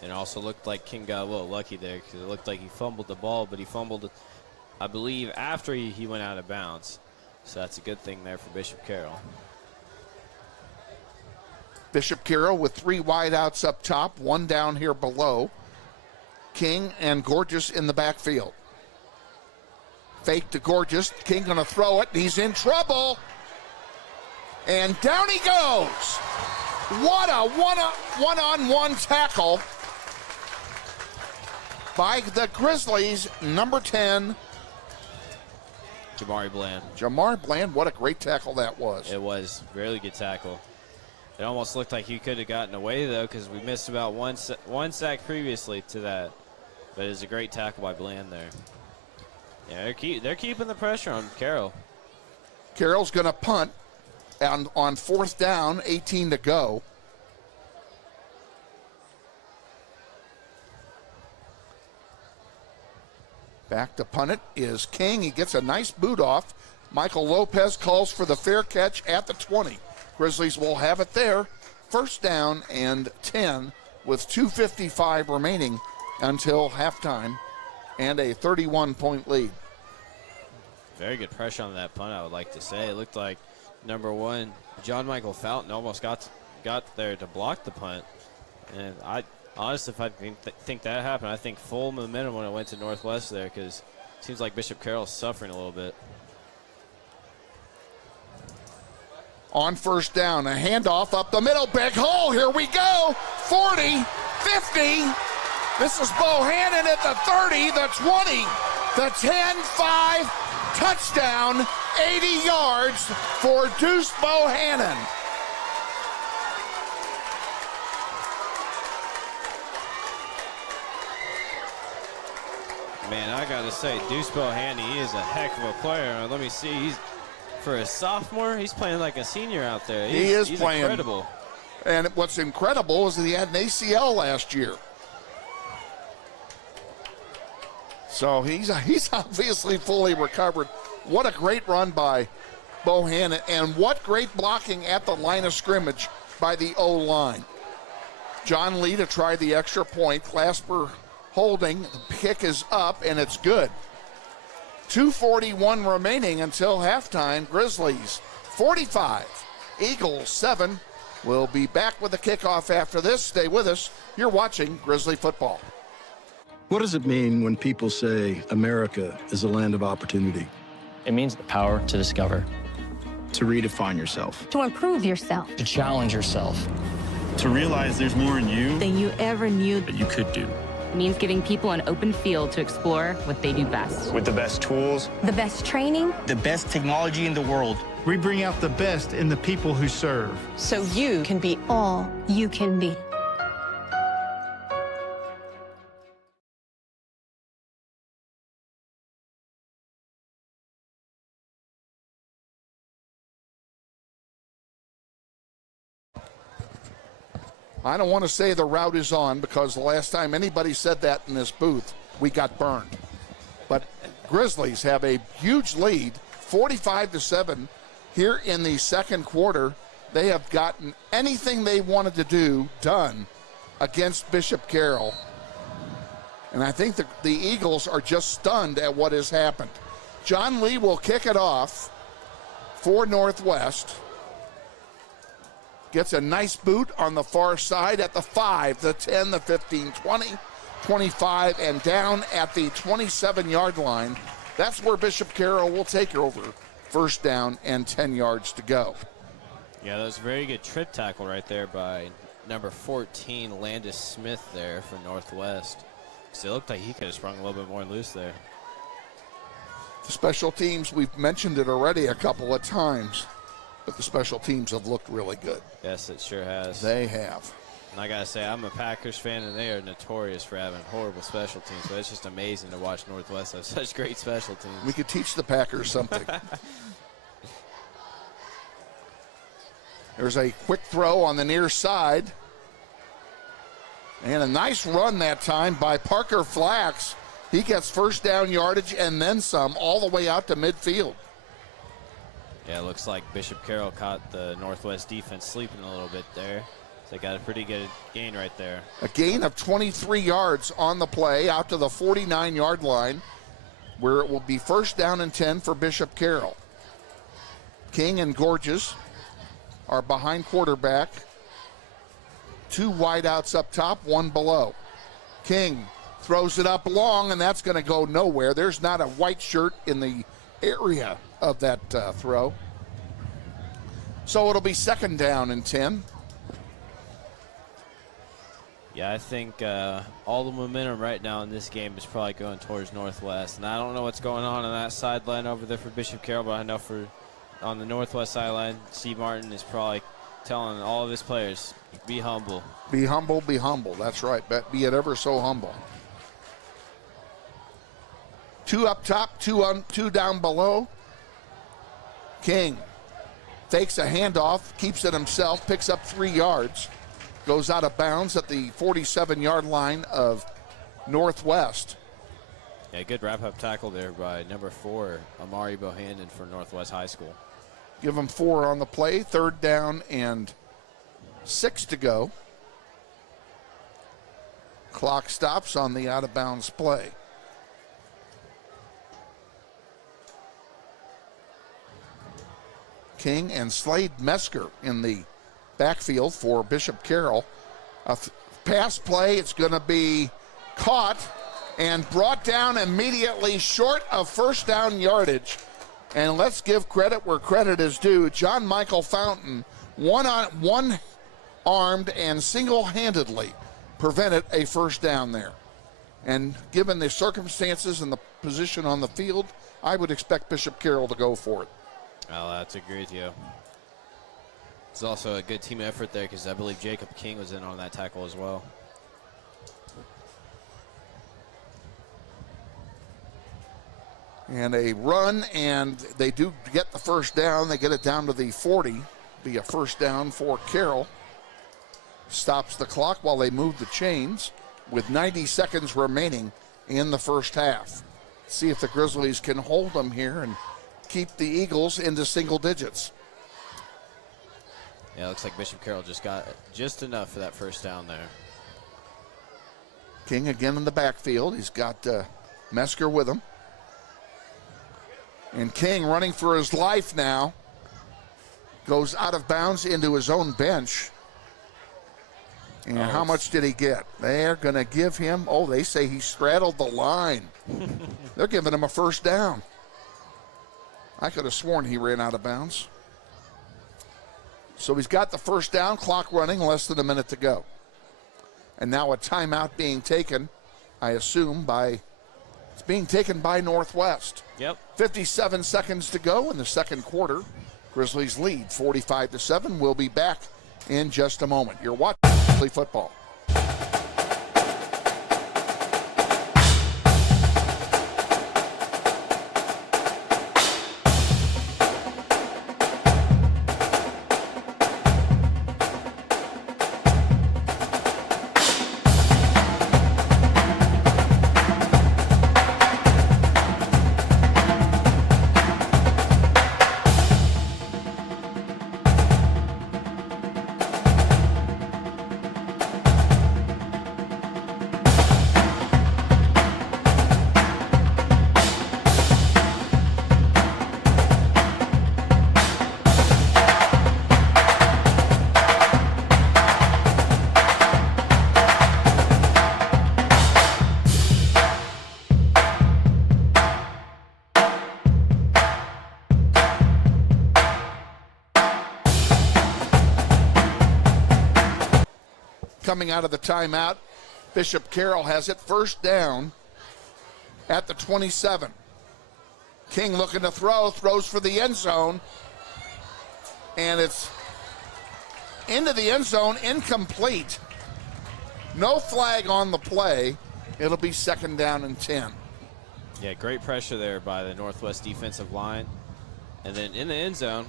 And it also looked like King got a little lucky there because it looked like he fumbled the ball, but he fumbled, I believe, after he went out of bounds. So that's a good thing there for Bishop Carroll. Bishop Carroll with 3 wideouts up top, 1 down here below. King and Gorgeous in the backfield. Fake to Gorgeous. King going to throw it. He's in trouble. And down he goes. What a one-on-one tackle by the Grizzlies, number 10. Jamari Bland. Jamar Bland, what a great tackle that was. It was really good tackle. It almost looked like he could have gotten away, though, because we missed about one sack previously to that. But it was a great tackle by Bland there. Yeah, they're keeping the pressure on Carroll. Carroll's going to punt on fourth down, 18 to go. Back to punt it is King. He gets a nice boot off. Michael Lopez calls for the fair catch at the 20. Grizzlies will have it there. First down and 10 with 2:55 remaining until halftime and a 31-point lead. Very good pressure on that punt, I would like to say. It looked like number 1, John Michael Fountain, almost got there to block the punt. And I honestly, if I think that happened, I think full momentum when it went to Northwest there, because it seems like Bishop Carroll's suffering a little bit. On first down, a handoff up the middle, big hole, here we go, 40, 50, this is Bohannon at the 30, the 20, the 10, 5, touchdown, 80 yards for Deuce Bohannon. Man, I gotta say, Deuce Bohannon, he is a heck of a player. Let me see, for a sophomore, he's playing like a senior out there. He's playing incredible. And what's incredible is that he had an ACL last year. So he's obviously fully recovered. What a great run by Bohannon, and what great blocking at the line of scrimmage by the O-line. John Lee to try the extra point. Glasper holding. The kick is up, and it's good. 2:41 remaining until halftime. Grizzlies 45, Eagles 7. We'll be back with the kickoff after this. Stay with us. You're watching Grizzly football. What does it mean when people say America is a land of opportunity? It means the power to discover, To redefine yourself. To improve yourself. to challenge yourself. To realize there's more in you Than you ever knew. that you could do. It means giving people an open field to explore what they do best. With the best tools, The best training. the best technology in the world. We bring out the best in the people who serve. So you can be all you can be. I don't want to say the route is on, because the last time anybody said that in this booth, we got burned. But Grizzlies have a huge lead, 45-7 here in the second quarter, they have gotten anything they wanted to do done against Bishop Carroll. And I think the Eagles are just stunned at what has happened. John Lee will kick it off for Northwest. Gets a nice boot on the far side at the 5, the 10, the 15, 20, 25, and down at the 27-yard line. That's where Bishop Carroll will take over. First down and 10 yards to go. Yeah, that was a very good trip tackle right there by number 14, Landis Smith there for Northwest. So it looked like he could have sprung a little bit more loose there. The special teams, we've mentioned it already a couple of times, but the special teams have looked really good. Yes, it sure has. They have. And I got to say, I'm a Packers fan, and they are notorious for having horrible special teams. So it's just amazing to watch Northwest have such great special teams. We could teach the Packers something. There's a quick throw on the near side. And a nice run that time by Parker Flax. He gets first down yardage and then some all the way out to midfield. Yeah, it looks like Bishop Carroll caught the Northwest defense sleeping a little bit there. So they got a pretty good gain right there. A gain of 23 yards on the play out to the 49-yard line, where it will be first down and 10 for Bishop Carroll. King and Gorges are behind quarterback. Two wideouts up top, one below. King throws it up long, and that's going to go nowhere. There's not a white shirt in the area of that throw. So it'll be second down and 10. Yeah, I think all the momentum right now in this game is probably going towards Northwest. And I don't know what's going on that sideline over there for Bishop Carroll, but I know on the Northwest sideline, Steve Martin is probably telling all of his players, be humble. Be humble, be humble. That's right. Be it ever so humble. Two up top, two down below. King fakes a handoff, keeps it himself, picks up 3 yards, goes out of bounds at the 47-yard line of Northwest. Yeah, good wrap-up tackle there by number 4, Amari Bohannon for Northwest High School. Give them 4 on the play, third down and 6 to go. Clock stops on the out-of-bounds play. King and Slade Mesker in the backfield for Bishop Carroll. A pass play, it's going to be caught and brought down immediately short of first down yardage. And let's give credit where credit is due. John Michael Fountain, one-armed and single-handedly prevented a first down there. And given the circumstances and the position on the field, I would expect Bishop Carroll to go for it. Well, that's agree with you. It's also a good team effort there because I believe Jacob King was in on that tackle as well. And a run, and they do get the first down. They get it down to the 40. Be a first down for Carroll. Stops the clock while they move the chains with 90 seconds remaining in the first half. See if the Grizzlies can hold them here and keep the Eagles into single digits. Yeah, it looks like Bishop Carroll just got just enough for that first down there. King again in the backfield. He's got Mesker with him. And King running for his life now. Goes out of bounds into his own bench. And how much did he get? They're going to give him, they say he straddled the line. They're giving him a first down. I could have sworn he ran out of bounds. So he's got the first down, clock running, less than a minute to go. And now a timeout being taken, I assume, it's being taken by Northwest. Yep. 57 seconds to go in the second quarter. Grizzlies lead 45-7. We'll be back in just a moment. You're watching Grizzly football. coming out of the timeout. Bishop Carroll has it first down at the 27. King looking to throw, throws for the end zone, and it's into the end zone, incomplete. No flag on the play. It'll be second down and 10. Yeah, great pressure there by the Northwest defensive line. And then in the end zone,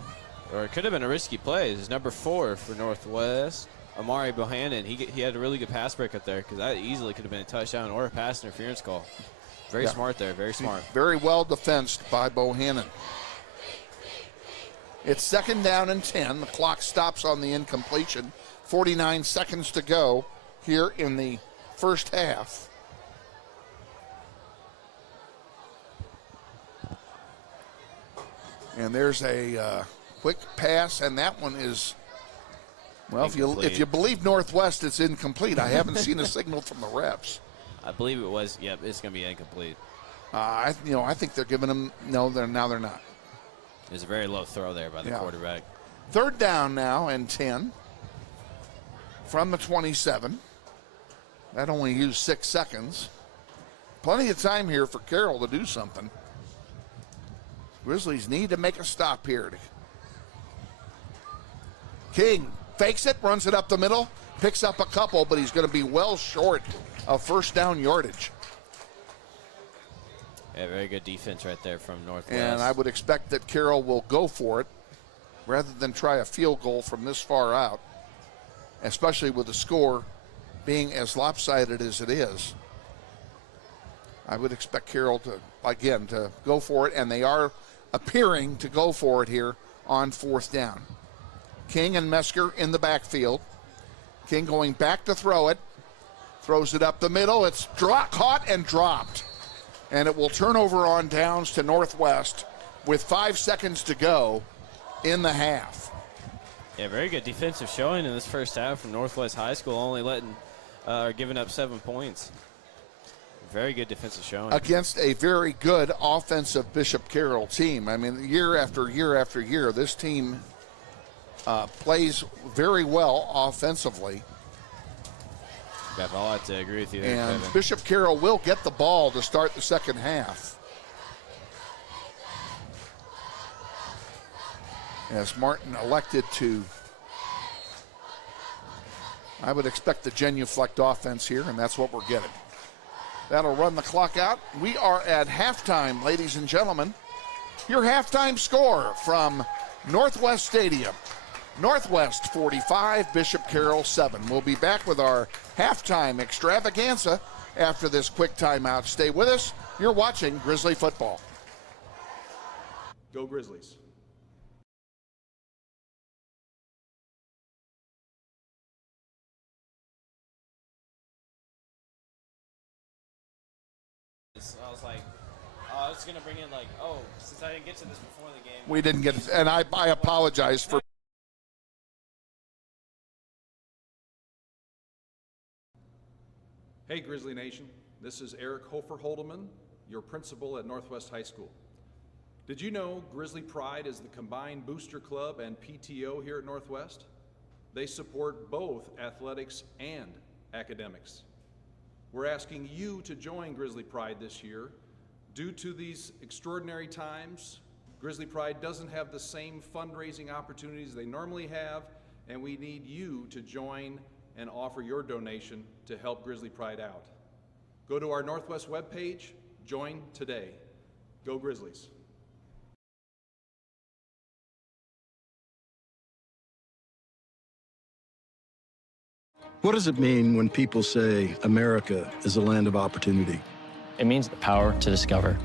or it could have been a risky play, is number 4 for Northwest, Amari Bohannon. He had a really good pass break up there because that easily could have been a touchdown or a pass interference call. Very smart there, very smart. Very well defensed by Bohannon. It's second down and 10. The clock stops on the incompletion. 49 seconds to go here in the first half. And there's a quick pass, and that one is, well, if you believe Northwest, it's incomplete. I haven't seen a signal from the refs. I believe it was. Yep, it's going to be incomplete. I think they're giving them. No, they're not. It was a very low throw there by the quarterback. Third down now and 10 from the 27. That only used 6 seconds. Plenty of time here for Carroll to do something. Grizzlies need to make a stop here. King fakes it, runs it up the middle, picks up a couple, but he's going to be well short of first down yardage. Yeah, very good defense right there from Northwest. And I would expect that Carroll will go for it rather than try a field goal from this far out, especially with the score being as lopsided as it is. I would expect Carroll to, again, to go for it, and they are appearing to go for it here on fourth down. King and Mesker in the backfield. King going back to throw it. Throws it up the middle. It's caught and dropped. And it will turn over on downs to Northwest with 5 seconds to go in the half. Yeah, very good defensive showing in this first half from Northwest High School, only giving up 7 points. Very good defensive showing. Against a very good offensive Bishop Carroll team. I mean, year after year after year, this team plays very well offensively. I'll have to agree with you there, And Kevin. Bishop Carroll will get the ball to start the second half. As Martin elected to, I would expect the genuflect offense here, and that's what we're getting. That'll run the clock out. We are at halftime, ladies and gentlemen. Your halftime score from Northwest Stadium. Northwest 45, Bishop Carroll 7. We'll be back with our halftime extravaganza after this quick timeout. Stay with us. You're watching Grizzly football. Go Grizzlies. I was like, I was going to bring in since I didn't get to this before the game. We didn't get, and I apologize for. Hey Grizzly Nation, this is Eric Hofer Holdeman, your principal at Northwest High School. Did you know Grizzly Pride is the combined booster club and PTO here at Northwest? They support both athletics and academics. We're asking you to join Grizzly Pride this year. Due to these extraordinary times, Grizzly Pride doesn't have the same fundraising opportunities they normally have, and we need you to join and offer your donation to help Grizzly Pride out. Go to our Northwest webpage, join today. Go Grizzlies. What does it mean when people say America is a land of opportunity? It means the power to discover,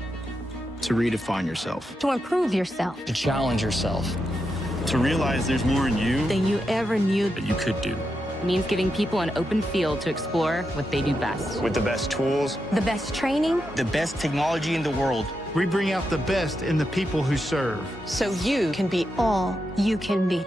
To redefine yourself. To improve yourself. to challenge yourself. To realize there's more in you Than you ever knew. that you could do. It means giving people an open field to explore what they do best. With the best tools, The best training. the best technology in the world. We bring out the best in the people who serve. So you can be all you can be.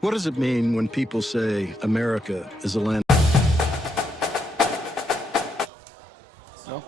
What does it mean when people say America is a land? No?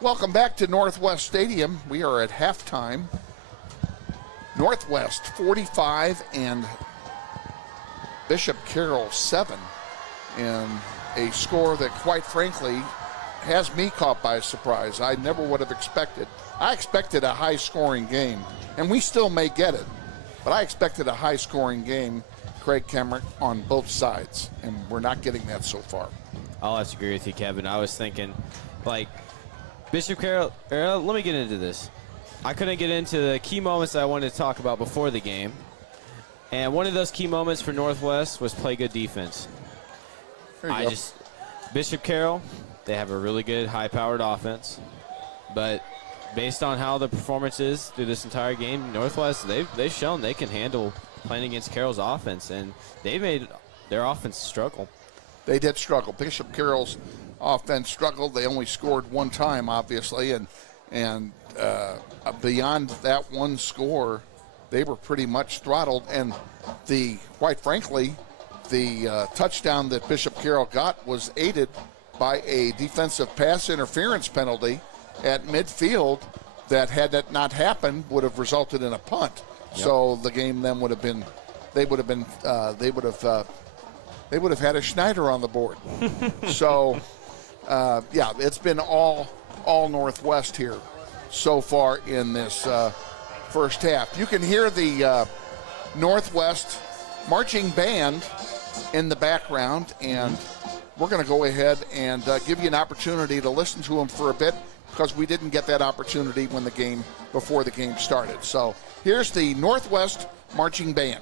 Welcome back to Northwest Stadium. We are at halftime. Northwest 45 and Bishop Carroll 7. And a score that, quite frankly, has me caught by surprise. I never would have expected. I expected a high-scoring game, and we still may get it. But I expected a high-scoring game, Craig Kemrick, on both sides, and we're not getting that so far. I'll have to agree with you, Kevin. I was thinking, like, Bishop Carroll, let me get into this. I couldn't get into the key moments that I wanted to talk about before the game. And one of those key moments for Northwest was play good defense. Bishop Carroll, they have a really good high-powered offense. But based on how the performance is through this entire game, Northwest, they've shown they can handle playing against Carroll's offense. And they made their offense struggle. They did struggle. Bishop Carroll's offense struggled. They only scored one time, obviously, and beyond that one score, they were pretty much throttled. And quite frankly, the touchdown that Bishop Carroll got was aided by a defensive pass interference penalty at midfield that, had that not happened, would have resulted in a punt. Yep. So the game then would have been, they would have had a Schneider on the board. So. Yeah, it's been all Northwest here so far in this first half. You can hear the Northwest marching band in the background, and we're going to go ahead and give you an opportunity to listen to them for a bit, because we didn't get that opportunity before the game started. So here's the Northwest marching band.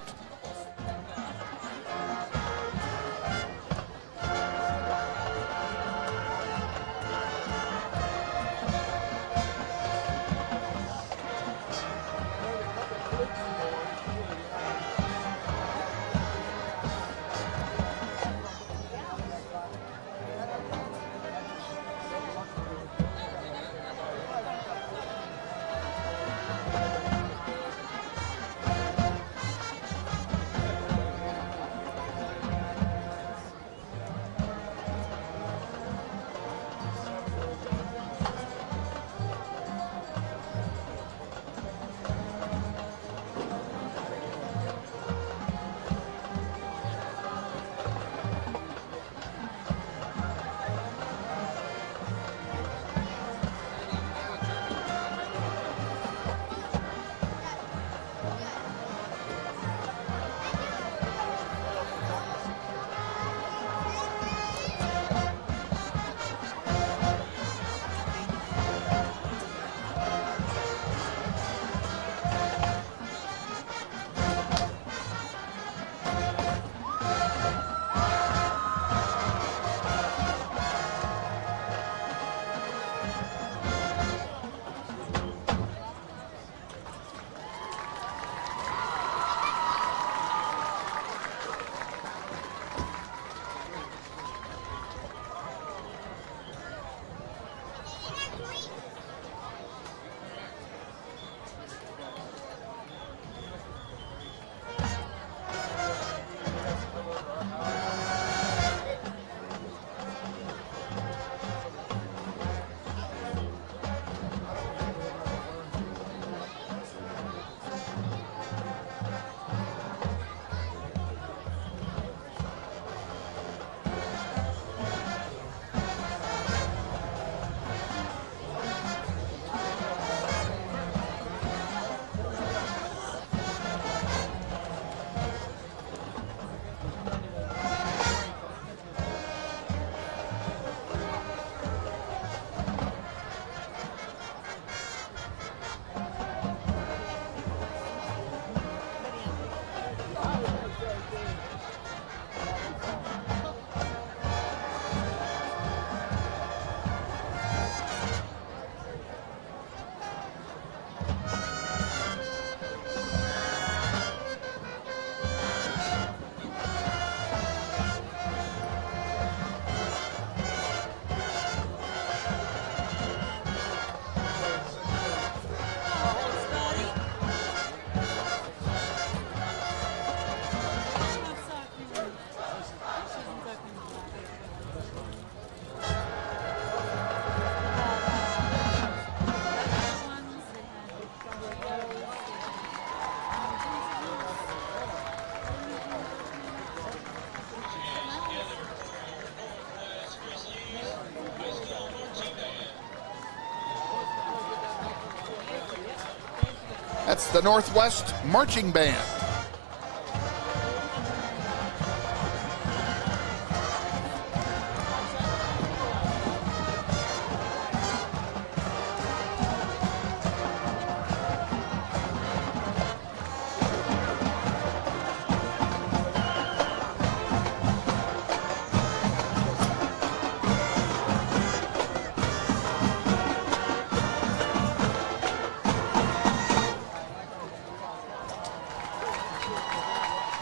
That's the Northwest Marching Band.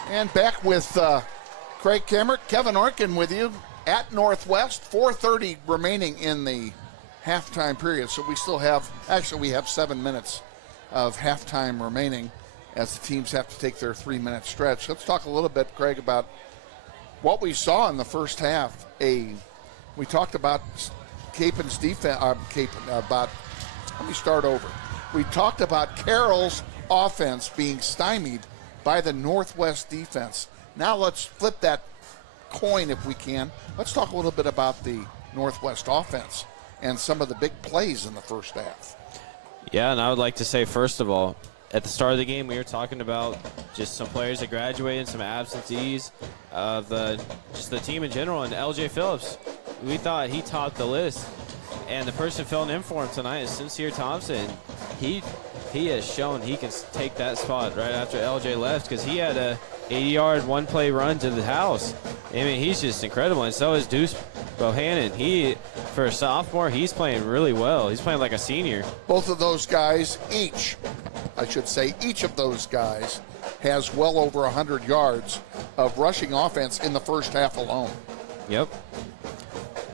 And back with Craig Cameron, Kevin Arkin with you at Northwest. 4:30 remaining in the halftime period. So we still have, we have 7 minutes of halftime remaining as the teams have to take their 3-minute stretch. Let's talk a little bit, Craig, about what we saw in the first half. We talked about Capen's defense, let me start over. We talked about Carroll's offense being stymied by the Northwest defense. Now let's flip that coin if we can. Let's talk a little bit about the Northwest offense and some of the big plays in the first half. Yeah, and I would like to say, first of all, at the start of the game, we were talking about just some players that graduated, some absentees of just the team in general. And L.J. Phillips, we thought he topped the list. And the person filling in for him tonight is Sincere Thompson. He has shown he can take that spot right after LJ left, because he had a 80-yard one-play run to the house. I mean, he's just incredible. And so is Deuce Bohannon. For a sophomore, he's playing really well. He's playing like a senior. Both of those guys, each of those guys has well over 100 yards of rushing offense in the first half alone. Yep.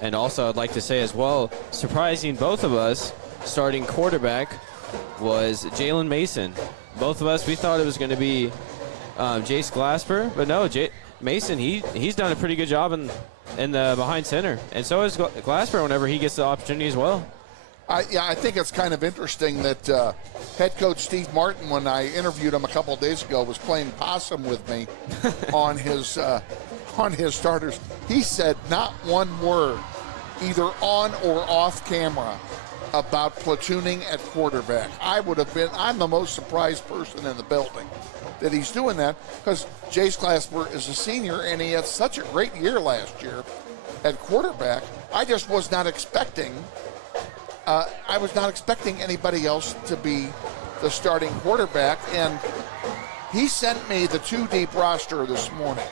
And also, I'd like to say as well, surprising both of us, starting quarterback was Jalen Mason. Both of us, we thought it was going to be Jace Glasper, but no, Mason, he's done a pretty good job in the behind center, and so is Glasper whenever he gets the opportunity as well. I think it's kind of interesting that head coach Steve Martin, when I interviewed him a couple of days ago, was playing possum with me on his starters. He said not one word, either on or off camera, about platooning at quarterback. I'm the most surprised person in the building that he's doing that, because Jace Glasper is a senior and he had such a great year last year at quarterback. I just was not expecting anybody else to be the starting quarterback, and he sent me the 2-deep roster this morning.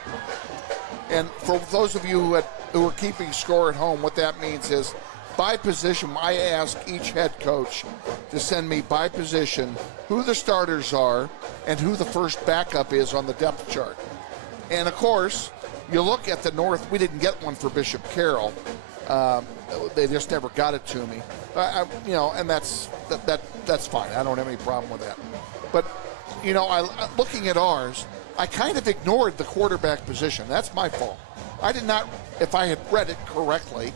And for those of you who are keeping score at home, what that means is, by position, I ask each head coach to send me by position who the starters are and who the first backup is on the depth chart. And of course, you look at the North. We didn't get one for Bishop Carroll. They just never got it to me. And that's fine. I don't have any problem with that. But looking at ours, I kind of ignored the quarterback position. That's my fault. I did not. If I had read it correctly,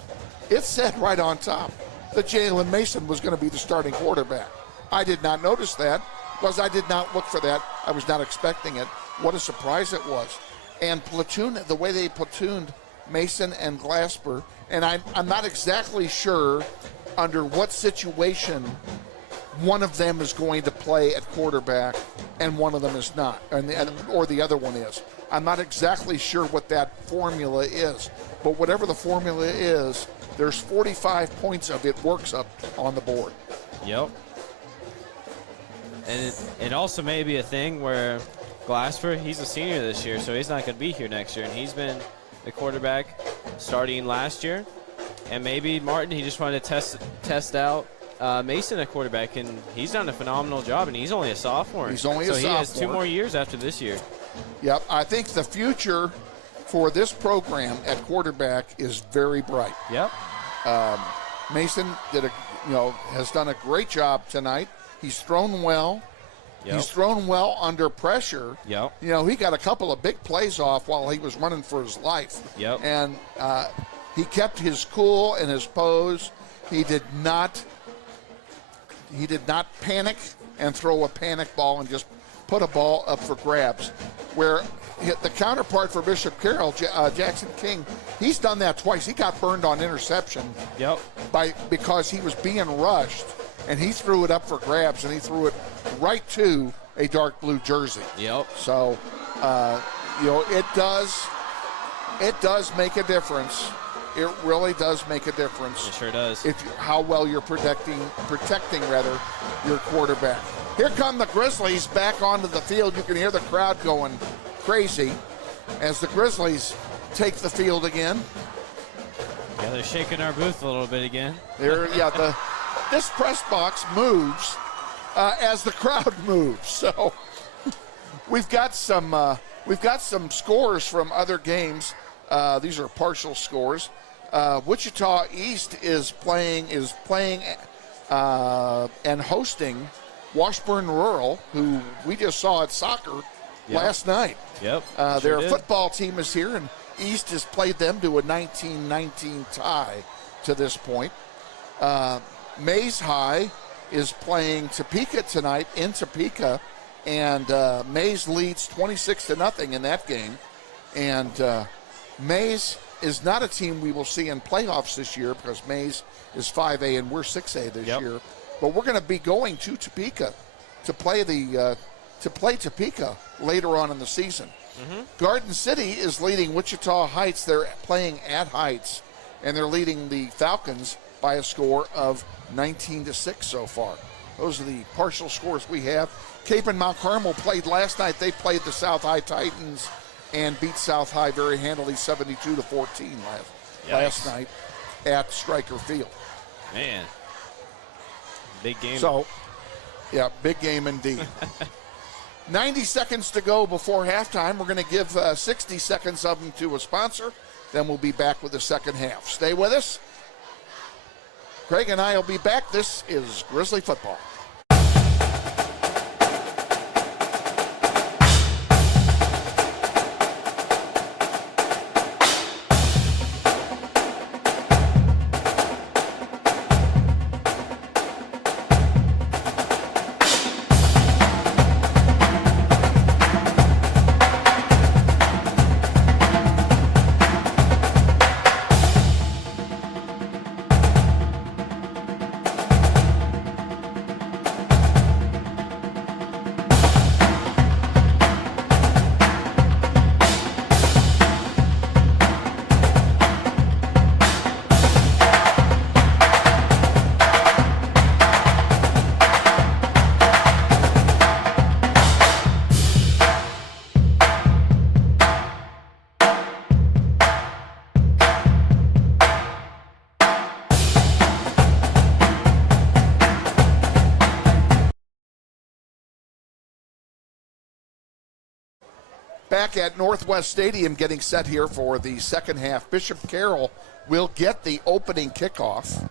it said right on top that Jalen Mason was going to be the starting quarterback. I did not notice that because I did not look for that. I was not expecting it. What a surprise it was. And the way they platooned Mason and Glasper, and I'm not exactly sure under what situation one of them is going to play at quarterback and one of them is not, or the other one is. I'm not exactly sure what that formula is, but whatever the formula is, there's 45 points of it works up on the board. Yep. And it also may be a thing where Glasper, he's a senior this year, so he's not going to be here next year, and he's been the quarterback starting last year. And maybe Martin, he just wanted to test out Mason at quarterback, and he's done a phenomenal job, and he's only a sophomore. So he has 2 more years after this year. Yep, I think the future for this program at quarterback is very bright. Yep. Mason has done a great job tonight. He's thrown well. Yep. He's thrown well under pressure. Yep. He got a couple of big plays off while he was running for his life. Yep. And he kept his cool and his pose. He did not panic and throw a panic ball and just put a ball up for grabs. Where the counterpart for Bishop Carroll, Jackson King, he's done that twice. He got burned on interception. Yep. Because he was being rushed, and he threw it up for grabs, and he threw it right to a dark blue jersey. Yep. So, it does make a difference. It really does make a difference. It sure does. How well you're protecting your quarterback. Here come the Grizzlies back onto the field. You can hear the crowd going crazy as the Grizzlies take the field again. Yeah, they're shaking our booth a little bit again. This press box moves as the crowd moves. So we've got some scores from other games. These are partial scores. Wichita East is playing and hosting Washburn Rural, who we just saw at soccer last night. Yep. Their football team is here, and East has played them to a 19-19 tie to this point. Mays High is playing Topeka tonight in Topeka, and Mays leads 26-0 in that game. And Mays is not a team we will see in playoffs this year because Mays is 5A and we're 6A this year. But we're going to be going to Topeka to play Topeka later on in the season. Mm-hmm. Garden City is leading Wichita Heights. They're playing at Heights, and they're leading the Falcons by a score of 19-6 so far. Those are the partial scores we have. Cape and Mount Carmel played last night. They played the South High Titans and beat South High very handily, 72-14 last night at Stryker Field. Man, big game. So, yeah, big game indeed. 90 seconds to go before halftime. We're going to give 60 seconds of them to a sponsor. Then we'll be back with the second half. Stay with us. Craig and I will be back. This is Grizzly Football. Back at Northwest Stadium getting set here for the second half. Bishop Carroll will get the opening kickoff.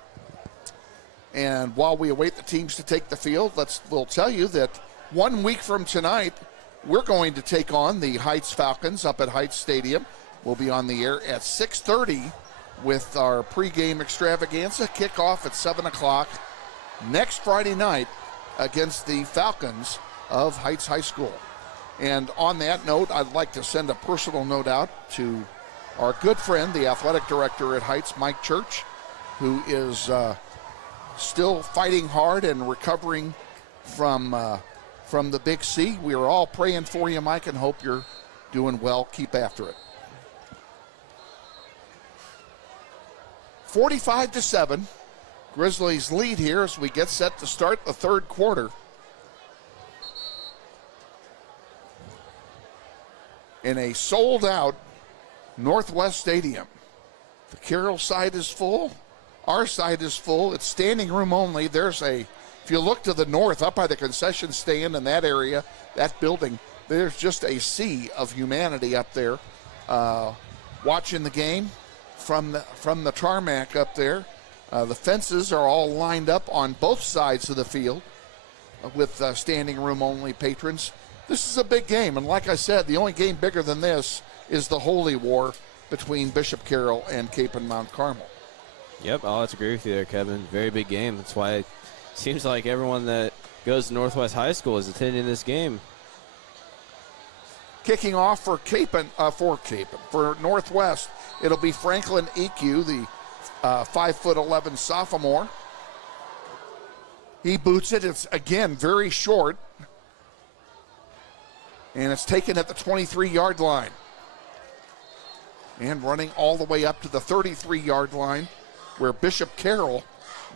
And while we await the teams to take the field, we'll tell you that 1 week from tonight, we're going to take on the Heights Falcons up at Heights Stadium. We'll be on the air at 6:30 with our pregame extravaganza. Kickoff at 7 o'clock next Friday night against the Falcons of Heights High School. And on that note, I'd like to send a personal note out to our good friend, the athletic director at Heights, Mike Church, who is still fighting hard and recovering from the Big C. We are all praying for you, Mike, and hope you're doing well. Keep after it. 45-7, Grizzlies lead here as we get set to start the third quarter. In a sold-out Northwest Stadium. The Carroll side is full. Our side is full. It's standing room only. If you look to the north, up by the concession stand in that area, that building, there's just a sea of humanity up there watching the game from the tarmac up there. The fences are all lined up on both sides of the field with standing room only patrons. This is a big game, and like I said, the only game bigger than this is the Holy War between Bishop Carroll and Cape and Mount Carmel. Yep, I'll have to agree with you there, Kevin. Very big game. That's why it seems like everyone that goes to Northwest High School is attending this game. Kicking off for Northwest, it'll be Franklin EQ, the 5'11" sophomore. He boots it. It's, again, very short. And it's taken at the 23-yard line. And running all the way up to the 33-yard line, where Bishop Carroll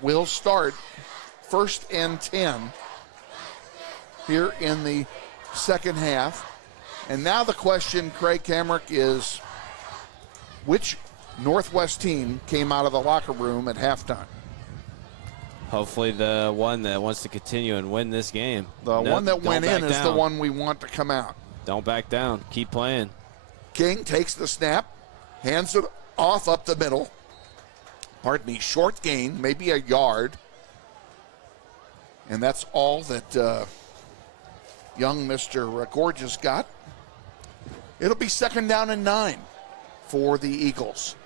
will start 1st and 10 here in the second half. And now the question, Craig Kamrick, is which Northwest team came out of the locker room at halftime? Hopefully the one that wants to continue and win this game. The one that went in is the one we want to come out. Don't back down. Keep playing. King takes the snap, hands it off up the middle. Pardon me, short gain, maybe a yard. And that's all that young Mr. Gorgeous got. It'll be 2nd down and 9 for the Eagles.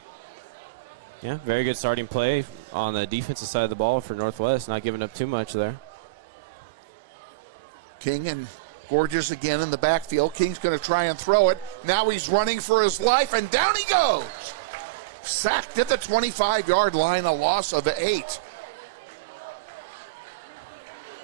Yeah, very good starting play on the defensive side of the ball for Northwest, not giving up too much there. King and Gorgeous again in the backfield. King's going to try and throw it. Now he's running for his life, and down he goes. Sacked at the 25-yard line, a loss of 8.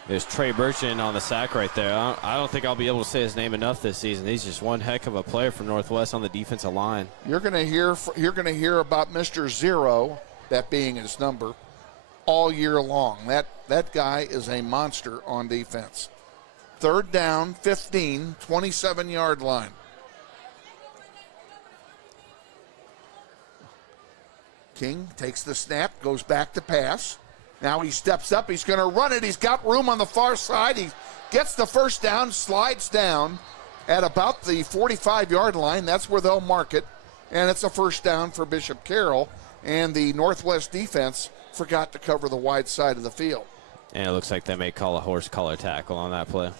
There's Trey Burchin on the sack right there. I don't think I'll be able to say his name enough this season. He's just one heck of a player for Northwest on the defensive line. You're going to hear about Mr. Zero, that being his number, all year long. That guy is a monster on defense. 3rd down, 15, 27-yard line. King takes the snap, goes back to pass. Now he steps up. He's going to run it. He's got room on the far side. He gets the 1st down, slides down at about the 45-yard line. That's where they'll mark it. And it's a 1st down for Bishop Carroll. And the Northwest defense forgot to cover the wide side of the field. And it looks like they may call a horse collar tackle on that play.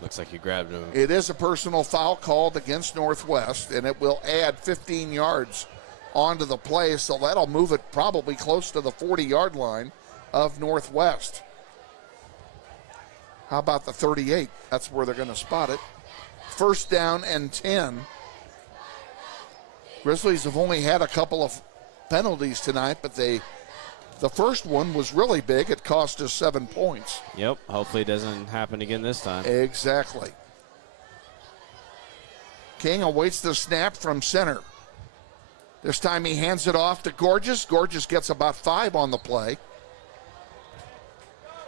Looks like he grabbed him. It is a personal foul called against Northwest, and it will add 15 yards onto the play, so that'll move it probably close to the 40-yard line of Northwest. How about the 38? That's where they're going to spot it. 1st down and 10. Grizzlies have only had a couple of penalties tonight, but the first one was really big. It cost us 7 points. Yep, hopefully it doesn't happen again this time. Exactly. King awaits the snap from center. This time he hands it off to Gorgeous. Gorgeous gets about 5 on the play.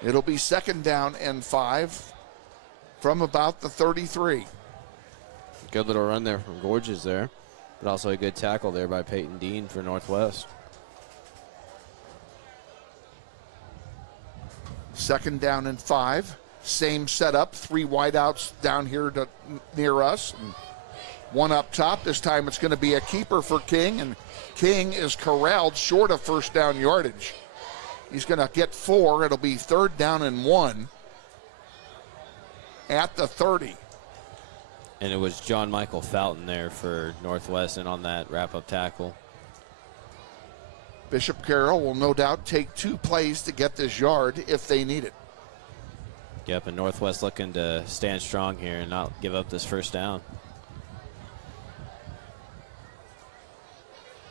It'll be 2nd down and 5 from about the 33. Good little run there from Gorgeous there, but also a good tackle there by Peyton Dean for Northwest. 2nd down and 5. Same setup. 3 wideouts down here near us. And 1 up top. This time it's going to be a keeper for King, and King is corralled short of 1st down yardage. He's going to get 4. It'll be 3rd down and 1 at the 30. And it was John Michael Fountain there for Northwest and on that wrap-up tackle. Bishop Carroll will no doubt take 2 plays to get this yard if they need it. Yep, and Northwest looking to stand strong here and not give up this 1st down.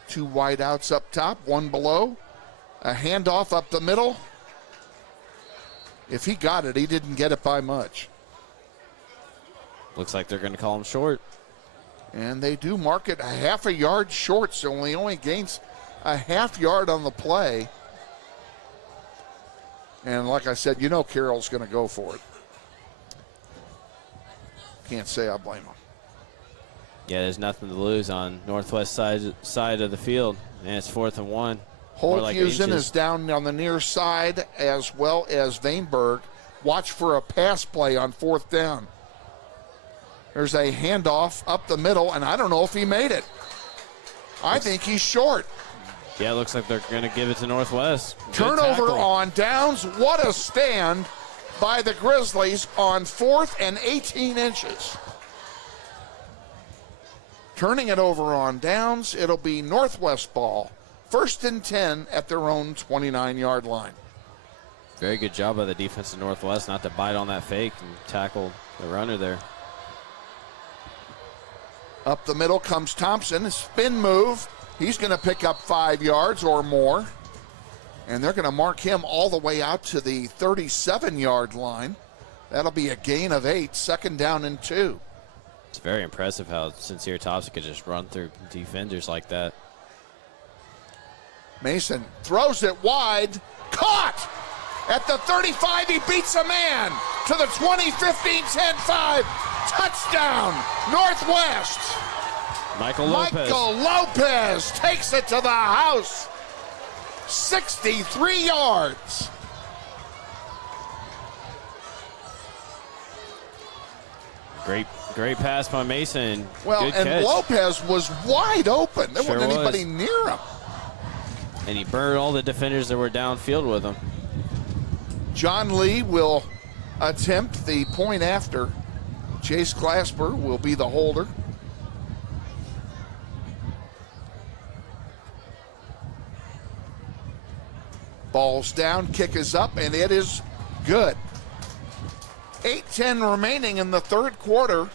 2 wideouts up top, 1 below. A handoff up the middle. If he got it, he didn't get it by much. Looks like they're going to call him short. And they do mark it a half a yard short, so he only gains a half yard on the play. And like I said, you know Carroll's going to go for it. Can't say I blame him. Yeah, there's nothing to lose on Northwest side of the field. And it's 4th and 1. Holthusen is down on the near side, as well as Vainberg. Watch for a pass play on 4th down. There's a handoff up the middle, and I don't know if he made it. I think he's short. Yeah, it looks like they're going to give it to Northwest. Turnover on downs. What a stand by the Grizzlies on 4th and 18 inches. Turning it over on downs, it'll be Northwest ball. 1st and 10 at their own 29-yard line. Very good job by the defense of Northwest not to bite on that fake and tackle the runner there. Up the middle comes Thompson. A spin move. He's going to pick up 5 yards or more. And they're going to mark him all the way out to the 37-yard line. That'll be a gain of 8, 2nd down and 2. It's very impressive how Sincere Thompson could just run through defenders like that. Mason throws it wide, caught at the 35. He beats a man to the 20, 15, 10, 5. Touchdown, Northwest. Michael Lopez takes it to the house. 63 yards. Great pass by Mason. Well, Good and catch. Lopez was wide open. There Sure wasn't anybody was. near him. And he burned all the defenders that were downfield with him. John Lee will attempt the point after. Chase Clasper will be the holder. Ball's down, kick is up, and it is good. 8:10 remaining in the third quarter.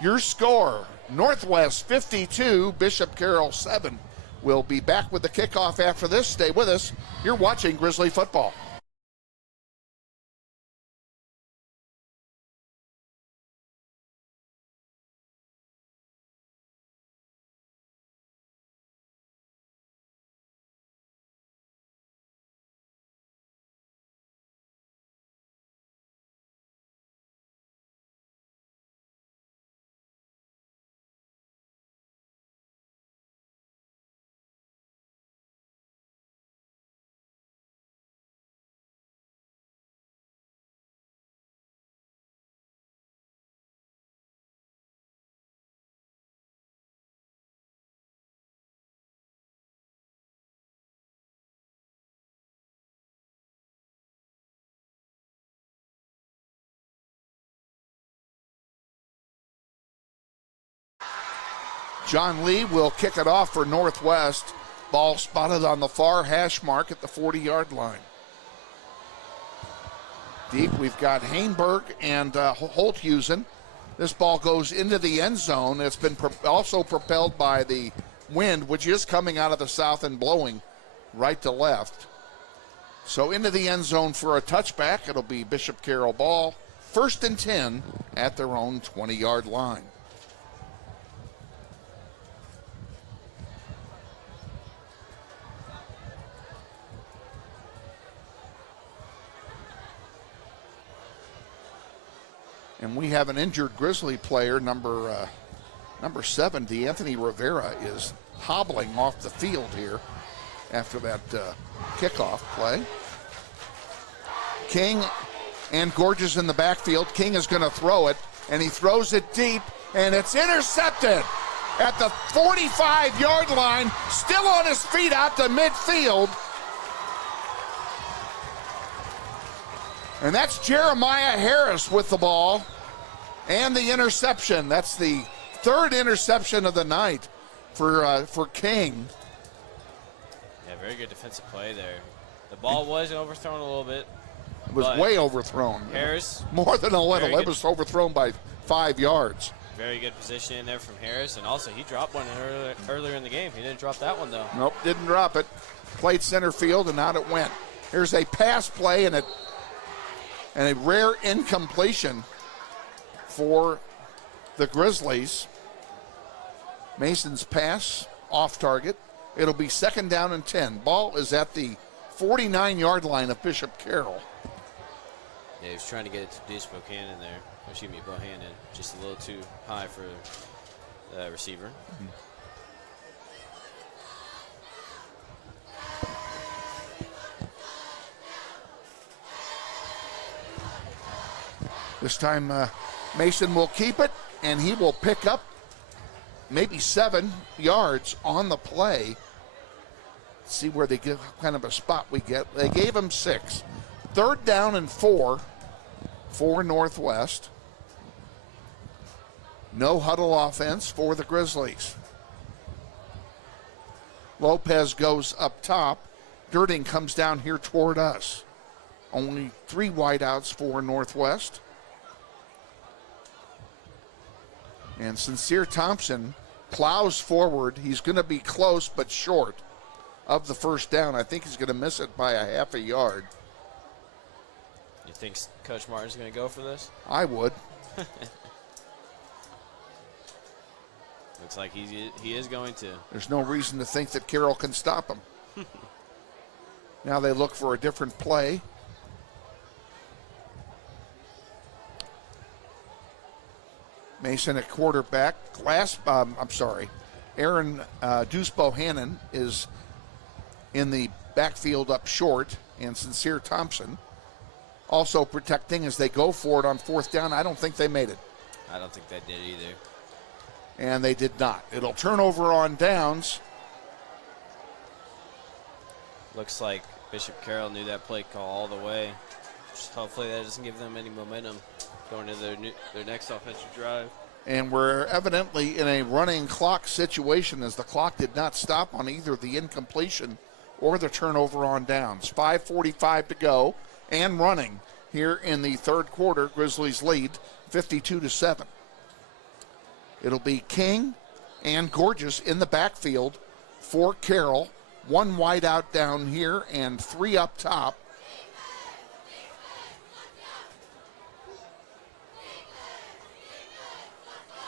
Your score, Northwest 52, Bishop Carroll 7. We'll be back with the kickoff after this. Stay with us. You're watching Grizzly football. John Lee will kick it off for Northwest. Ball spotted on the far hash mark at the 40-yard line. Deep, we've got Hainberg and Holthusen. This ball goes into the end zone. It's been also propelled by the wind, which is coming out of the south and blowing right to left. So into the end zone for a touchback. It'll be Bishop Carroll ball. 1st and 10 at their own 20-yard line. And we have an injured Grizzly player, number 7, D'Anthony Rivera, is hobbling off the field here after that kickoff play. King and Gorgeous in the backfield. King is going to throw it, and he throws it deep, and it's intercepted at the 45-yard line, still on his feet out to midfield. And that's Jeremiah Harris with the ball and the interception. That's the 3rd interception of the night for King. Yeah, very good defensive play there. The ball was overthrown a little bit. It was way overthrown. Harris. More than a little. It was overthrown by 5 yards. Very good position in there from Harris. And also, he dropped one earlier in the game. He didn't drop that one, though. Nope, didn't drop it. Played center field, and out it went. Here's a pass play and a rare incompletion for the Grizzlies. Mason's pass off target. It'll be 2nd down and 10. Ball is at the 49-yard line of Bishop Carroll. Yeah, he was trying to get it to Deuce Bohannon there. Excuse me, Bohannon. Just a little too high for the receiver. This time Mason will keep it, and he will pick up maybe 7 yards on the play. Let's see where they give, what kind of a spot we get. They gave him 6. 3rd down and 4 for Northwest. No huddle offense for the Grizzlies. Lopez goes up top. Girding comes down here toward us. Only 3 wideouts for Northwest. And Sincere Thompson plows forward. He's going to be close but short of the 1st down. I think he's going to miss it by a half a yard. think Coach Martin's going to go for this? I would. Looks like he is going to. There's no reason to think that Carroll can stop him. Now they look for a different play. Mason at quarterback. Aaron Deuce Bohannon is in the backfield up short, and Sincere Thompson also protecting as they go for it on fourth down. I don't think they made it. I don't think they did either. And they did not. It'll turn over on downs. Looks like Bishop Carroll knew that play call all the way. Just hopefully that doesn't give them any momentum going to their next offensive drive. And we're evidently in a running clock situation as the clock did not stop on either the incompletion or the turnover on downs. 5:45 to go and running here in the third quarter. Grizzlies lead 52-7. It'll be King and Gorgeous in the backfield for Carroll. One wide out down here and three up top.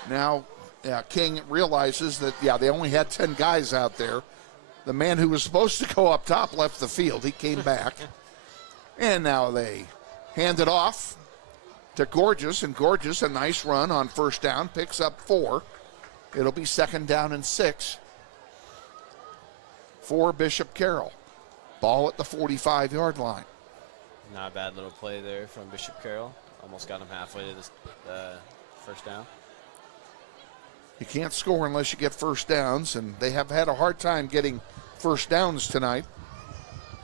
Now, King realizes that, they only had 10 guys out there. The man who was supposed to go up top left the field. He came back. And now they hand it off to Gorgeous, and Gorgeous, a nice run on first down, picks up 4. It'll be second down and 6 for Bishop Carroll. Ball at the 45-yard line. Not a bad little play there from Bishop Carroll. Almost got him halfway to this first down. You can't score unless you get first downs, and they have had a hard time getting first downs tonight.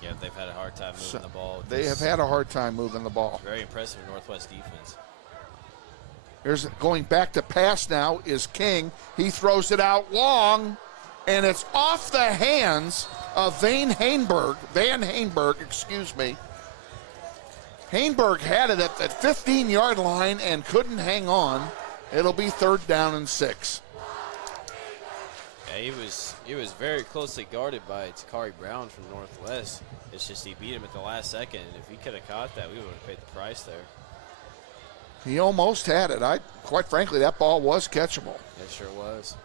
Yeah, they've had a hard time moving the ball. They have had a hard time moving the ball. Very impressive Northwest defense. There's going back to pass now is King. He throws it out long, and it's off the hands of Van Hainberg, Hainberg had it at that 15-yard line and couldn't hang on. It'll be third down and 6. Yeah, he was very closely guarded by Takari Brown from Northwest. It's just he beat him at the last second. If he could have caught that, we would have paid the price there. He almost had it. Quite frankly, that ball was catchable. It sure was.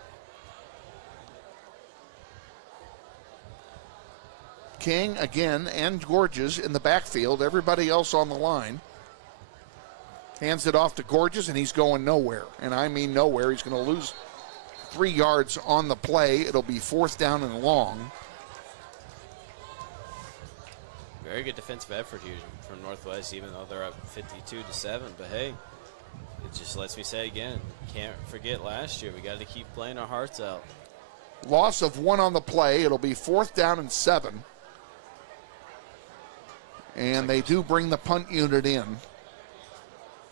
King again and Gorgeous in the backfield. Everybody else on the line. Hands it off to Gorgeous, and he's going nowhere. And I mean nowhere. He's going to lose 3 yards on the play. It'll be fourth down and long. Very good defensive effort here from Northwest, even though they're up 52-7. But hey, it just lets me say again, can't forget last year. We got to keep playing our hearts out. Loss of 1 on the play. It'll be fourth down and 7. And they do bring the punt unit in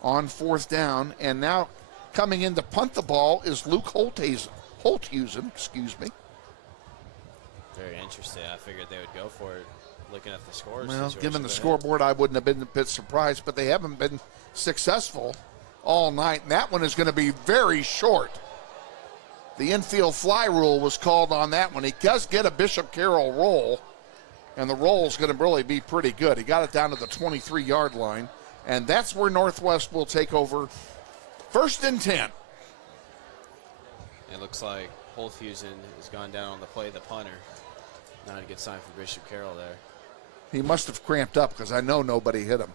on fourth down. And now coming in to punt the ball is Luke Holthusen. Very interesting. I figured they would go for it, looking at the scores. Well, given the scoreboard, I wouldn't have been a bit surprised, but they haven't been successful all night. And that one is going to be very short. The infield fly rule was called on that one. He does get a Bishop Carroll roll, and the roll is going to really be pretty good. He got it down to the 23-yard line, and that's where Northwest will take over first and 10. It looks like Holthusen has gone down on the play, the punter. Not a good sign for Bishop Carroll there. He must have cramped up because I know nobody hit him.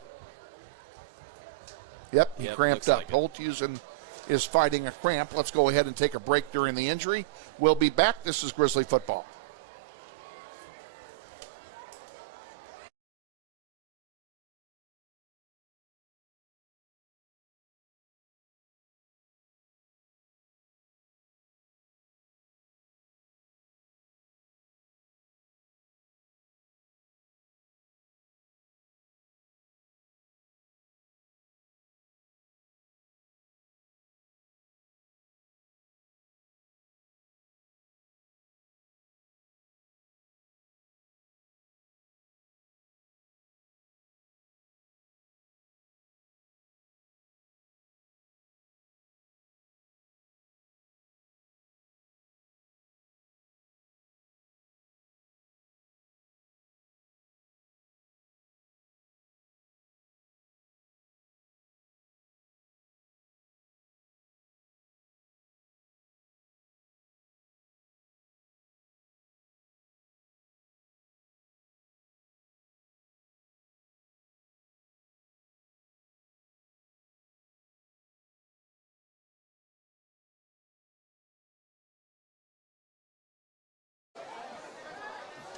Yep, he cramped up. Holthusen is fighting a cramp. Let's go ahead and take a break during the injury. We'll be back. This is Grizzly Football.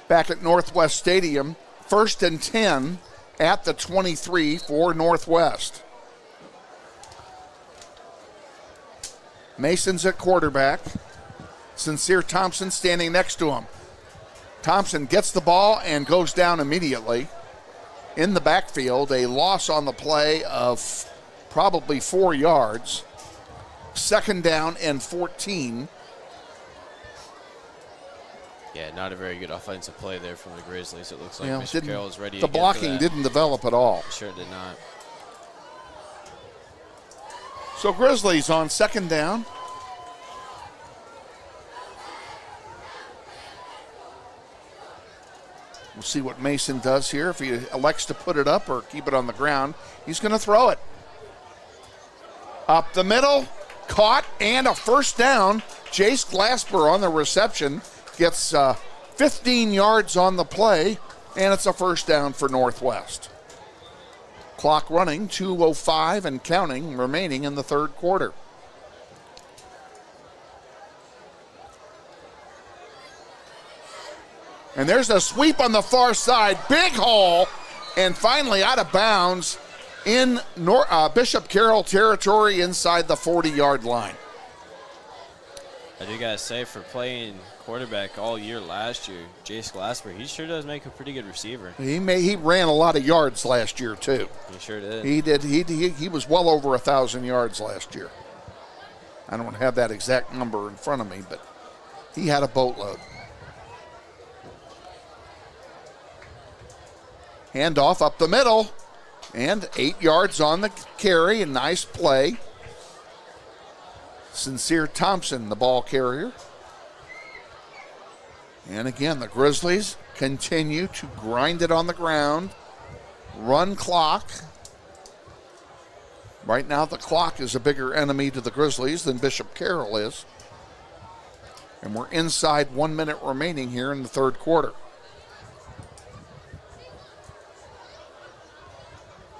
back at Northwest Stadium. 1st and 10 at the 23 for Northwest. Mason's at quarterback. Sincere Thompson standing next to him. Thompson gets the ball and goes down immediately in the backfield. A loss on the play of probably 4 yards. 2nd down and 14. Yeah, not a very good offensive play there from the Grizzlies. It looks like Yeah, Mr. Carroll is ready the again for blocking that. didn't develop at all. Sure did not. So Grizzlies on 2nd down. We'll see what Mason does here. If he elects to put it up or keep it on the ground, he's going to throw it. Up the middle, caught, and a 1st down. Jace Glasper on the reception gets 15 yards on the play, and it's a 1st down for Northwest. Clock running, 2:05 and counting remaining in the 3rd quarter. And there's a sweep on the far side, big haul, and finally out of bounds in Bishop Carroll territory inside the 40-yard line. I do gotta say, for playing quarterback all year last year, Jace Glasper, he sure does make a pretty good receiver. He ran a lot of yards last year too. He sure did. He did. He was well over 1,000 yards last year. I don't have that exact number in front of me, but he had a boatload. Handoff up the middle, and 8 yards on the carry. A nice play. Sincere Thompson, the ball carrier. And again, the Grizzlies continue to grind it on the ground, run clock. Right now, the clock is a bigger enemy to the Grizzlies than Bishop Carroll is. And we're inside 1 minute remaining here in the 3rd quarter.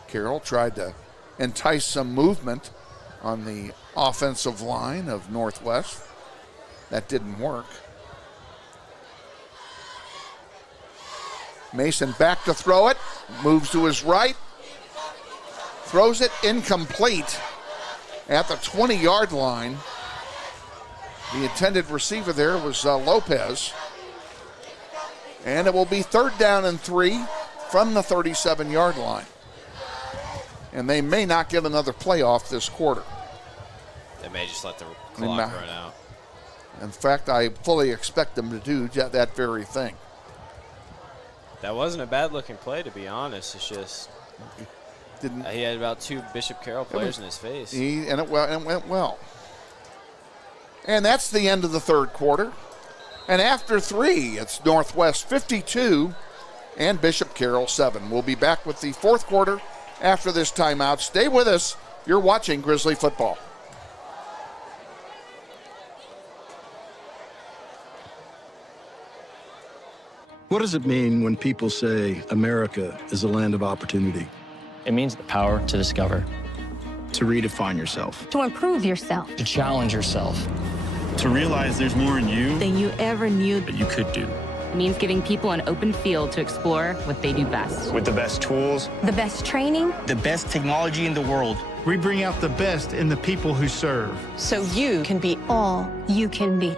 Carroll tried to entice some movement on the offensive line of Northwest. That didn't work. Mason back to throw it, moves to his right, throws it incomplete at the 20-yard line. The intended receiver there was Lopez. And it will be 3rd down and 3 from the 37-yard line. And they may not get another play off this quarter. They may just let the clock run out. In fact, I fully expect them to do that very thing. That wasn't a bad-looking play, to be honest. It's just he had about 2 Bishop Carroll players in his face. And it went well. And that's the end of the 3rd quarter. And after 3, it's Northwest 52 and Bishop Carroll 7. We'll be back with the 4th quarter after this timeout. Stay with us. You're watching Grizzly football. What does it mean when people say America is a land of opportunity? It means the power to discover, To redefine yourself. To improve yourself. to challenge yourself. To realize there's more in you Than you ever knew. that you could do. It means giving people an open field to explore what they do best. With the best tools, The best training. the best technology in the world. We bring out the best in the people who serve. So you can be all you can be.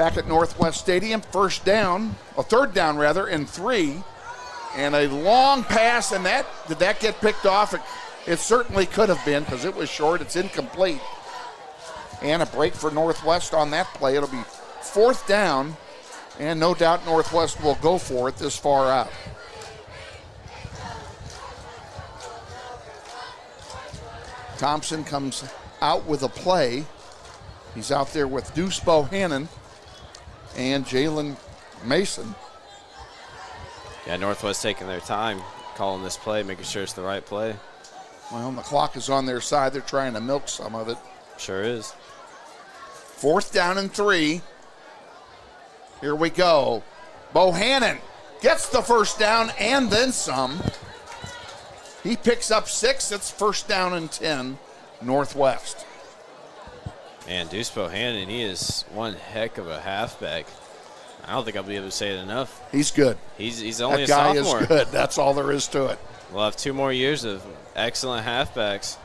back at Northwest Stadium. Third down rather, and 3. And a long pass, and did that get picked off? It certainly could have been because it was short. It's incomplete. And a break for Northwest on that play. It'll be 4th down, and no doubt Northwest will go for it this far out. Thompson comes out with a play. He's out there with Deuce Bohannon and Jalen Mason. Yeah, Northwest taking their time calling this play, making sure it's the right play. Well, the clock is on their side. They're trying to milk some of it. Sure is. 4th down and 3. Here we go. Bohannon gets the first down and then some. He picks up 6. It's 1st down and 10, Northwest. Man, Deuce Bohannon, he is one heck of a halfback. I don't think I'll be able to say it enough. He's good. He's only that guy a sophomore. Is good. That's all there is to it. We'll have 2 more years of excellent halfbacks.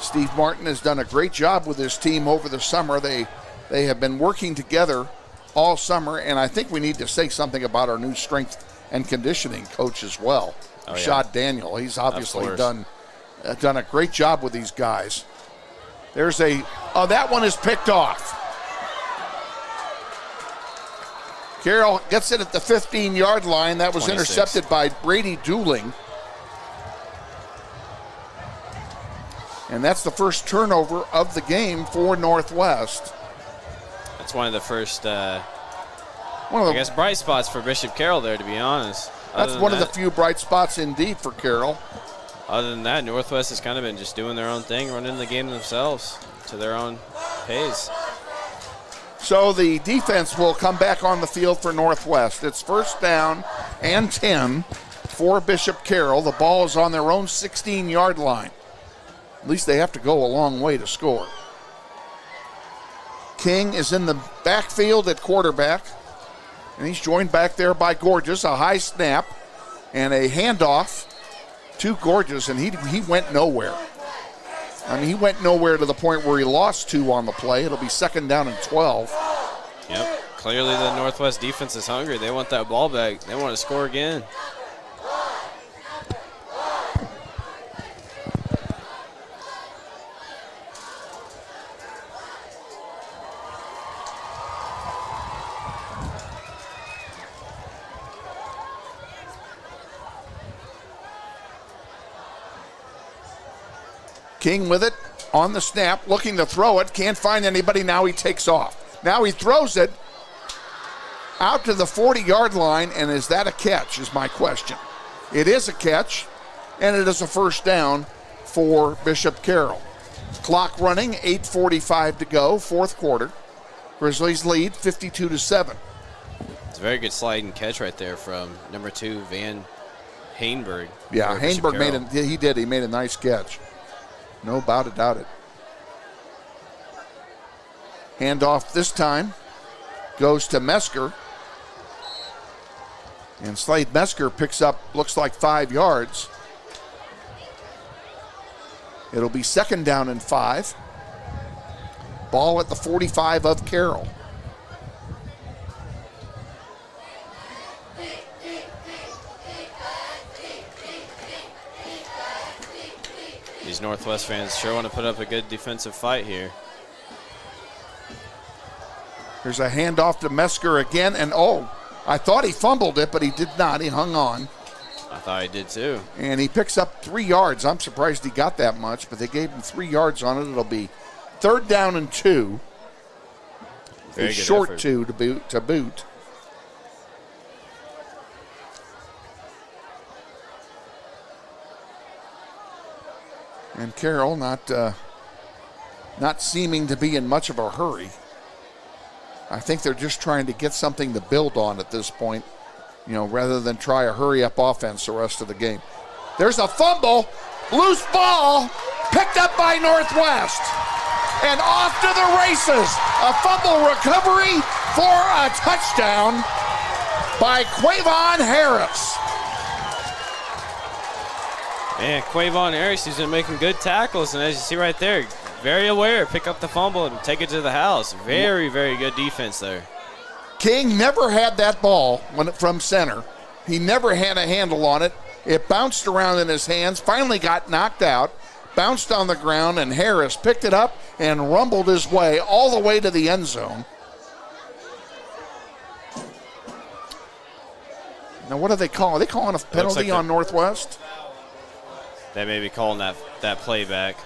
Steve Martin has done a great job with his team over the summer. They have been working together all summer, and I think we need to say something about our new strength and conditioning coach as well, Shad Daniel. He's obviously done a great job with these guys. There's that one is picked off. Carroll gets it at the 15-yard line. That was 26. Intercepted by Brady Dooling. And that's the first turnover of the game for Northwest. That's one of the first, bright spots for Bishop Carroll there, to be honest. That's one of the few bright spots indeed for Carroll. Other than that, Northwest has kind of been just doing their own thing, running the game themselves to their own pace. So the defense will come back on the field for Northwest. It's 1st down and 10 for Bishop Carroll. The ball is on their own 16-yard line. At least they have to go a long way to score. King is in the backfield at quarterback, and he's joined back there by Gorgeous. A high snap and a handoff to Gorgeous, and he went nowhere. I mean, he went nowhere to the point where he lost 2 on the play. It'll be 2nd down and 12. Yep, clearly the Northwest defense is hungry. They want that ball back. They want to score again. King with it on the snap, looking to throw it. Can't find anybody. Now he takes off. Now he throws it out to the 40-yard line, and is that a catch is my question. It is a catch, and it is a 1st down for Bishop Carroll. Clock running, 8:45 to go, 4th quarter. Grizzlies lead 52-7. It's a very good slide and catch right there from number 2, Van Hainberg. Yeah, Hainberg he made a nice catch. No doubt about it. Handoff this time goes to Mesker. And Slade Mesker picks up, looks like 5 yards. It'll be 2nd down and 5. Ball at the 45 of Carroll. These Northwest fans sure want to put up a good defensive fight here. There's a handoff to Mesker again, and I thought he fumbled it, but he did not. He hung on. I thought he did too. And he picks up 3 yards. I'm surprised he got that much, but they gave him 3 yards on it. It'll be 3rd down and 2. Very a good short effort. 2 to boot. And Carroll not seeming to be in much of a hurry. I think they're just trying to get something to build on at this point, rather than try a hurry-up offense the rest of the game. There's a fumble, loose ball, picked up by Northwest. And off to the races. A fumble recovery for a touchdown by Quavon Harris. Man, Quavon Harris, he's been making good tackles, and as you see right there, very aware, pick up the fumble and take it to the house. Very, very good defense there. King never had that ball from center. He never had a handle on it. It bounced around in his hands, finally got knocked out, bounced on the ground, and Harris picked it up and rumbled his way all the way to the end zone. Now, what do they call? Are they calling a penalty on Northwest? They may be calling that play back.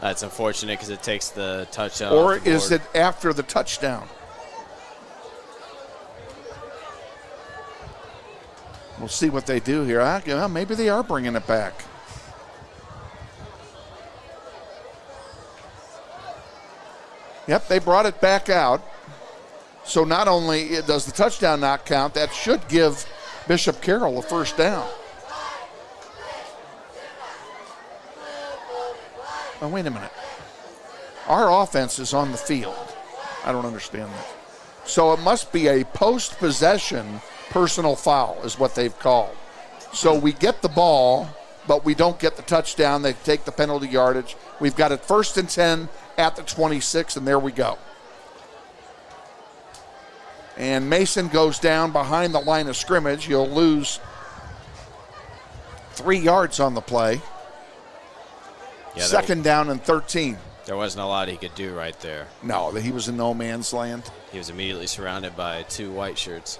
That's unfortunate because it takes the touchdown. Or is it after the touchdown? We'll see what they do here. Maybe they are bringing it back. Yep, they brought it back out. So not only does the touchdown not count, that should give Bishop Carroll a first down. Oh, wait a minute. Our offense is on the field. I don't understand that. So it must be a post-possession personal foul is what they've called. So we get the ball, but we don't get the touchdown. They take the penalty yardage. We've got it 1st and 10 at the 26, and there we go. And Mason goes down behind the line of scrimmage. He'll lose 3 yards on the play. Yeah, 2nd down and 13. There wasn't a lot he could do right there. No, he was in no man's land. He was immediately surrounded by 2 white shirts.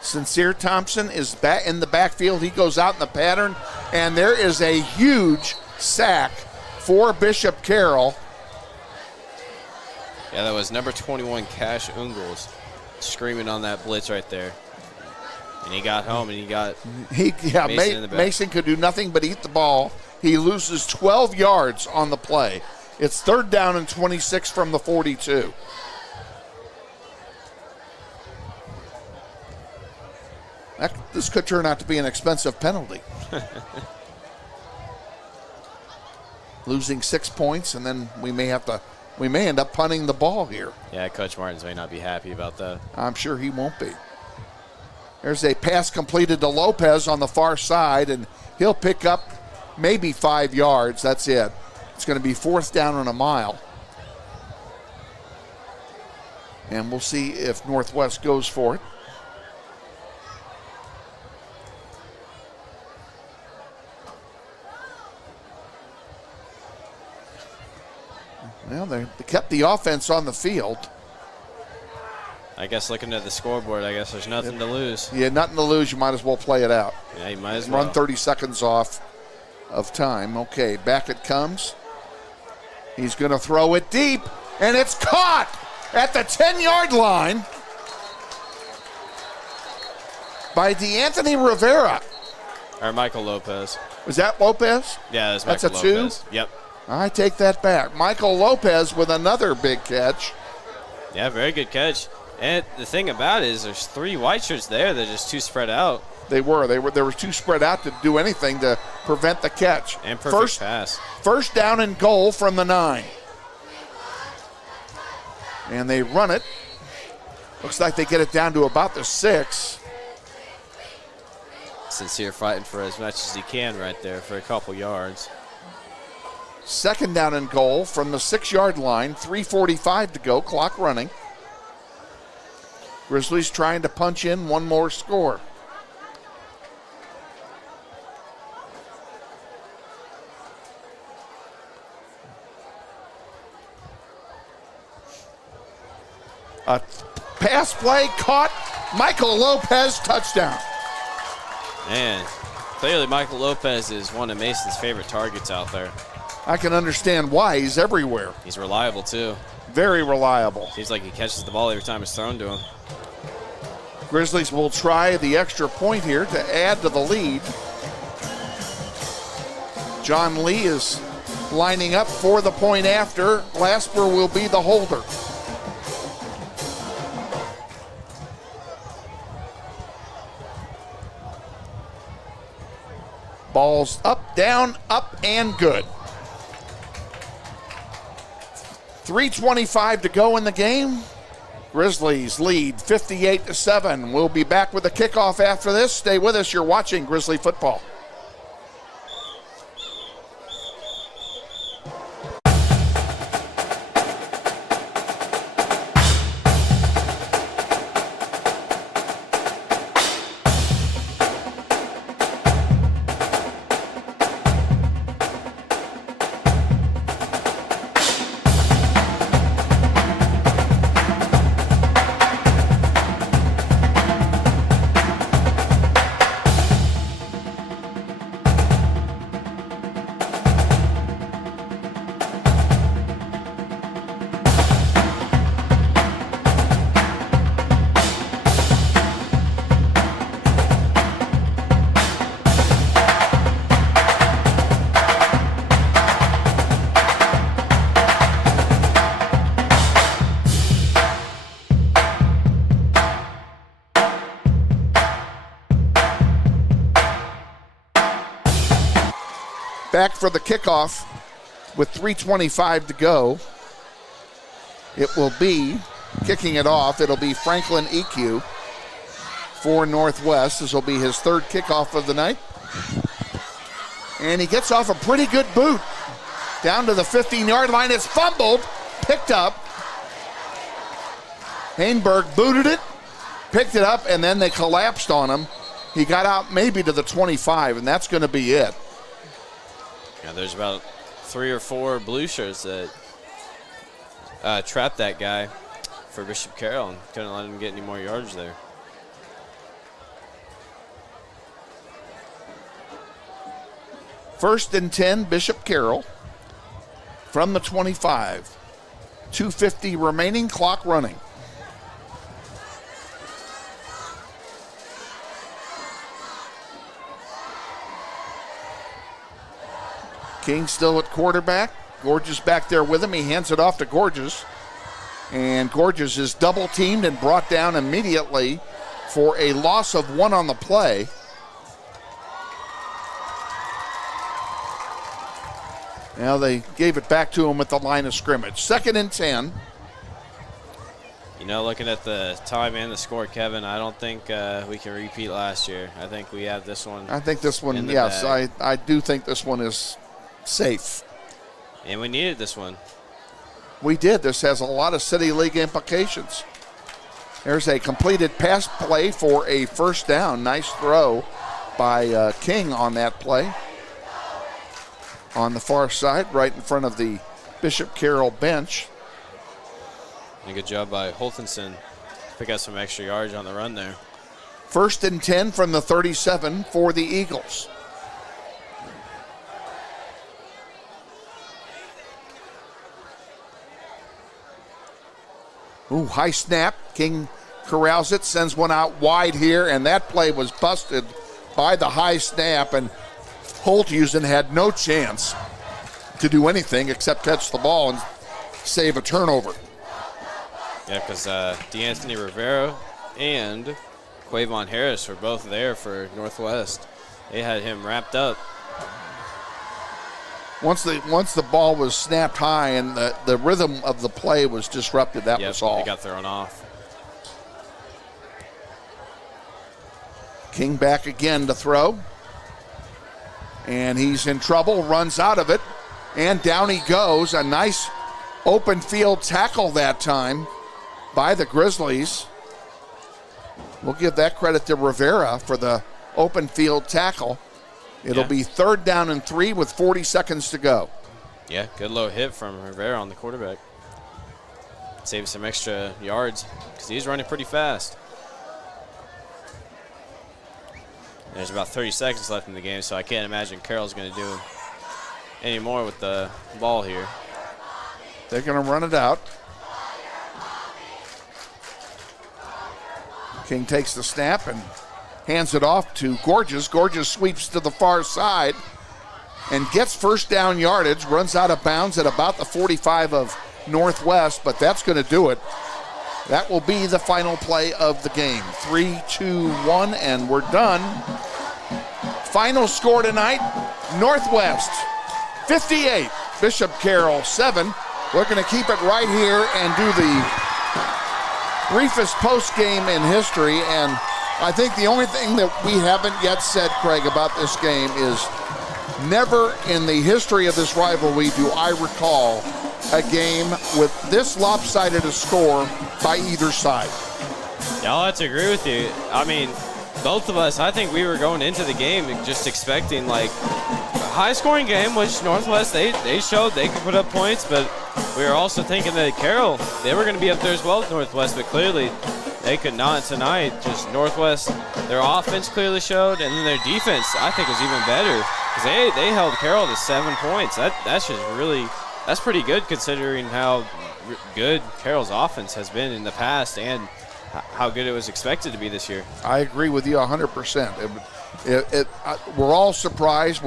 Sincere Thompson is back in the backfield. He goes out in the pattern, and there is a huge sack for Bishop Carroll. Yeah, that was number 21, Cash Ungles, screaming on that blitz right there. And he got home, and he got Mason in the back. Mason could do nothing but eat the ball. He loses 12 yards on the play. It's 3rd down and 26 from the 42. This could turn out to be an expensive penalty. Losing 6 points, and then we may end up punting the ball here. Yeah, Coach Martins may not be happy about that. I'm sure he won't be. There's a pass completed to Lopez on the far side, and he'll pick up maybe 5 yards. That's it. It's going to be 4th down and a mile. And we'll see if Northwest goes for it. Well, they kept the offense on the field. I guess looking at the scoreboard, I guess there's nothing to lose. Yeah, nothing to lose. You might as well play it out. Yeah, you might as well. Run 30 seconds off of time. Okay, back it comes. He's going to throw it deep, and it's caught at the 10-yard line by DeAnthony Rivera. Or Michael Lopez. Was that Lopez? Yeah, that's That's a Lopez. 2? Yep. I take that back. Michael Lopez with another big catch. Yeah, very good catch. And the thing about it is there's 3 white shirts there. They're just too spread out. They were too spread out to do anything to prevent the catch. And perfect pass. 1st down and goal from the 9. And they run it. Looks like they get it down to about the 6. Sincere fighting for as much as he can right there for a couple yards. 2nd down and goal from the 6-yard line. 3:45 to go, clock running. Grizzlies trying to punch in one more score. A pass play caught. Michael Lopez, touchdown. Man, clearly Michael Lopez is one of Mason's favorite targets out there. I can understand why. He's everywhere. He's reliable, too. Very reliable. Seems like he catches the ball every time it's thrown to him. Grizzlies will try the extra point here to add to the lead. John Lee is lining up for the point after. Glasper will be the holder. Ball's up, down, up, and good. 3:25 to go in the game. Grizzlies lead 58-7. We'll be back with the kickoff after this. Stay with us. You're watching Grizzly football. Back for the kickoff with 3:25 to go. It will be, kicking it off, it'll be Franklin EQ for Northwest. This will be his third kickoff of the night. And he gets off a pretty good boot. Down to the 15-yard line. It's fumbled, picked up. Hainberg booted it, picked it up, and then they collapsed on him. He got out maybe to the 25, and that's going to be it. Yeah, there's about 3 or 4 blue shirts that trapped that guy for Bishop Carroll and couldn't let him get any more yards there. First and 10, Bishop Carroll from the 25. 2:50 remaining, clock running. King still at quarterback. Gorges back there with him. He hands it off to Gorges. And Gorges is double teamed and brought down immediately for a loss of 1 on the play. Now they gave it back to him at the line of scrimmage. 2nd and 10. You know, looking at the time and the score, Kevin, I don't think we can repeat last year. I think we have this one. I think this one, yes, I do think this one is safe. And we needed this one. We did. This has a lot of City League implications. There's a completed pass play for a first down. Nice throw by King on that play. On the far side, right in front of the Bishop Carroll bench. And a good job by Holtenson. Pick up some extra yards on the run there. 1st and 10 from the 37 for the Eagles. Ooh, high snap. King corrals it, sends one out wide here, and that play was busted by the high snap, and Holthusen had no chance to do anything except catch the ball and save a turnover. Yeah, because DeAnthony Rivera and Quavon Harris were both there for Northwest. They had him wrapped up. Once the ball was snapped high and the rhythm of the play was disrupted, that was all. He got thrown off. King back again to throw. And he's in trouble, runs out of it, and down he goes. A nice open field tackle that time by the Grizzlies. We'll give that credit to Rivera for the open field tackle. It'll be 3rd down and 3 with 40 seconds to go. Yeah, good low hit from Rivera on the quarterback. Save some extra yards because he's running pretty fast. There's about 30 seconds left in the game, so I can't imagine Carroll's going to do any more with the ball here. They're going to run it out. King takes the snap and hands it off to Gorges. Gorges sweeps to the far side and gets first down yardage, runs out of bounds at about the 45 of Northwest, but that's going to do it. That will be the final play of the game. 3, 2, 1, and we're done. Final score tonight, Northwest 58, Bishop Carroll 7. We're going to keep it right here and do the briefest post game in history. And I think the only thing that we haven't yet said, Craig, about this game is never in the history of this rivalry do I recall a game with this lopsided a score by either side. Yeah, I'll have to agree with you. I mean, both of us, I think we were going into the game just expecting like a high-scoring game, which Northwest, they showed they could put up points, but we were also thinking that Carroll, they were going to be up there as well as Northwest, but clearly they could not tonight. Just Northwest, their offense clearly showed, and then their defense, I think, was even better because they held Carroll to 7 points. That's just really, that's pretty good considering how good Carroll's offense has been in the past and how good it was expected to be this year. I agree with you 100%. We're all surprised.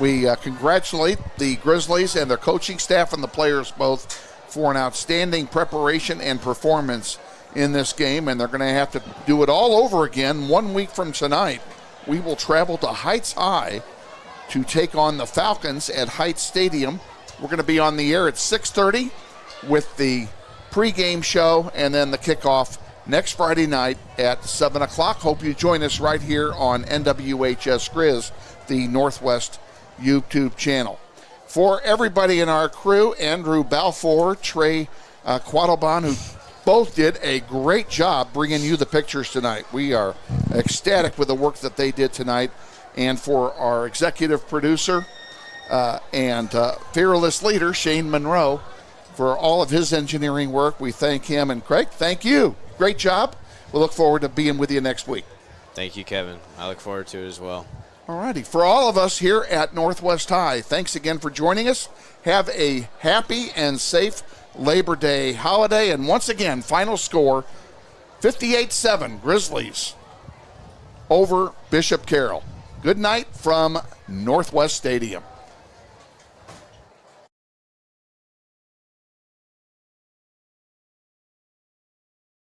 We congratulate the Grizzlies and their coaching staff and the players both for an outstanding preparation and performance in this game, and they're going to have to do it all over again 1 week from tonight. We will travel to Heights High to take on the Falcons at Heights Stadium. We're going to be on the air at 6:30 with the pregame show and then the kickoff next Friday night at 7 o'clock. Hope you join us right here on NWHS Grizz, the Northwest YouTube channel. For everybody in our crew, Andrew Balfour, Trey Quattleban, who both did a great job bringing you the pictures tonight. We are ecstatic with the work that they did tonight. And for our executive producer and fearless leader, Shane Monroe, for all of his engineering work, we thank him. And Craig, thank you. Great job. We'll look forward to being with you next week. Thank you, Kevin. I look forward to it as well. All righty. For all of us here at Northwest High, thanks again for joining us. Have a happy and safe Labor Day holiday. And once again, final score, 58-7 Grizzlies over Bishop Carroll. Good night from Northwest Stadium.